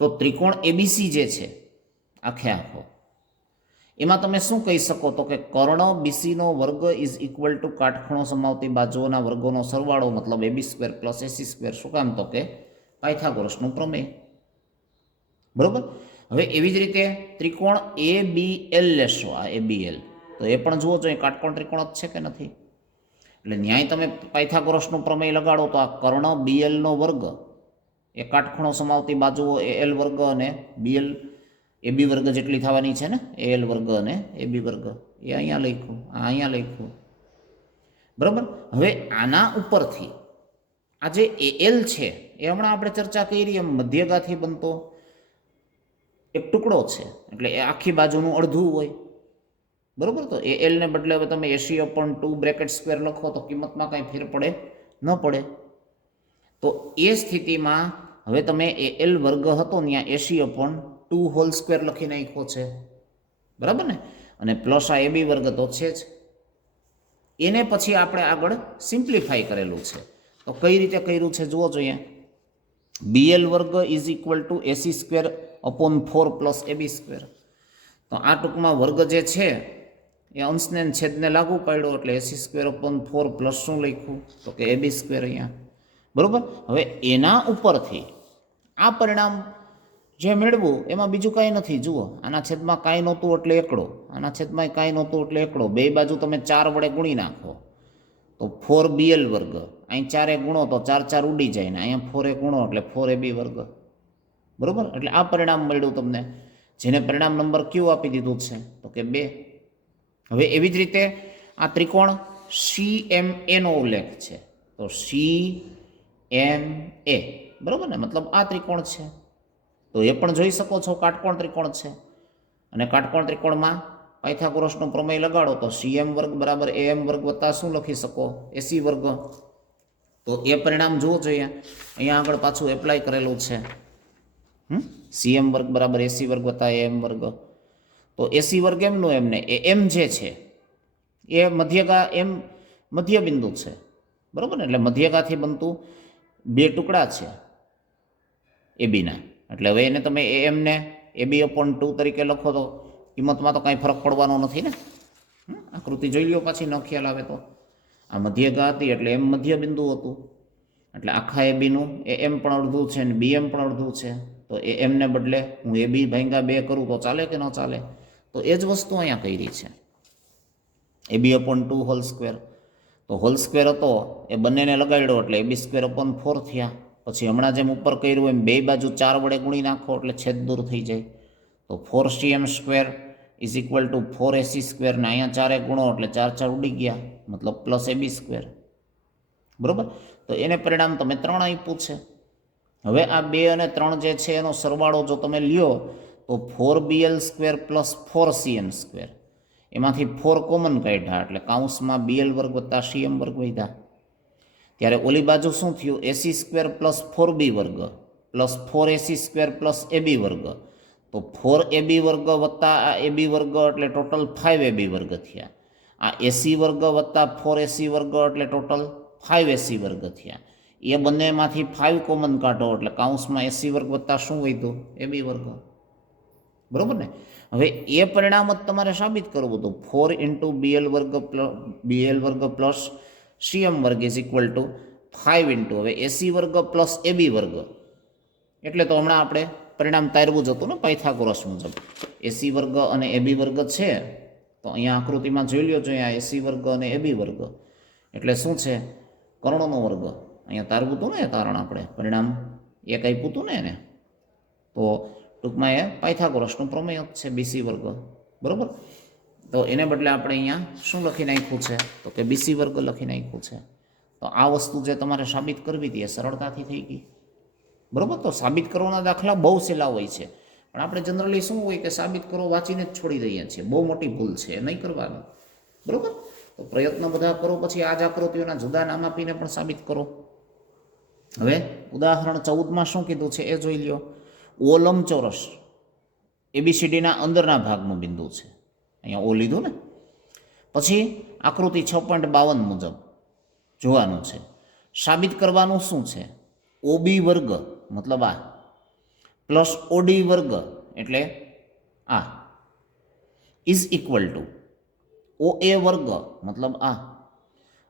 તો ત્રિકોણ એબીસી જે છે આખે આખો, એમાં તમે શું કહી શકો? તો કે કર્ણ બીસીનો વર્ગ ઇઝ ઇક્વલ ટુ કાટખૂણો સમાવતી બાજુઓના વર્ગોનો સરવાળો, મતલબ AB square plus AC square. શું કામ? તો કે પાયથાગોરસનું પ્રમેય. બરાબર. હવે એવી જ રીતે ત્રિકોણ ABL લેશો, આ ABL, તો એ પણ જુઓ છો એ કાટકોણ ત્રિકોણ જ છે કે નથી. એટલે ન્યાય તમે પાયથાગોરસનું પ્રમેય લગાડો તો આ કર્ણ BLનો વર્ગ એ કાટખૂણો સમાવતી બાજુઓ AL વર્ગ અને BL AB વર્ગ જેટલી થવાની છે ને, AL વર્ગ અને AB વર્ગ, એ અહીંયા લખ્યું, આ અહીંયા લખ્યું. બરાબર. હવે આના ઉપરથી આ જે AL છે એ હમણાં આપણે ચર્ચા કરી એમ મધ્યગાથી બનતો એક ટુકડો છે, એટલે એ આખી બાજુનું અડધું હોય. બરાબર. તો AL ને બદલે હવે તમે 80/2 બ્રેકેટ સ્ક્વેર લખો તો કિંમતમાં કાંઈ ફેર પડે ન પડે. તો એ સ્થિતિમાં હવે તમે AL વર્ગ હતો ત્યાં 80/2 હોલ સ્ક્વેર લખી નાખ્યો છે. બરાબર ને? અને પ્લસ આ AB વર્ગ તો છે જ. એને પછી આપણે આગળ સિમ્પ્લિફાઈ કરેલું છે. તો કઈ રીતે કર્યું છે જુઓ જોઈએ. BL વર્ગ is equal two AC square upon 4 plus AB square. તો આ ટૂંકમાં વર્ગ જે છે એ અંશને છેદને લાગુ પાડ્યો એટલે AC સ્ક્વેર અપોન 4 પ્લસ શું લખ્યું? તો કે AB સ્ક્વેર અહીંયા. બરાબર. હવે એના ઉપરથી આ પરિણામ જે મેળવું એમાં બીજું કાંઈ નથી. જુઓ, આના છેદમાં કાંઈ નહોતું એટલે એકડો, આના છેદમાં કાંઈ નહોતું એટલે એકડો, બે બાજુ તમે 4 વડે ગુણી નાખો તો 4BL વર્ગ, અહીં 4 ગુણો તો 4 4 ઉડી જાય ને અહીંયા 4 ગુણો એટલે 4AB વર્ગ. બરાબર. એટલે આ પરિણામ મળ્યું તમને, જેને પરિણામ નંબર ક્યુ આપી દીધું છે તો કે 2. હવે એવી જ રીતે આ ત્રિકોણ CMA નો ઉલ્લેખ છે. તો CMA, બરાબર ને, મતલબ આ ત્રિકોણ છે. તો એ પણ જોઈ શકો છો કાટકોણ ત્રિકોણ છે, અને કાટકોણ ત્રિકોણમાં પાયથાગોરસનો પ્રમેય લગાડો તો CM વર્ગ બરાબર AM વર્ગ વત્તા શું લખી શકો? AC વર્ગ. તો એ પરિણામ જુઓ જોઈએ, અહીંયા આગળ પાછું એપ્લાય કરેલું છે. CM વર્ગ બરાબર AC વર્ગ વત્તા AM વર્ગ. તો AC વર્ગ એમનું એમને AM જે છે એ મધ્યગા એમ મધ્યબિંદુ છે. બરાબર ને? એટલે મધ્યગાથી બનતું બે ટુકડા છે ABના. એટલે હવે એને તમે AM ને AB/2 તરીકે લખો તો કિંમતમાં તો કાંઈ ફરક પડવાનો નથી ને. આકૃતિ જોઈ લ્યો પાછી, ન ખ્યાલ આવે તો. આ મધ્યગા હતી એટલે એમ મધ્યબિંદુ હતું, એટલે આખા ABનું AM પણ અડધું છે અને BM પણ અડધું છે. તો AM ને બદલે હું AB ભાગ્યા 2 કરું તો ચાલે કે ન ચાલે? તો એ જ વસ્તુ અહીંયા કરી છે, AB/2 હોલ સ્ક્વેર. તો હોલ સ્ક્વેર હતો એ બંનેને લગાડ્યો એટલે AB સ્ક્વેર અપોન 4 થયા. પછી હમણાં જેમ ઉપર કર્યું એમ બે બાજુ 4 વડે ગુણી નાખો એટલે છેદ દૂર થઈ જાય. તો 4CM square is equal two 4AC square, ને અહીંયા 4 ગુણો એટલે 4 4 ઉડી ગયા, મતલબ પ્લસ AB સ્ક્વેર. બરાબર. તો એને પરિણામ તમે 3 આપ્યું છે. હવે આ 2 અને 3 જે છે એનો સરવાળો જો તમે લ્યો તો 4BL square plus 4CM square, એમાંથી 4 કોમન કાઢ્યા એટલે કાઉન્સમાં BL વર્ગ વત્તા CM વર્ગ વધ્યા. ત્યારે ઓલી બાજુ શું થયું? AC સ્ક્વેર પ્લસ 4B વર્ગ plus 4AC square plus AB વર્ગ. તો 4AB વર્ગ વત્તા આ AB વર્ગ એટલે ટોટલ 5AB વર્ગ થયા. આ AC વર્ગ વત્તા 4AC વર્ગ એટલે ટોટલ 5AC વર્ગ થયા. એ બંનેમાંથી 5 કોમન કાઢો એટલે કૌંસમાં એસી વર્ગ વત્તા શું વધ્યું એબી વર્ગ, બરાબર ને. હવે એ પરિણામ જ તમારે સાબિત કરવું હતું. 4 ઇન્ટુ બીએલ વર્ગ પ્લસ સીએમ વર્ગ ઇઝ ઇક્વલ ટુ 5 ઇન્ટુ હવે એસી વર્ગ પ્લસ એબી વર્ગ, એટલે તો હમણાં આપણે પરિણામ તારવું જ હતું ને પાયથાગોરસ મુજબ. એસી વર્ગ અને એબી વર્ગ છે તો અહીંયા આકૃતિમાં જોઈ લ્યો છો, અહીંયા એસી વર્ગ અને એબી વર્ગ એટલે શું છે કર્ણનો વર્ગ. અહીંયા તારવું હતું ને તારણ આપણે પરિણામ એક આપ્યું હતું ને એને, તો ટૂંકમાં એ પાયથાગોરસનું પ્રમેય જ છે બીસી વર્ગ, બરાબર. તો એને બદલે આપણે અહીંયા શું લખી નાખ્યું છે તો કે બીસી વર્ગ લખી નાખ્યું છે. તો આ વસ્તુ જે તમારે સાબિત કરવી હતી એ સરળતાથી થઈ ગઈ, બરાબર. તો સાબિત કરવાના દાખલા બહુ સહેલા હોય છે, પણ આપણે જનરલી શું હોય કે સાબિત કરો વાંચીને જ છોડી દઈએ છીએ. બહુ મોટી ભૂલ છે, એ નહીં કરવાનું, બરાબર. તો પ્રયત્ન બધા કરો, પછી આ જ આકૃતિઓના જુદા નામ આપીને પણ સાબિત કરો. હવે ઉદાહરણ 14માં શું કીધું છે એ જોઈ લ્યો. ઓ લંબચોરસ એબીસીડીના અંદરના ભાગનું બિંદુ છે, અહીંયા ઓ લીધું ને. પછી આકૃતિ 6.52 મુજબ જોવાનું છે. સાબિત કરવાનું શું છે, ઓબી વર્ગ મતલબ આ પ્લસ ઓડી વર્ગ એટલે આ ઇઝ ઇક્વલ ટુ ઓ એ વર્ગ મતલબ આ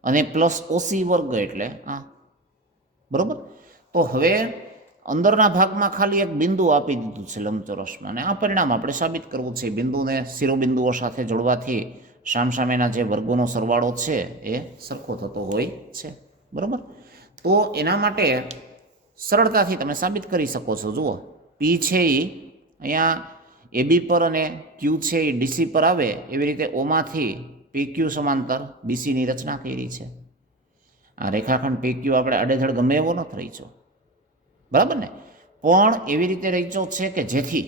અને પ્લસ ઓસી વર્ગ એટલે આ, બરાબર. તો હવે અંદરના ભાગમાં ખાલી એક બિંદુ આપી દીધું છે લંબચોરસમાં, અને આ પરિણામ આપણે સાબિત કરવું છે. બિંદુને શિરોબિંદુઓ સાથે જોડવાથી સામસામેના જે વર્ગોનો સરવાળો છે એ સરખો થતો હોય છે, બરાબર. તો એના માટે સરળતાથી તમે સાબિત કરી શકો છો. જુઓ, પી છે એ અહીંયા એબી પર અને ક્યુ છે એ ડીસી પર આવે, એવી રીતે ઓમાંથી પી ક્યુ સમાંતર બીસીની રચના કરી છે. આ રેખાખંડ પી ક્યુ આપણે આડેધડ ગમે એવો નથી રહીશો, બરાબર ને. પણ એવી રીતે રહીચો છે કે જેથી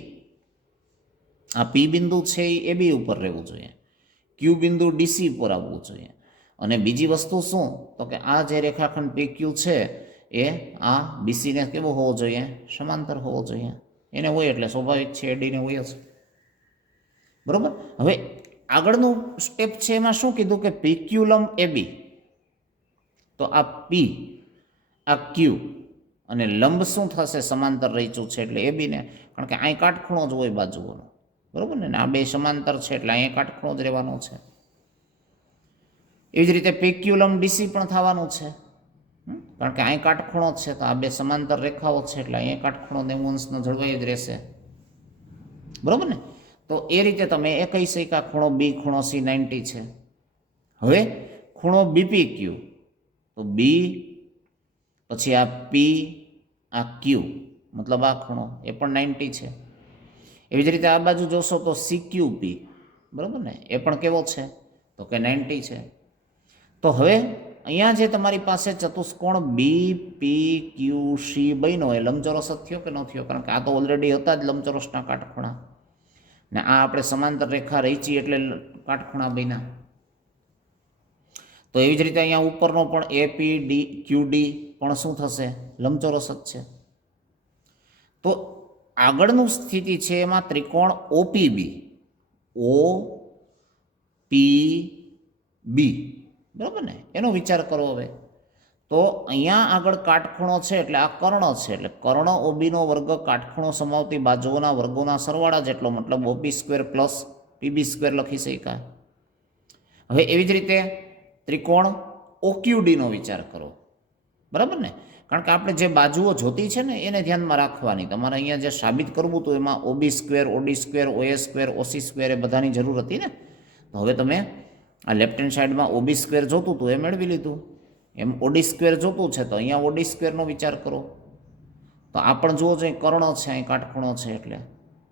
આ પી બિંદુ છે એ એબી ઉપર રહેવું જોઈએ, ક્યુ બિંદુ ડીસી ઉપર આવવું જોઈએ, અને બીજી વસ્તુ શું તો કે આ જે રેખાખંડ પી ક્યુ છે એ આ બીસીને કેવો હોવો જોઈએ, સમાંતર હોવો જોઈએ. એને હોય એટલે સ્વાભાવિક છે એડીને હોય જ, બરાબર. હવે આગળનું સ્ટેપ છે એમાં શું કીધું કે પીક્યુલમ એબી, તો આ પી આ ક્યુ અને લંબ શું થશે સમાંતર રહીચું છે એટલે એબીને, કારણ કે અહીં કાટખૂણો જ હોય બાજુઓનો, બરાબર ને. આ બે સમાંતર છે એટલે અહીંયા કાટખૂણો જ રહેવાનો છે. એવી જ રીતે પીક્યુલમ ડીસી પણ થવાનું છે, કારણ કે અહીં કાટખૂણો છે તો આ બે સમાંતર રેખાઓ છે એટલે અહીંયા કાટખૂણો 90 અંશનો જળવાઈ જ રહેશે, બરાબર ને. તો એ રીતે તમે એ કહી શકા ખૂણો બી ખૂણો સી 90 છે. હવે ખૂણો બીપી ક્યુ, તો બી પછી આ પી આ ક્યુ મતલબ આ ખૂણો એ પણ 90 છે. એવી જ રીતે આ બાજુ જોશો તો સી ક્યુ પી, બરાબર ને, એ પણ કેવો છે તો કે 90 છે. તો હવે અહીંયા જે તમારી પાસે ચતુષ્કોણ બી પી ક્યુ સી બન્યો એ લંબચોરસ જ થયો કે ન થયો, કારણ કે આ તો ઓલરેડી હતા જ લંબચોરસના કાટખૂણા, ને આ આપણે સમાંતર રેખા રહીચી એટલે કાટખૂણા બન્યા. તો એવી જ રીતે અહીંયા ઉપરનો પણ એપી ડી ક્યુ ડી પણ શું થશે લંબચોરસ જ છે. તો આગળનું સ્થિતિ છે એમાં ત્રિકોણ ઓપીબી, ઓ પી બી, બરાબર ને, એનો વિચાર કરો. હવે તો અહીંયા આગળ કાટખૂણો છે એટલે આ કર્ણ છે, એટલે કર્ણ ઓબીનો વર્ગ કાટખૂણો સમાવતી બાજુઓના વર્ગોના સરવાળા જેટલો, મતલબ OP square plus PB square લખી શકાય. હવે એવી જ રીતે ત્રિકોણ ઓક્યુડીનો વિચાર કરો, બરાબર ને, કારણ કે આપણે જે બાજુઓ જોતી છે ને એને ધ્યાનમાં રાખવાની. તમારે અહીંયા જે સાબિત કરવું હતું એમાં OB square OD square OA square OC square એ બધાની જરૂર હતી ને. તો હવે તમે આ લેફ્ટ હેન્ડ સાઈડમાં ઓબી સ્ક્વેર જોતું હતું એ મેળવી લીધું, એમ ઓડી સ્ક્વેર જોતું છે તો અહીંયા ઓડી સ્ક્વેરનો વિચાર કરો. તો આ પણ જુઓ જોઈએ કર્ણ છે, અહીં કાટખૂણો છે એટલે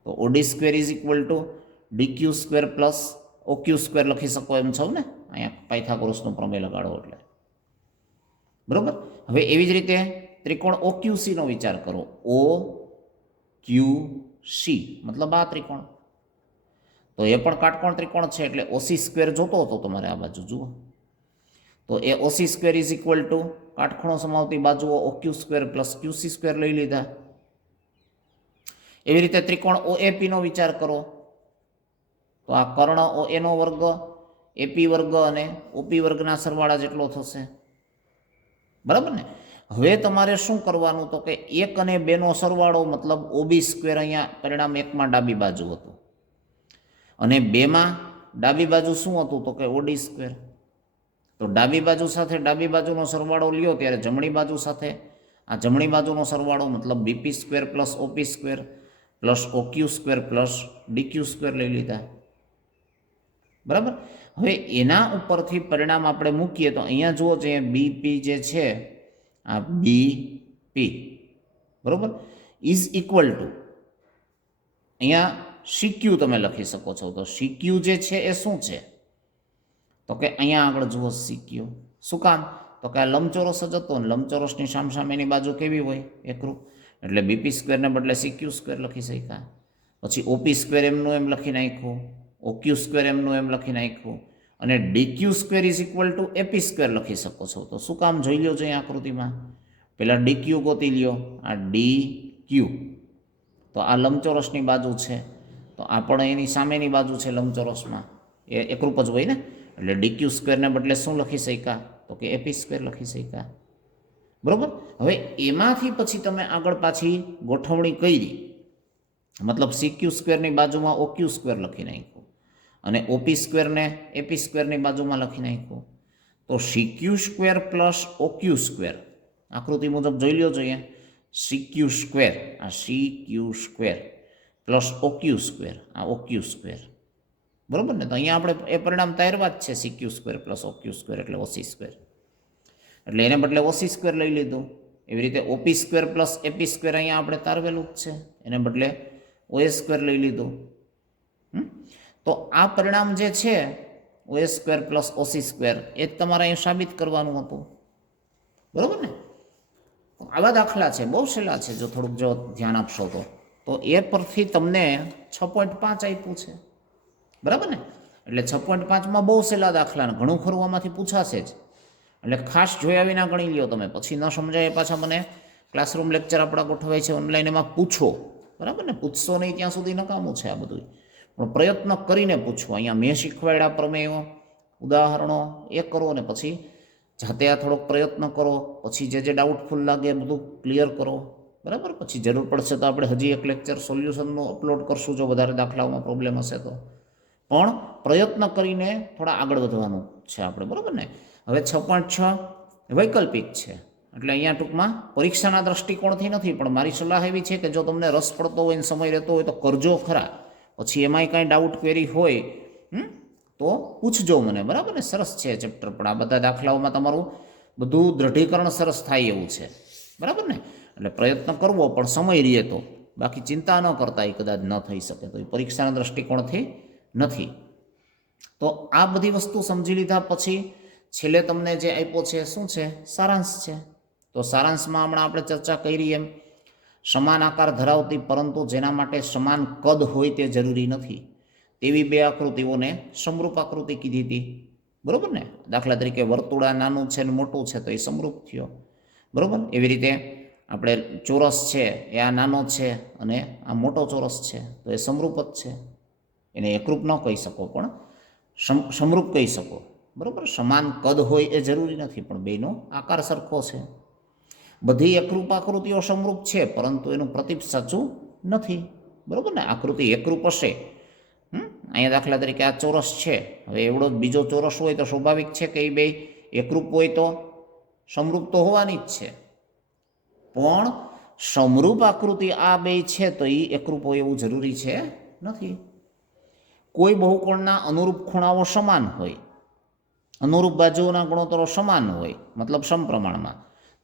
તો Audi square is equal two DQ square plus OQ square લખી શકો એમ છો ને, અહીંયા પાયથાગોરસનો પ્રમેય લગાડો એટલે, બરાબર. હવે એવી જ રીતે ત્રિકોણ ઓક્યુસીનો વિચાર કરો, ઓ ક્યુ સી મતલબ આ ત્રિકોણ, તો એ પણ કાટકોણ ત્રિકોણ છે એટલે ઓસી સ્ક્વેર જોતો હતો તમારે આ બાજુ જુઓ, તો એ ઓસી સ્ક્વેર ઇઝ ઇક્વલ ટુ કાટખૂણો સમાવતી બાજુઓ OQ square plus QC square લઈ લીધા. એવી રીતે ત્રિકોણ ઓએપીનો વિચાર કરો, તો આ કર્ણ ઓએનો વર્ગ એપી વર્ગ અને ઓપી વર્ગના સરવાળા જેટલો થશે, બરાબર ને. હવે તમારે શું કરવાનું તો કે 1 અને 2નો સરવાળો મતલબ ઓબી સ્ક્વેર અહીંયા પરિણામ 1માં ડાબી બાજુ હતું અને 2માં ડાબી બાજુ શું હતું તો કે ઓડી સ્ક્વેર. તો ડાબી બાજુ સાથે ડાબી બાજુનો સરવાળો લ્યો ત્યારે જમણી બાજુ સાથે આ જમણી બાજુનો સરવાળો મતલબ BP square plus OP square plus OQ square plus DQ square લઈ લીધા. બરાબર. હવે એના ઉપરથી પરિણામ આપણે મૂકીએ તો અહીંયા જુઓ છે બીપી જે છે આ બીપી બરાબર ઇઝ ઇક્વલ ટુ અહીંયા સીક્યુ તમે લખી શકો છો. તો સીક્યુ જે છે એ શું છે તો કે અહીંયા આગળ જુઓ સીક્યુ શું કામ તો કે આ લંબચોરસ જ હતો ને લંબચોરસની સામસામેની બાજુ કેવી હોય એકરૂપ એટલે બીપી સ્ક્વેરને બદલે સીક્યુ સ્ક્વેર લખી શક્યા. પછી ઓપી સ્ક્વેર એમનું એમ લખી નાખ્યું, ઓક્યુ સ્ક્વેર એમનું એમ લખી નાખ્યું અને DQ square is equal to AP square લખી શકો છો. તો શું કામ જોઈ લો છો અહીં આકૃતિમાં પહેલાં ડીક્યુ ગોતી લ્યો. આ ડીક્યુ તો આ લંબચોરસની બાજુ છે તો આ પણ એની સામેની બાજુ છે લંબચોરસમાં એ એકરૂપ જ હોય ને એટલે ડીક્યુ સ્ક્વેરને બદલે શું લખી શક્યા તો કે એપી સ્ક્વેર લખી શક્યા. બરાબર. હવે એમાંથી પછી તમે આગળ પાછી ગોઠવણી કરી મતલબ સીક્યુ સ્ક્વેરની બાજુમાં ઓક્યુ સ્ક્વેર લખી નાખ્યું અને ઓપી સ્ક્વેરને એપી સ્ક્વેરની બાજુમાં લખી નાખ્યું. તો CQ square plus OQ square આકૃતિ મુજબ જોઈ લો જોઈએ સીક્યુ સ્ક્વેર આ CQ square plus OQ square આ ઓક્યુ સ્ક્વેર બરાબર ને. તો અહીંયા આપણે એ પરિણામ તારવા જ છે CQ square plus OQ square એટલે ઓસી સ્ક્વેર એટલે એને બદલે ઓસી સ્ક્વેર લઈ લીધું. એવી રીતે OP square plus AP square અહીંયા આપણે તારવેલું જ છે એને બદલે ઓએસ સ્ક્વેર લઈ લીધું. તો આ પરિણામ જે છે ઓએસ સ્ક્વેર પ્લસ ઓસી સ્ક્વેર એ જ તમારે અહીં સાબિત કરવાનું હતું. બરાબર ને. આવા દાખલા છે બહુ સહેલા છે જો થોડુંક જો ધ્યાન આપશો તો એ પરથી તમને 6.5 આપ્યું છે. બરાબર ને. એટલે 6.5માં બહુ સહેલા દાખલા ઘણું ખરું આમાંથી પૂછાશે જ એટલે ખાસ જોયા વિના ગણી લ્યો તમે. પછી ન સમજાય પાછા મને ક્લાસરૂમ લેક્ચર આપણા ગોઠવાય છે ઓનલાઈન એમાં પૂછો. બરાબર ને. પૂછશો નહીં ત્યાં સુધી નકામું છે આ બધું પણ પ્રયત્ન કરીને પૂછવો. અહીંયા મેં શીખવાડ્યા પ્રમેયો ઉદાહરણો એ કરો ને પછી જાતે આ થોડોક પ્રયત્ન કરો પછી જે ડાઉટફુલ લાગે એ બધું ક્લિયર કરો. બરાબર. પછી જરૂર પડશે તો આપણે હજી એક લેક્ચર સોલ્યુશનનું અપલોડ કરશું જો વધારે દાખલાઓમાં પ્રોબ્લેમ હશે તો. પણ પ્રયત્ન કરીને થોડા આગળ વધવાનું છે આપણે. બરાબર ને. હવે 6.6 વૈકલ્પિક છે એટલે અહીંયા ટૂંકમાં પરીક્ષાના દ્રષ્ટિકોણથી નથી પણ મારી સલાહ એવી છે કે જો તમને રસ પડતો હોય ને સમય રહેતો હોય તો કરજો ખરા. પછી એમાંય કાંઈ ડાઉટ ક્વેરી હોય તો પૂછજો મને. બરાબર ને. સરસ છે ચેપ્ટર પણ આ બધા દાખલાઓમાં તમારું બધું દ્રઢીકરણ સરસ થાય એવું છે. બરાબર ને. એટલે પ્રયત્ન કરવો પણ સમય રહે તો બાકી ચિંતા ન કરતા એ કદાચ ન થઈ શકે તો એ પરીક્ષાના દ્રષ્ટિકોણથી નથી. તો આ બધી વસ્તુ સમજી લીધા પછી છેલ્લે તમને જે આપ્યો છે શું છે સારાંશ છે. તો સારાંશમાં હમણાં આપણે ચર્ચા કરી એમ સમાન આકાર ધરાવતી પરંતુ જેના માટે સમાન કદ હોય તે જરૂરી નથી તેવી બે આકૃતિઓને સમરૂપ આકૃતિ કીધી હતી. બરાબર ને. દાખલા તરીકે વર્તુળા નાનું છે ને મોટું છે તો એ સમરૂપ થયો. બરાબર. એવી રીતે આપણે ચોરસ છે એ આ નાનો છે અને આ મોટો ચોરસ છે તો એ સમરૂપ જ છે. એને એકરૂપ ન કહી શકો પણ સમરૂપ કહી શકો. બરાબર. સમાન કદ હોય એ જરૂરી નથી પણ બેનો આકાર સરખો છે. બધી એકરૂપ આકૃતિઓ સમરૂપ છે પરંતુ એનું પ્રતીપ સાચું નથી. બરાબર ને. આકૃતિ એકરૂપ હશે. અહીંયા દાખલા તરીકે આ ચોરસ છે હવે એવડો બીજો ચોરસ હોય તો સ્વાભાવિક છે કે એ બે એકરૂપ હોય તો સમરૂપ તો હોવાની જ છે પણ સમરૂપ આકૃતિ આ બે છે તો એ એકરૂપ હોય એવું જરૂરી છે નથી. કોઈ બહુકોણના અનુરૂપ ખૂણાઓ સમાન હોય અનુરૂપ બાજુઓના ગુણોત્તરો સમાન હોય મતલબ સમપ્રમાણમાં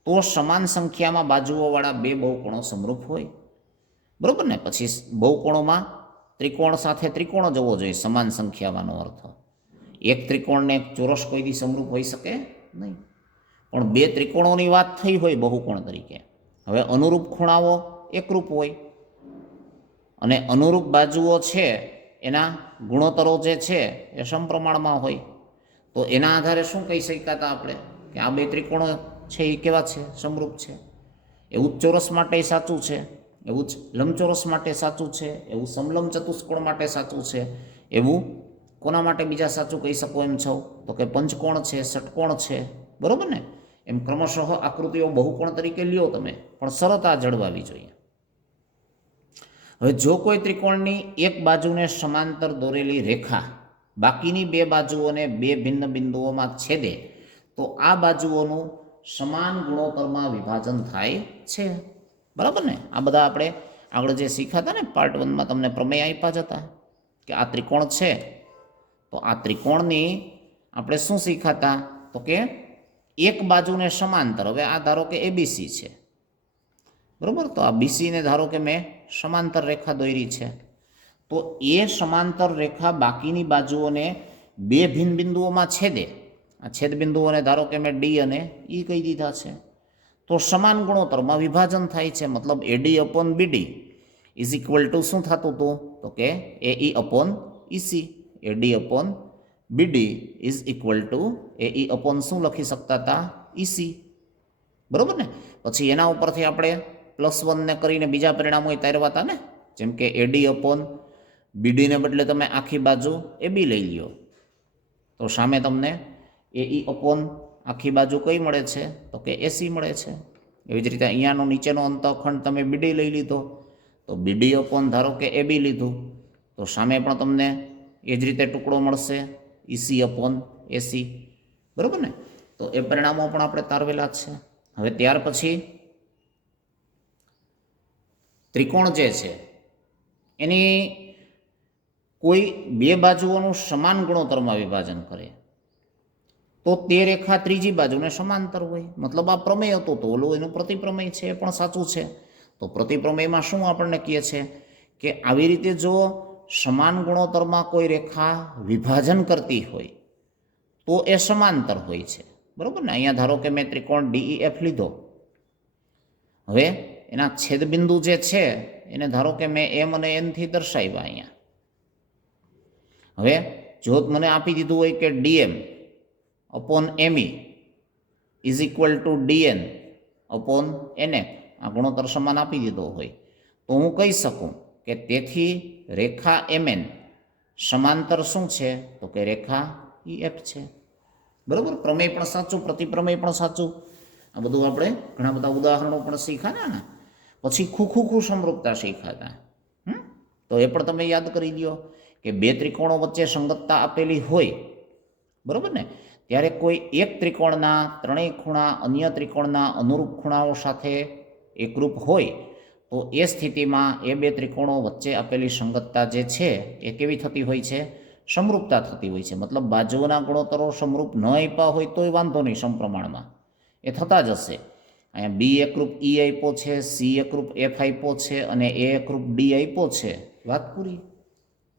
તો સમાન સંખ્યામાં બાજુઓવાળા બે બહુકોણો સમરૂપ હોય. બરાબર ને. પછી બહુકોણોમાં ત્રિકોણ સાથે ત્રિકોણ જવો જોઈએ સમાન સંખ્યામાંનો અર્થ. એક ત્રિકોણને એક ચોરસ કોઈ દી સમરૂપ હોઈ શકે નહીં પણ બે ત્રિકોણોની વાત થઈ હોય બહુકોણ તરીકે. હવે અનુરૂપ ખૂણાઓ એકરૂપ હોય અને અનુરૂપ બાજુઓ છે એના ગુણોત્તરો જે છે એ સમપ્રમાણમાં હોય તો એના આધારે શું કહી શકાતા આપણે કે આ બે ત્રિકોણો છે એ કેવા છે સમરૂપ છે. એવું જ ચોરસ માટે સાચું છે એવું જ લંબચોરસ માટે સાચું છે એવું સમલંબ ચતુષ્કોણ માટે સાચું છે એવું કોના માટે બીજા સાચું કહી શકો એમ છો તો કે પંચકોણ છે ષટકોણ છે. બરાબર ને. એમ ક્રમશઃ આકૃતિઓ બહુકોણ તરીકે લ્યો તમે, પણ સરળતા જળવાવી જોઈએ. હવે જો કોઈ ત્રિકોણની એક બાજુને સમાંતર દોરેલી રેખા બાકીની બે બાજુઓને બે ભિન્ન બિંદુઓમાં છેદે તો આ બાજુઓનું સમાન ગુણોત્તરમાં વિભાજન થાય છે. બરાબર ને? આ બધા આપણે આગળ જે શીખ્યા હતા ને પાર્ટ 1માં તમને પ્રમેય આપ્યા જ હતા કે આ ત્રિકોણ છે, તો આ ત્રિકોણની આપણે શું શીખાતા, તો કે એક બાજુને સમાંતર, હવે આ ધારો કે એબીસી છે, બરાબર, તો આ બીસીને ધારો કે મેં સમાંતર રેખા દોરી છે, તો એ સમાંતર રેખા બાકીની બાજુઓને બે ભિન્ન બિંદુઓમાં છેદે, આ છેદ બિંદુઓને ધારો કે મેં ડી અને ઈ કહી દીધા છે, તો સમાન ગુણોત્તરમાં વિભાજન થાય છે. મતલબ AD upon BD is equal to શું થતું હતું, તો કે AE upon EC. AD upon BD is equal to AE upon શું લખી શકતા હતા, ઈસી. બરાબર ને? પછી એના ઉપરથી આપણે +1 કરીને બીજા પરિણામો તારવા હતા ને, જેમ કે એડી અપોન બીડીને બદલે તમે આખી બાજુ એબી લઈ લ્યો તો સામે તમને એઈ અપોન આખી બાજુ કઈ મળે છે, તો કે એસી મળે છે. એવી જ રીતે અહીંયાનો નીચેનો અંતઃખંડ તમે બીડી લઈ લીધો તો બીડી અપોન ધારો કે એબી લીધું તો સામે પણ તમને એ જ રીતે ટુકડો મળશે, ઈસી અપોન એસી. બરાબર ને? તો એ પરિણામો પણ આપણે તારવેલા જ છે. હવે ત્યાર પછી ત્રિકોણ જે છે એની કોઈ બે બાજુઓનું સમાન ગુણોત્તરમાં વિભાજન કરે તો તે રેખા ત્રીજી બાજુને સમાંતર હોય. મતલબ આ પ્રમેય હતો, તો ઓલું એનું પ્રતિપ્રમેય છે એ પણ સાચું છે. તો પ્રતિપ્રમેયમાં શું આપણને કહે છે કે આવી રીતે જો સમાન ગુણોત્તરમાં કોઈ રેખા વિભાજન કરતી હોય તો એ સમાંતર હોય છે. બરાબર ને? અહીંયા ધારો કે મેં ત્રિકોણ DEF લીધો, હવે એના છેદબિંદુ જે છે એને ધારો કે મેં એમ અને એનથી દર્શાવ્યા અહીંયા. હવે જો મને આપી દીધું હોય કે DM upon ME is equal two DN upon NF, આ ગુણોત્તર સમાન આપી દીધો હોય તો હું કહી શકું કે તેથી રેખા MN સમાંતર શું છે, તો કે રેખા EF છે. બરાબર? પ્રમેય પણ સાચું, પ્રતિપ્રમેય પણ સાચું. આ બધું આપણે ઘણા બધા ઉદાહરણો પણ શીખ્યા ને. પછી ખૂ સમરૂપતા શીખ્યા. તો એ પણ તમે યાદ કરી લ્યો કે બે ત્રિકોણો વચ્ચે સંગતતા આપેલી હોય, બરાબર ને, ત્યારે કોઈ એક ત્રિકોણના ત્રણેય ખૂણા અન્ય ત્રિકોણના અનુરૂપ ખૂણાઓ સાથે એકરૂપ હોય તો એ સ્થિતિમાં એ બે ત્રિકોણો વચ્ચે આપેલી સંગતતા જે છે એ કેવી થતી હોય છે, સમરૂપતા થતી હોય છે. મતલબ બાજુઓના ગુણોત્તરો સમરૂપ ન આપ્યા હોય તોય વાંધો નહીં, સમપ્રમાણમાં એ થતા જ હશે. અહીંયા બી એકરૂપ ઈ આપ્યો છે, સી એકરૂપ એફ આપ્યો છે અને એ એકરૂપ ડી આપ્યો છે, વાત પૂરી.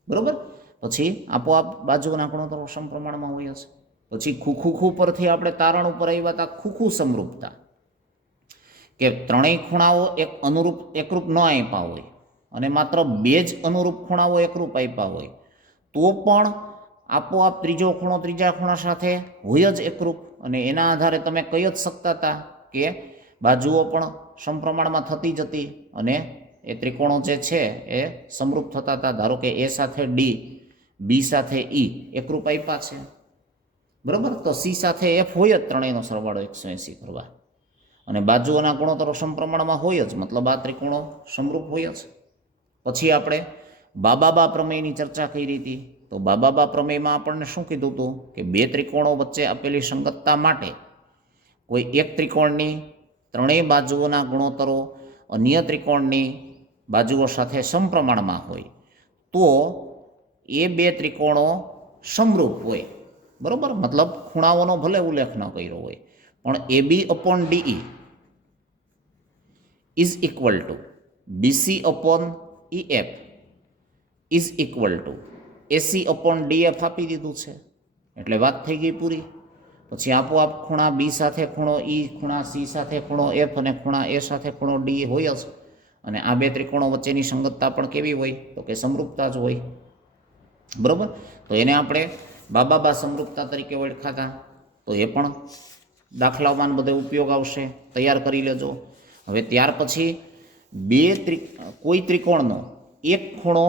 બરાબર? પછી આપોઆપ બાજુઓના ગુણોત્તરો સમપ્રમાણમાં હોય હશે. પછી ખૂ પરથી આપણે તારણ ઉપર આવ્યા હતા ખૂ સમરૂપતા, કે ત્રણેય ખૂણાઓ એક અનુરૂપ એકરૂપ ન આપ્યા હોય અને માત્ર બે જ અનુરૂપ ખૂણાઓ એકરૂપ આપ્યા હોય તો પણ આપોઆપ ત્રીજો ખૂણો ત્રીજા ખૂણા સાથે હોય જ એકરૂપ, અને એના આધારે તમે કહી જ શકતા હતા કે બાજુઓ પણ સમપ્રમાણમાં થતી જતી અને એ ત્રિકોણો જે છે એ સમરૂપ થતા હતા. ધારો કે એ સાથે ડી, બી સાથે ઈ એકરૂપ આપ્યા છે, બરાબર, તો સી સાથે એફ હોય જ, ત્રણેયનો સરવાળો 180 કરવા, અને બાજુઓના ગુણોત્તરો સમપ્રમાણમાં હોય જ, મતલબ આ ત્રિકોણો સમરૂપ હોય જ. પછી આપણે બાબા પ્રમેયની ચર્ચા કરી હતી. તો બાબા પ્રમેયમાં આપણને શું કીધું હતું કે બે ત્રિકોણો વચ્ચે આપેલી સંગતતા માટે કોઈ એક ત્રિકોણની ત્રણેય બાજુઓના ગુણોત્તરો અન્ય ત્રિકોણની બાજુઓ સાથે સમપ્રમાણમાં હોય તો એ બે ત્રિકોણો સમરૂપ હોય. બરાબર? મતલબ ખૂણાઓનો ભલે ઉલ્લેખ ન કર્યો હોય પણ AB upon DE is equal two BC upon EF is equal two AC upon DF આપી દીધું છે, એટલે વાત થઈ ગઈ પૂરી. પછી આપોઆપ ખૂણા બી સાથે ખૂણો ઈ, ખૂણા સી સાથે ખૂણો એફ અને ખૂણા એ સાથે ખૂણો ડી હોય જ, અને આ બે ત્રિકોણો વચ્ચેની સંગતતા પણ કેવી હોય, તો કે સમરૂપતા જ હોય. બરાબર? તો એને આપણે બાબા સમરૂપતા તરીકે ઓળખાતા. તો એ પણ દાખલામાં બધે ઉપયોગ આવશે, તૈયાર કરી લેજો. હવે ત્યાર પછી કોઈ ત્રિકોણનો એક ખૂણો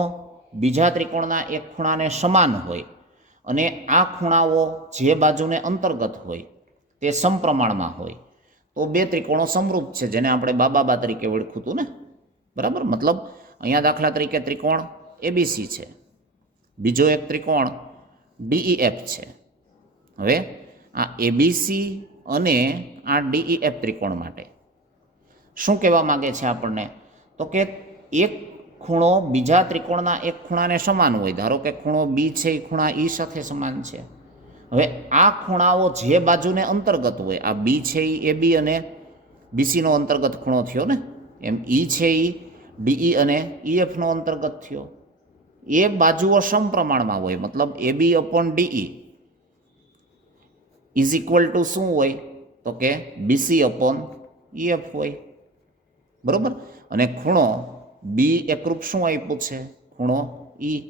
બીજા ત્રિકોણના એક ખૂણાને સમાન હોય અને આ ખૂણાઓ જે બાજુને અંતર્ગત હોય તે સમપ્રમાણમાં હોય તો બે ત્રિકોણો સમરૂપ છે, જેને આપણે બાબા તરીકે ઓળખ્યું હતું ને, બરાબર. મતલબ અહીંયા દાખલા તરીકે ત્રિકોણ એબીસી છે, બીજો એક ત્રિકોણ ડીઈએફ છે. હવે આ એબીસી અને આ ડીઈએફ ત્રિકોણ માટે શું કહેવા માગે છે આપણને, તો કે એક ખૂણો બીજા ત્રિકોણના એક ખૂણાને સમાન હોય. ધારો કે ખૂણો બી છે એ ખૂણા ઈ સાથે સમાન છે. હવે આ ખૂણાઓ જે બાજુને અંતર્ગત હોય, આ બી છે એ એબી અને બીસીનો અંતર્ગત ખૂણો થયો ને, એમ ઈ છે એ ડીઈ અને ઈએફનો અંતર્ગત થયો. એ બાજુઓ સમપ્રમાણમાં હોય, મતલબ AB upon DE is equal to શું હોય, તો કે બીસી અપોન ઈએફ હોય, બરાબર. અને ખૂણો બી એકરૂપ શું આપ્યું છે, ખૂણો ઈ.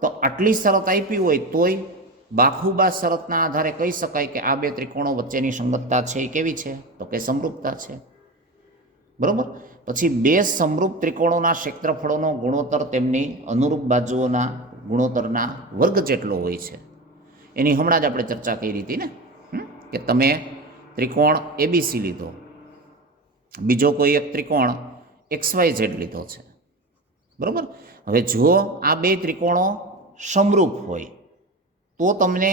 તો આટલી શરત આપી હોય તોય બાખુબા શરતના આધારે કહી શકાય કે આ બે ત્રિકોણો વચ્ચેની સંગતતા છે એ કેવી છે, તો કે સમરૂપતા છે, બરાબર. પછી બે સમરૂપ ત્રિકોણોના ક્ષેત્રફળોનો ગુણોત્તર તેમની અનુરૂપ બાજુઓના ગુણોત્તરના વર્ગ જેટલો હોય છે. એની હમણાં જ આપણે ચર્ચા કરી હતી ને, કે તમે ત્રિકોણ એબીસી લીધો, બીજો કોઈ એક ત્રિકોણ XYZ લીધો છે, બરાબર. હવે જો આ બે ત્રિકોણો સમરૂપ હોય તો તમને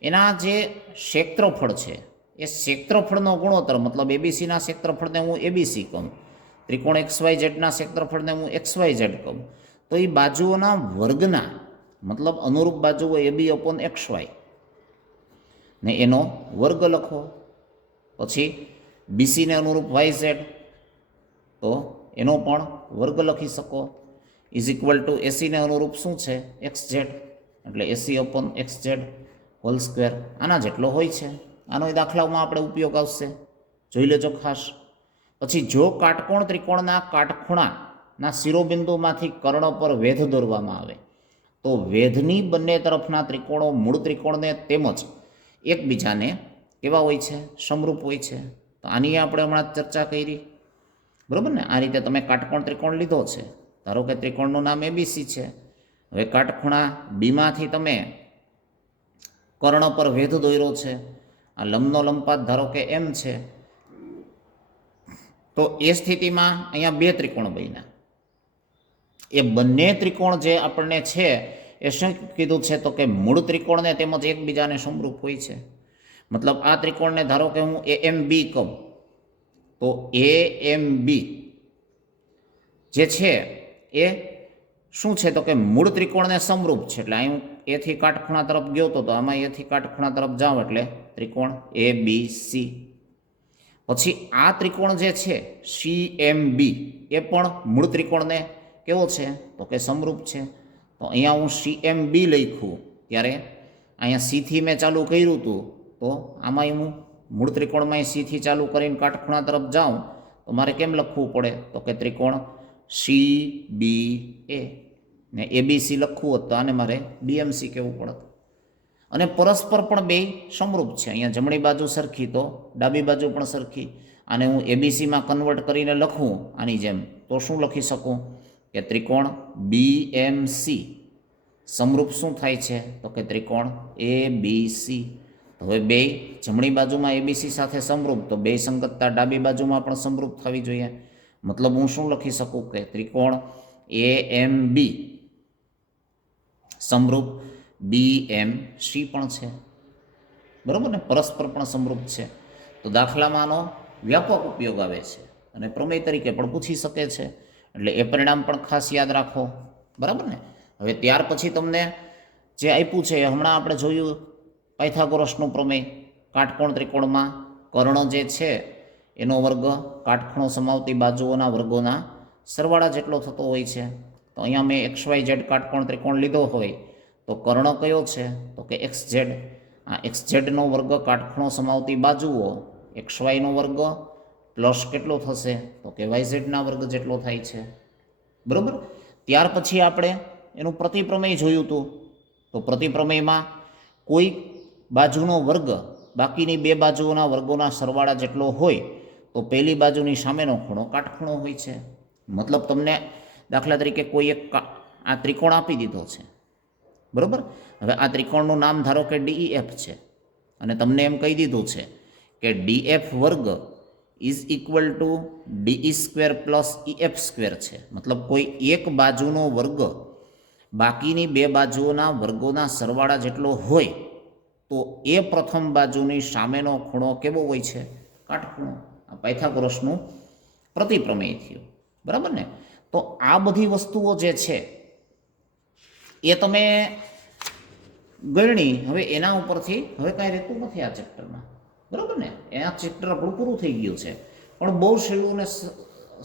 એના જે ક્ષેત્રફળ છે એ ક્ષેત્રફળનો ગુણોત્તર, મતલબ એબીસીના ક્ષેત્રફળને હું એબીસી કહું, ત્રિકોણ XYZના ક્ષેત્રફળને હું XYZ કહું, તો એ બાજુઓના વર્ગના, મતલબ અનુરૂપ બાજુઓ એબી અપોન XY ને એનો વર્ગ લખો. પછી બીસીને અનુરૂપ YZ, તો એનો પણ વર્ગ લખી શકો. ઇઝ ઇક્વલ ટુ એસીને અનુરૂપ શું છે, XZ, એટલે એસી અપોન XZ હોલ સ્ક્વેર આના જેટલો હોય છે. આનો દાખલાઓમાં આપણે ઉપયોગ આવશે, જોઈ લેજો ખાસ. પછી જો કાટકોણ ત્રિકોણના કાટખૂણાના શિરોબિંદુમાંથી કર્ણ પર વેધ દોરવામાં આવે તો વેધની બંને તરફના ત્રિકોણો મૂળ ત્રિકોણને તેમજ એકબીજાને કેવા હોય છે, સમરૂપ હોય છે. તો આની આપણે હમણાં ચર્ચા કરી, બરાબર ને. આ રીતે તમે કાટકોણ ત્રિકોણ લીધો છે, ધારો કે ત્રિકોણનું નામ એબીસી છે. હવે કાટખૂણા બીમાંથી તમે કર્ણ પર વેધ દોર્યો છે, આ લંબનો લંબપાત ધારો કે એમ છે, તો એ સ્થિતિમાં અહીંયા બે ત્રિકોણ બન્યા. એ બંને ત્રિકોણ જે આપણને છે એ શું કીધું છે, તો કે મૂળ ત્રિકોણને તેમજ એકબીજાને સમરૂપ હોય છે. મતલબ આ ત્રિકોણને ધારો કે હું AMB કહું, તો AMB જે છે એ શું છે, તો કે મૂળ ત્રિકોણને સમરૂપ છે. એટલે અહીં હું એથી કાટખૂણા તરફ ગયો તો આમાં એથી કાટખૂણા તરફ જાઉં એટલે ત્રિકોણ ABC. પછી આ ત્રિકોણ જે છે CMB એ પણ મૂળ ત્રિકોણને કેવો છે, તો કે સમરૂપ છે. તો અહીંયા હું CMB લખ્યું, ત્યારે અહીંયા Cથી મેં ચાલુ કર્યું હતું, તો આમાં હું મૂળ ત્રિકોણમાં Cથી ચાલુ કરીને કાટખૂણા તરફ જાઉં તો મારે કેમ લખવું પડે, તો કે ત્રિકોણ CBA ને ABC લખવું હોત તો આને મારે BMC કહેવું પડત. અને પરસ્પર પણ બે સમરૂપ છે. અહીંયા જમણી બાજુ સરખી તો ડાબી બાજુ પણ સરખી. આને હું એબીસીમાં કન્વર્ટ કરીને લખું આની જેમ, તો શું લખી શકું કે ત્રિકોણ BMC સમરૂપ શું થાય છે, તો કે ત્રિકોણ ABC. તો હવે બે જમણી બાજુમાં એબીસી સાથે સમરૂપ, તો બે સંગતતા ડાબી બાજુમાં પણ સમરૂપ થવી જોઈએ. મતલબ હું શું લખી શકું કે ત્રિકોણ AMB સમરૂપ BMC પણ છે, બરાબર ને. પરસ્પર પણ સમરૂપ છે. તો દાખલામાં આનો વ્યાપક ઉપયોગ આવે છે અને પ્રમેય તરીકે પણ પૂછી શકે છે. એટલે એ પરિણામ પણ ખાસ યાદ રાખો, બરાબર ને. હવે ત્યાર પછી તમને જે આપ્યું છે એ હમણાં આપણે જોયું પાયથાગોરસનું પ્રમેય. કાટકોણ ત્રિકોણમાં કર્ણ જે છે એનો વર્ગ કાટખૂણો સમાવતી બાજુઓના વર્ગોના સરવાળા જેટલો થતો હોય છે. તો અહીંયા મેં XYZ કાટકોણ ત્રિકોણ લીધો હોય તો કર્ણ કયો છે, તો કે XZ. આ XZનો વર્ગ કાટખૂણો સમાવતી બાજુઓ XYનો વર્ગ પ્લસ કેટલો થશે, તો કે YZના વર્ગ જેટલો થાય છે, બરાબર. ત્યાર પછી આપણે એનું પ્રતિપ્રમેય જોયું હતું. તો પ્રતિપ્રમેયમાં કોઈ બાજુનો વર્ગ બાકીની બે બાજુઓના વર્ગોના સરવાળા જેટલો હોય તો પહેલી બાજુની સામેનો ખૂણો કાટખૂણો હોય છે. મતલબ તમને દાખલા તરીકે કોઈ એક આ ત્રિકોણ આપી દીધો છે, બરાબર. હવે આ ત્રિકોણનું નામ ધારો કે DEF છે અને તમને એમ કહી દીધું છે કે ડીએફ વર્ગ is equal two DE square plus EF square છે. મતલબ કોઈ એક બાજુનો વર્ગ બાકીની બે બાજુઓના વર્ગોના સરવાળા જેટલો હોય તો એ પ્રથમ બાજુની સામેનો ખૂણો કેવો હોય છે? કાટખૂણો. આ પાયથાગોરસનું પ્રતિપ્રમેય થયું. બરાબર ને? તો આ બધી વસ્તુઓ જે છે એ તમે ગણણી. હવે એના ઉપરથી હવે કાંઈ રહેતું નથી આ ચેપ્ટરમાં. બરાબર ને? આ ચેપ્ટર આપણું પૂરું થઈ ગયું છે, પણ બહુ સહેલું ને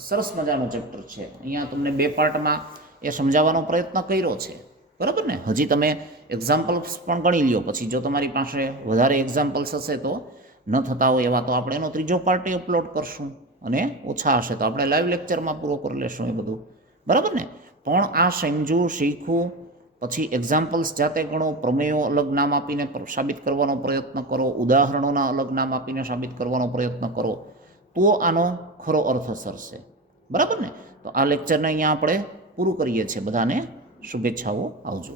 સરસ મજાનું ચેપ્ટર છે. અહીંયા તમને 2 પાર્ટમાં એ સમજાવવાનો પ્રયત્ન કર્યો છે. બરાબર ને? હજી તમે એક્ઝામ્પલ્સ પણ ગણી લ્યો. પછી જો તમારી પાસે વધારે એક્ઝામ્પલ્સ હશે તો ન થતા હોય એવા તો આપણે એનો 3જો પાર્ટ અપલોડ કરશું, અને ઓછા હશે તો આપણે લાઈવ લેક્ચરમાં પૂરો કરી લેશું એ બધું. બરાબર ને? પણ આ સમજવું, શીખવું, પછી એક્ઝામ્પલ્સ જાતે ગણો, પ્રમેયો અલગ નામ આપીને સાબિત કરવાનો પ્રયત્ન કરો, ઉદાહરણોના અલગ નામ આપીને સાબિત કરવાનો પ્રયત્ન કરો, તો આનો ખરો અર્થ સરશે. બરાબર ને? તો આ લેક્ચરને અહીંયા આપણે પૂરું કરીએ છીએ. બધાને શુભેચ્છાઓ. આવજો.